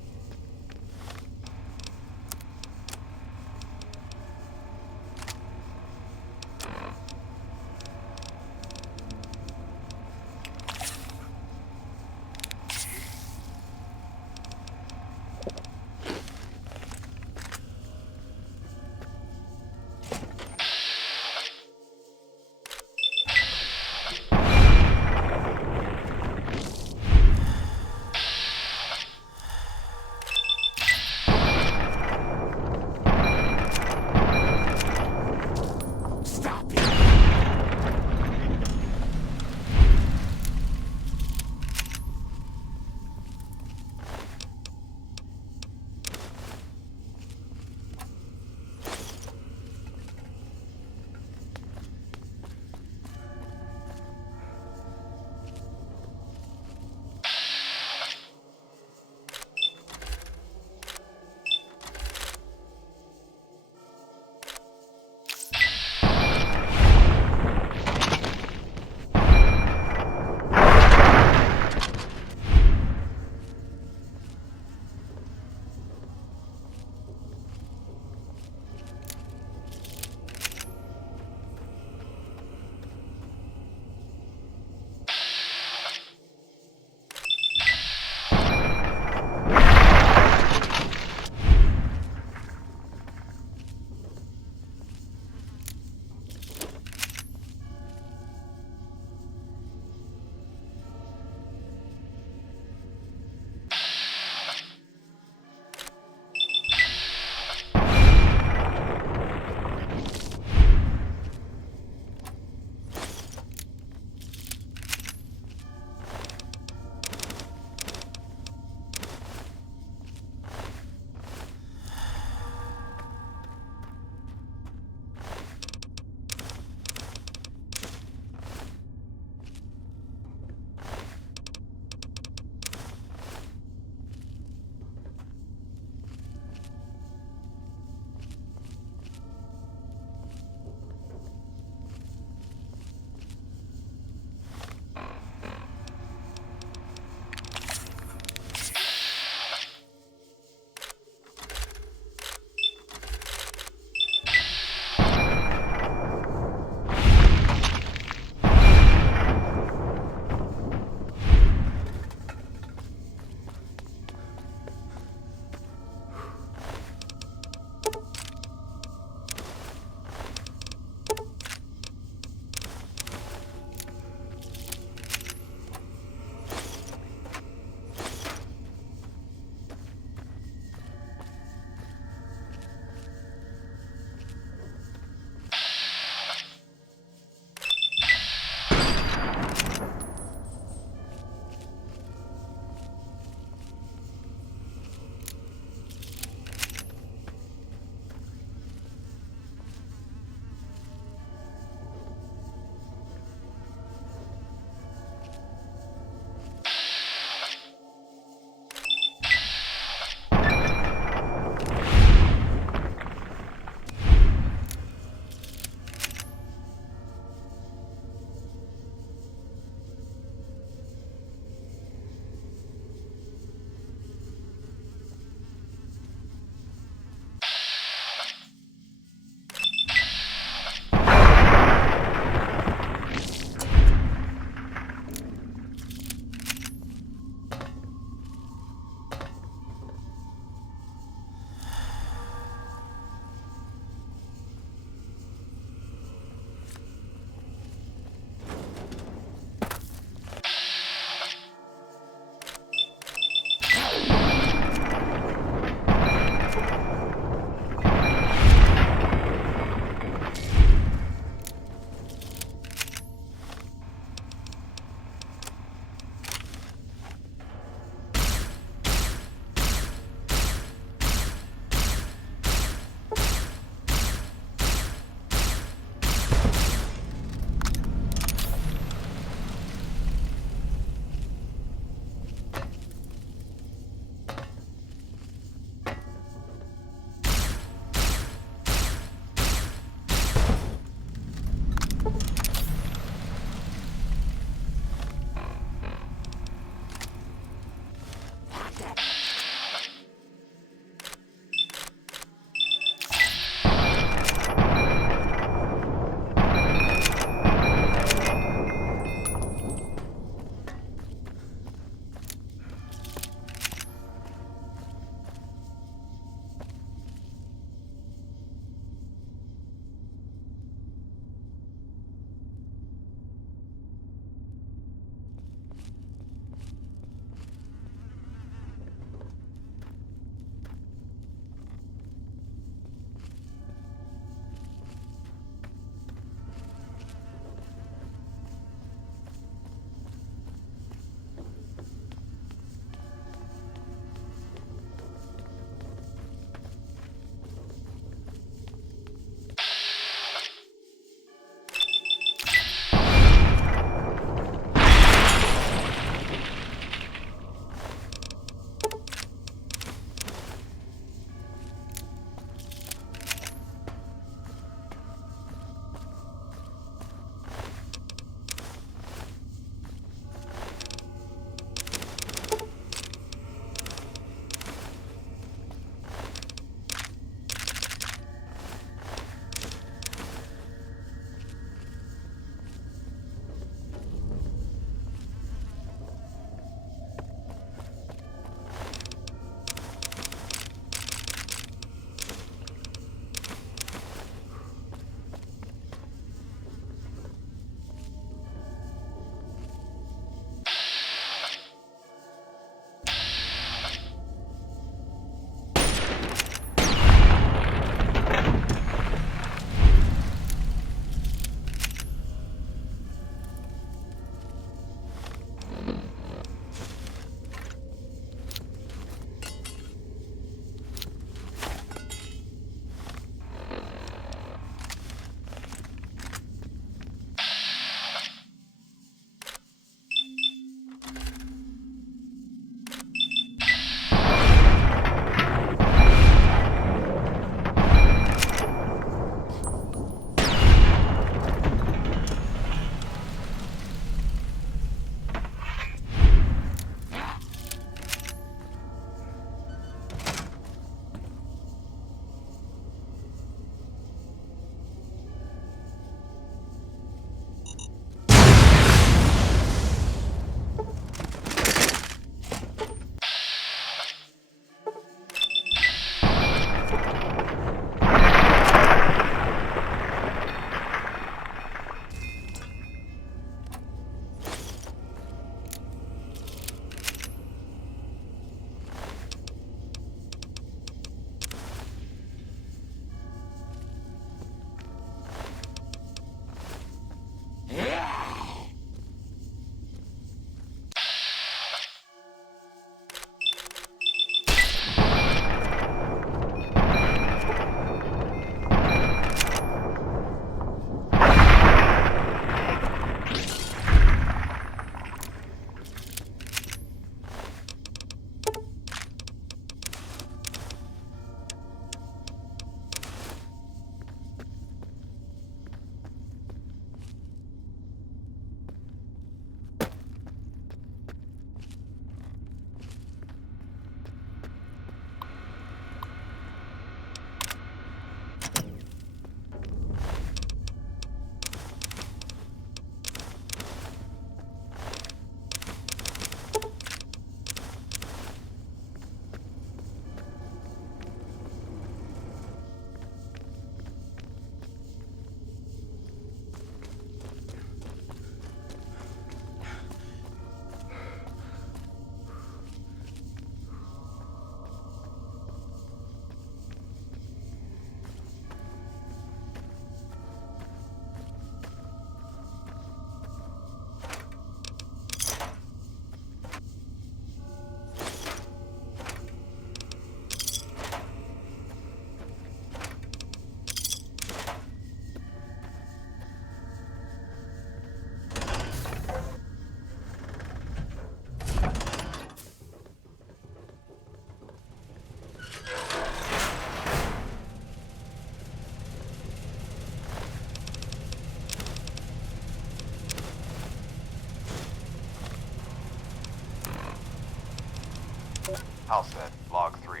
Halstead, log 3.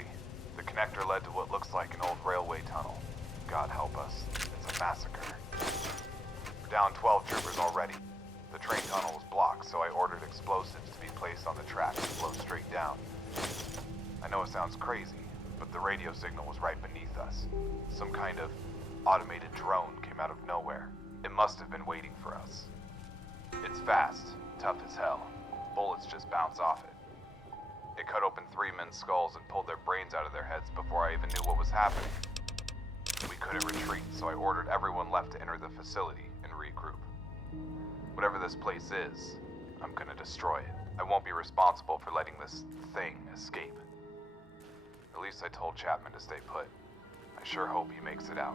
The connector led to what looks like an old railway tunnel. God help us. It's a massacre. We're down 12 troopers already. The train tunnel was blocked, so I ordered explosives to be placed on the tracks and flow straight down. I know it sounds crazy, but the radio signal was right beneath us. Some kind of automated drone came out of nowhere. It must have been waiting for us. It's fast, tough as hell. Bullets just bounce off it. It cut open 3 men's skulls and pulled their brains out of their heads before I even knew what was happening. We couldn't retreat, so I ordered everyone left to enter the facility and regroup. Whatever this place is, I'm gonna destroy it. I won't be responsible for letting this thing escape. At least I told Chapman to stay put. I sure hope he makes it out.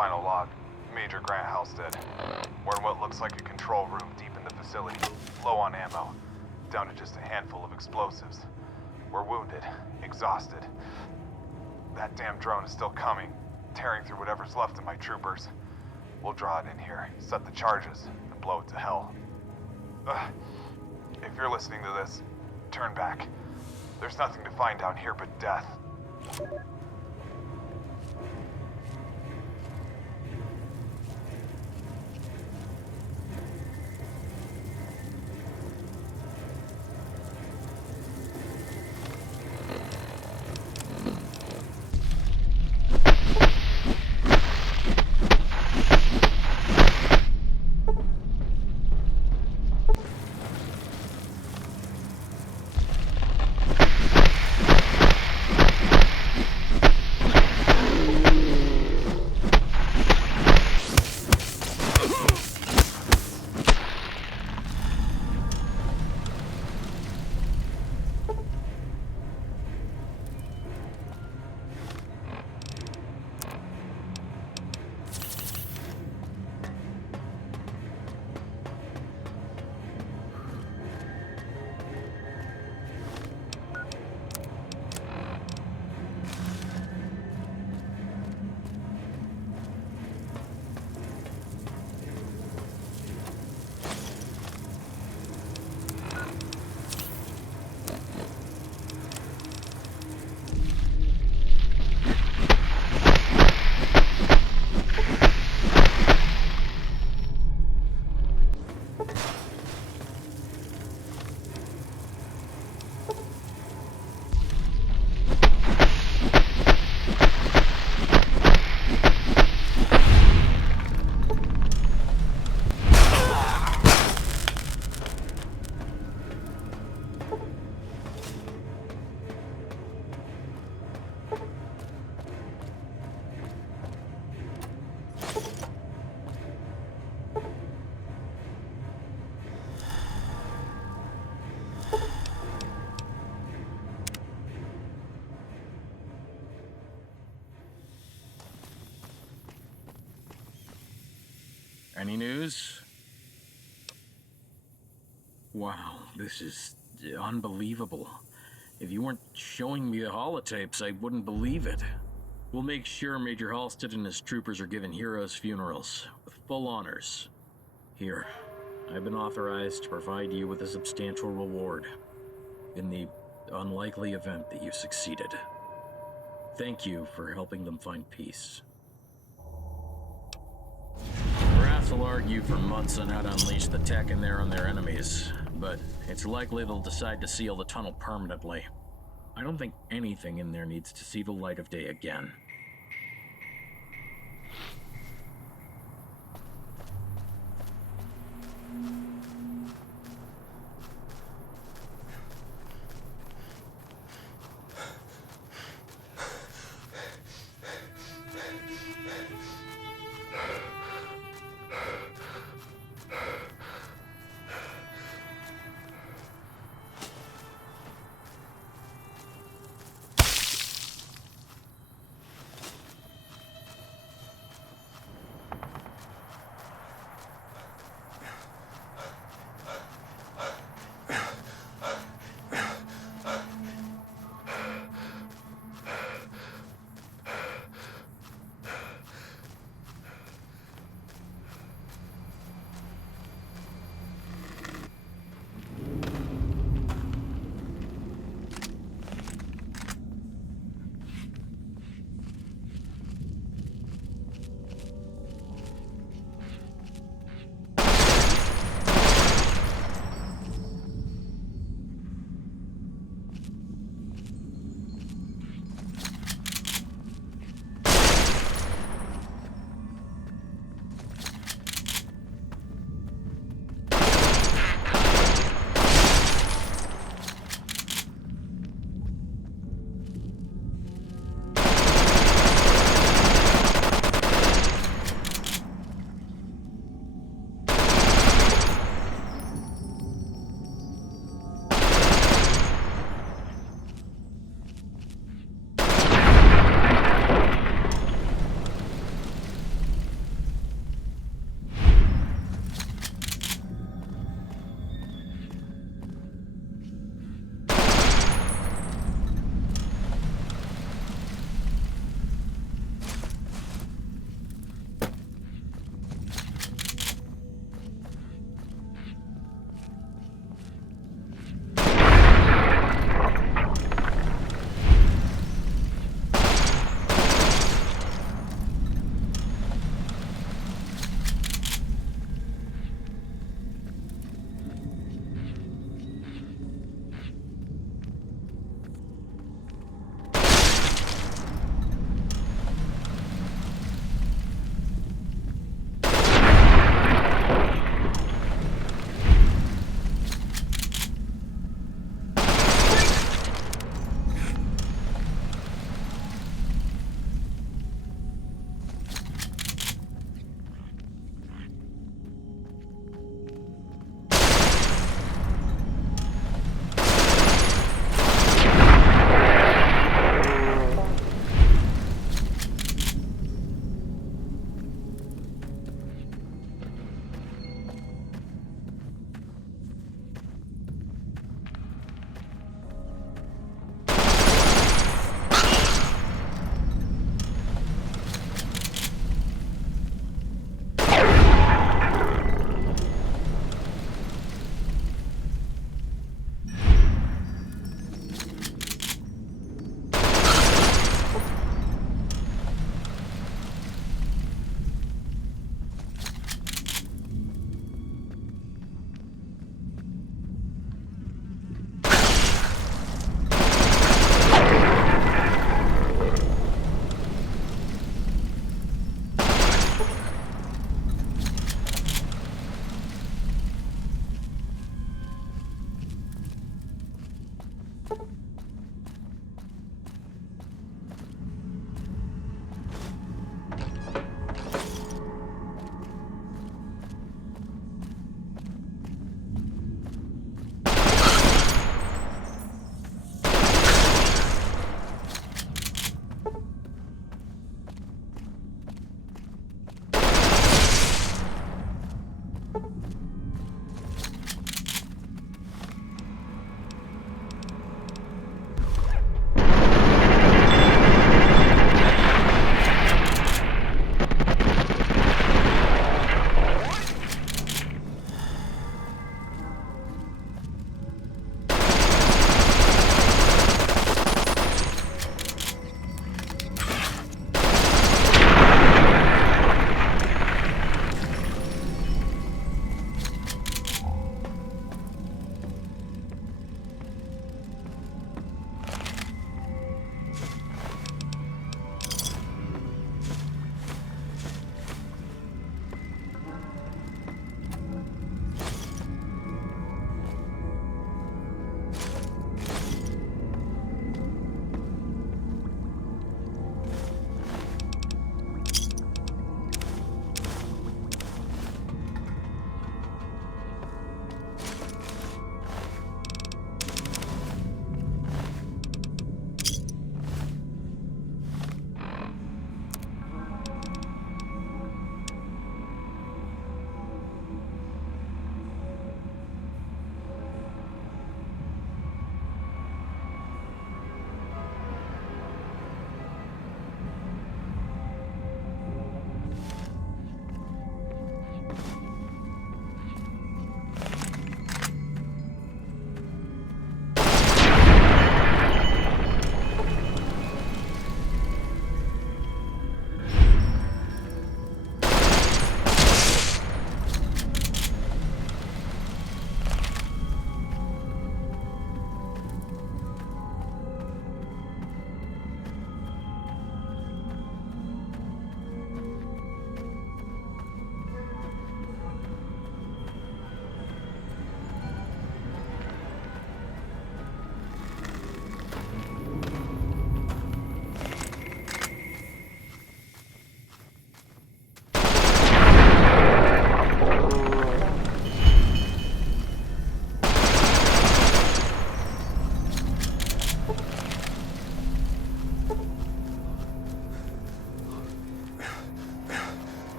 Final log. Major Grant Halstead. We're in what looks like a control room deep in the facility. Low on ammo. Down to just a handful of explosives. We're wounded. Exhausted. That damn drone is still coming. Tearing through whatever's left of my troopers. We'll draw it in here, set the charges, and blow it to hell. If you're listening to this, turn back. There's nothing to find down here but death. Any news? Wow, this is unbelievable. If you weren't showing me the holotapes, I wouldn't believe it. We'll make sure Major Halstead and his troopers are given heroes' funerals, with full honors. Here, I've been authorized to provide you with a substantial reward, in the unlikely event that you succeeded. Thank you for helping them find peace. Brass will argue for months on how to unleash the tech in there on their enemies, but it's likely they'll decide to seal the tunnel permanently. I don't think anything in there needs to see the light of day again.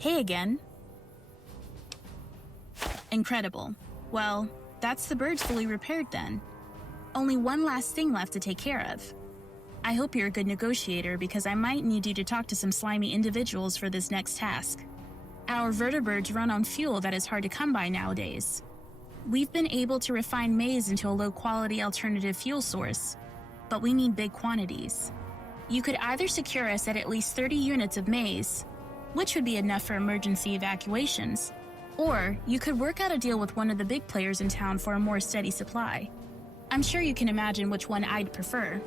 Hey again. Incredible. Well, that's the birds fully repaired then. Only one last thing left to take care of. I hope you're a good negotiator because I might need you to talk to some slimy individuals for this next task. Our vertibirds run on fuel that is hard to come by nowadays. We've been able to refine maize into a low-quality alternative fuel source, but we need big quantities. You could either secure us at least 30 units of maize, which would be enough for emergency evacuations, or you could work out a deal with one of the big players in town for a more steady supply. I'm sure you can imagine which one I'd prefer.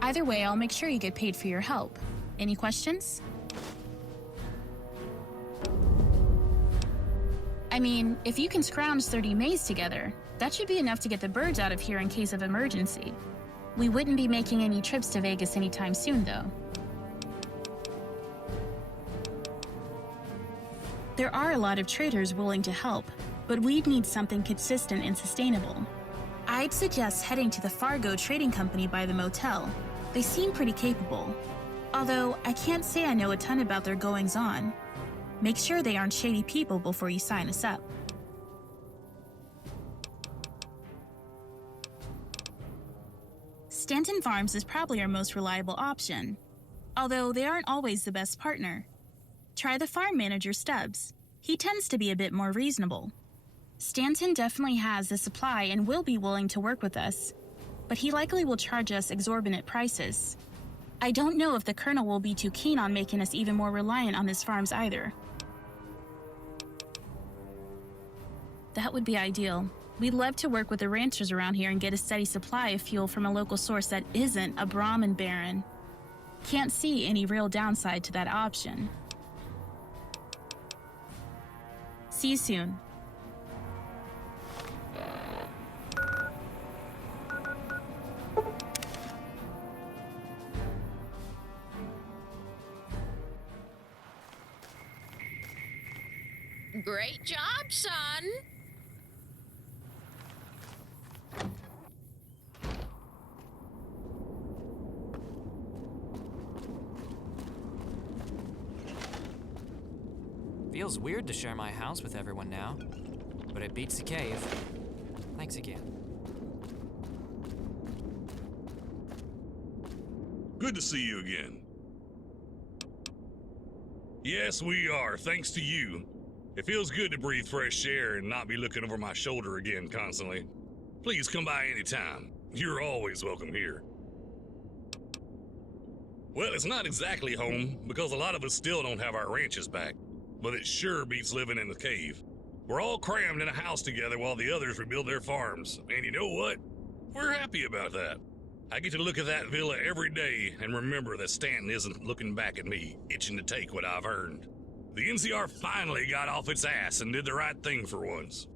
Either way, I'll make sure you get paid for your help. Any questions? I mean, if you can scrounge 30 maize together, that should be enough to get the birds out of here in case of emergency. We wouldn't be making any trips to Vegas anytime soon, though. There are a lot of traders willing to help, but we'd need something consistent and sustainable. I'd suggest heading to the Fargo Trading Company by the motel. They seem pretty capable. Although, I can't say I know a ton about their goings-on. Make sure they aren't shady people before you sign us up. Stanton Farms is probably our most reliable option, although they aren't always the best partner. Try the farm manager, Stubbs. He tends to be a bit more reasonable. Stanton definitely has the supply and will be willing to work with us, but he likely will charge us exorbitant prices. I don't know if the Colonel will be too keen on making us even more reliant on his farms either. That would be ideal. We'd love to work with the ranchers around here and get a steady supply of fuel from a local source that isn't a Brahmin baron. Can't see any real downside to that option. See you soon. Great job, son. Feels weird to share my house with everyone now, but it beats the cave. Thanks again. Good to see you again. Yes, we are, thanks to you. It feels good to breathe fresh air and not be looking over my shoulder again constantly. Please come by anytime. You're always welcome here. Well, it's not exactly home, because a lot of us still don't have our ranches back, but it sure beats living in the cave. We're all crammed in a house together while the others rebuild their farms, and you know what? We're happy about that. I get to look at that villa every day and remember that Stanton isn't looking back at me, itching to take what I've earned. The NCR finally got off its ass and did the right thing for once.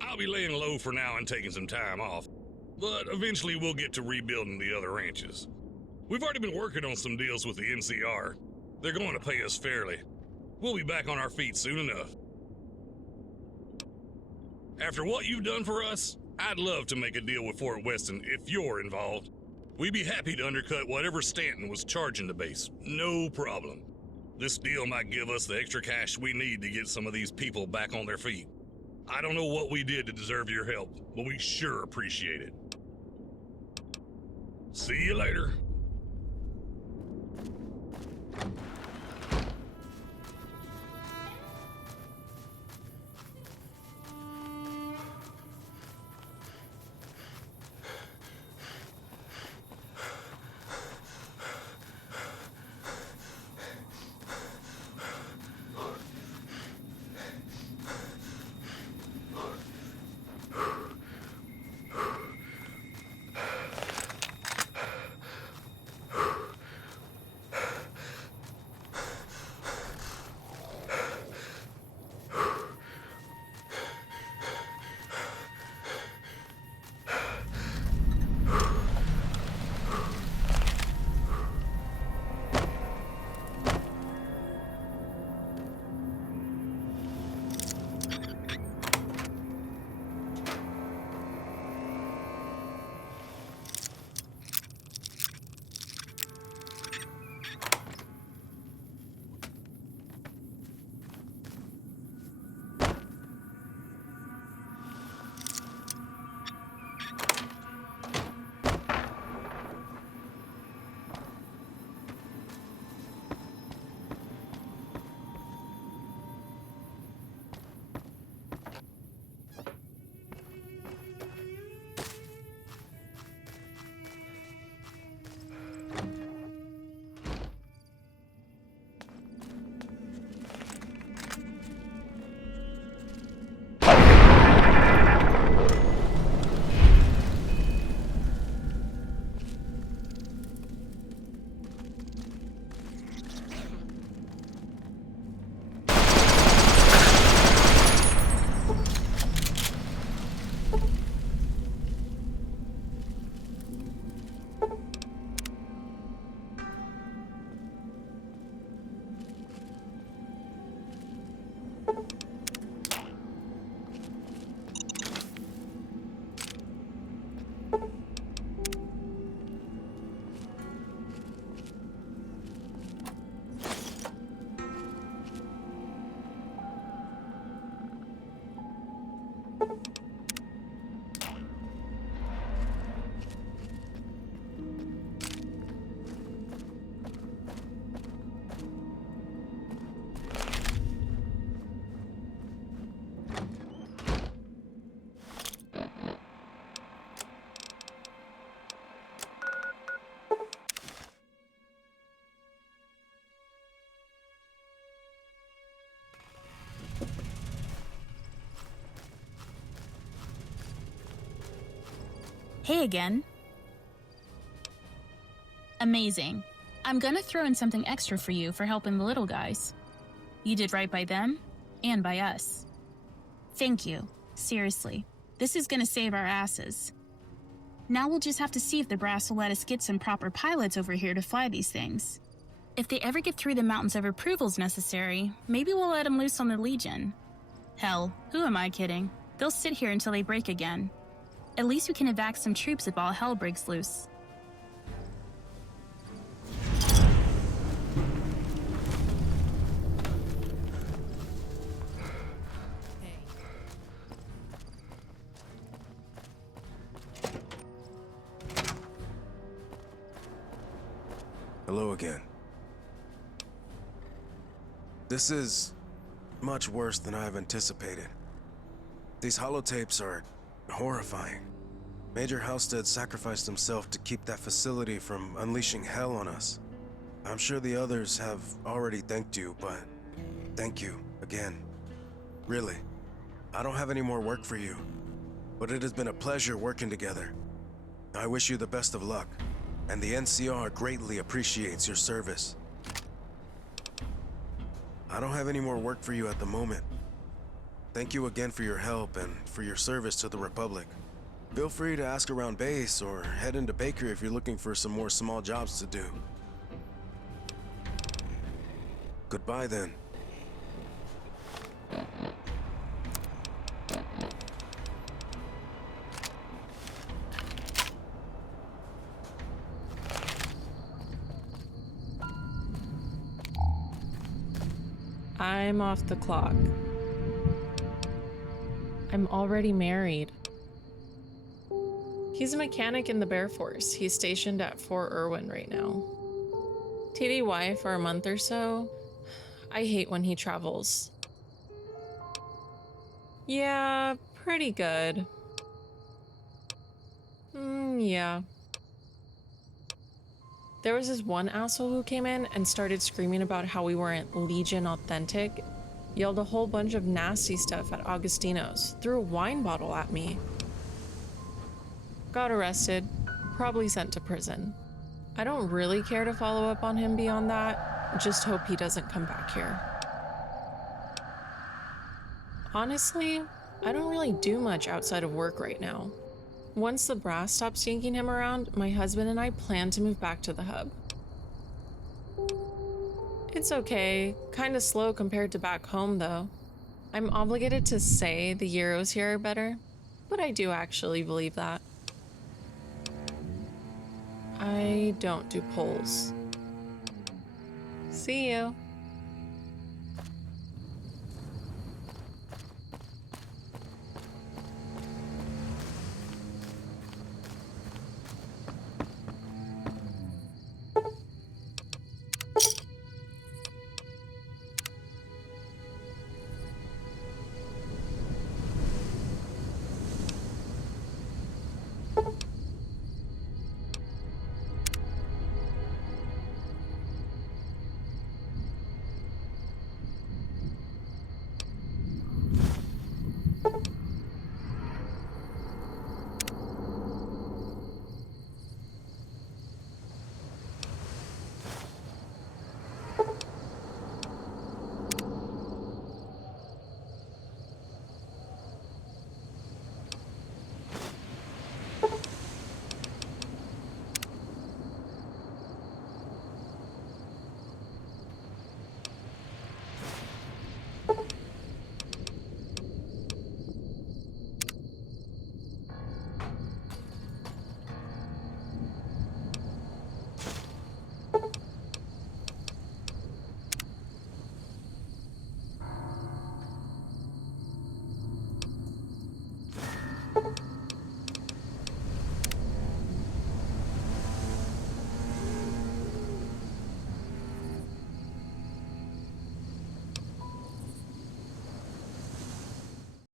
I'll be laying low for now and taking some time off, but eventually we'll get to rebuilding the other ranches. We've already been working on some deals with the NCR. They're going to pay us fairly. We'll be back on our feet soon enough. After what you've done for us, I'd love to make a deal with Fort Weston if you're involved. We'd be happy to undercut whatever Stanton was charging the base. No problem. This deal might give us the extra cash we need to get some of these people back on their feet. I don't know what we did to deserve your help, but we sure appreciate it. See you later. Hey again. Amazing. I'm gonna throw in something extra for you for helping the little guys. You did right by them and by us. Thank you. Seriously. This is gonna save our asses. Now we'll just have to see if the brass will let us get some proper pilots over here to fly these things. If they ever get through the mountains of approvals necessary, maybe we'll let them loose on the Legion. Hell, who am I kidding? They'll sit here until they break again. At least we can evac some troops if all hell breaks loose. Hello again. This is much worse than I've anticipated. These holotapes are horrifying. Major Halstead sacrificed himself to keep that facility from unleashing hell on us. I'm sure the others have already thanked you, but thank you again. Really. I don't have any more work for you, but it has been a pleasure working together. I wish you the best of luck, and the NCR greatly appreciates your service. I don't have any more work for you at the moment. Thank you again for your help and for your service to the Republic. Feel free to ask around base or head into Bakery if you're looking for some more small jobs to do. Goodbye then. I'm off the clock. I'm already married. He's a mechanic in the Bear Force. He's stationed at Fort Irwin right now. TDY for a month or so. I hate when he travels. Yeah, pretty good. Yeah. There was this one asshole who came in and started screaming about how we weren't Legion authentic. Yelled a whole bunch of nasty stuff at Augustino's. Threw a wine bottle at me. Got arrested. Probably sent to prison. I don't really care to follow up on him beyond that. Just hope he doesn't come back here. Honestly, I don't really do much outside of work right now. Once the brass stops yanking him around, my husband and I plan to move back to the hub. It's okay, kinda slow compared to back home though. I'm obligated to say the Euros here are better, but I do actually believe that. I don't do polls. See you.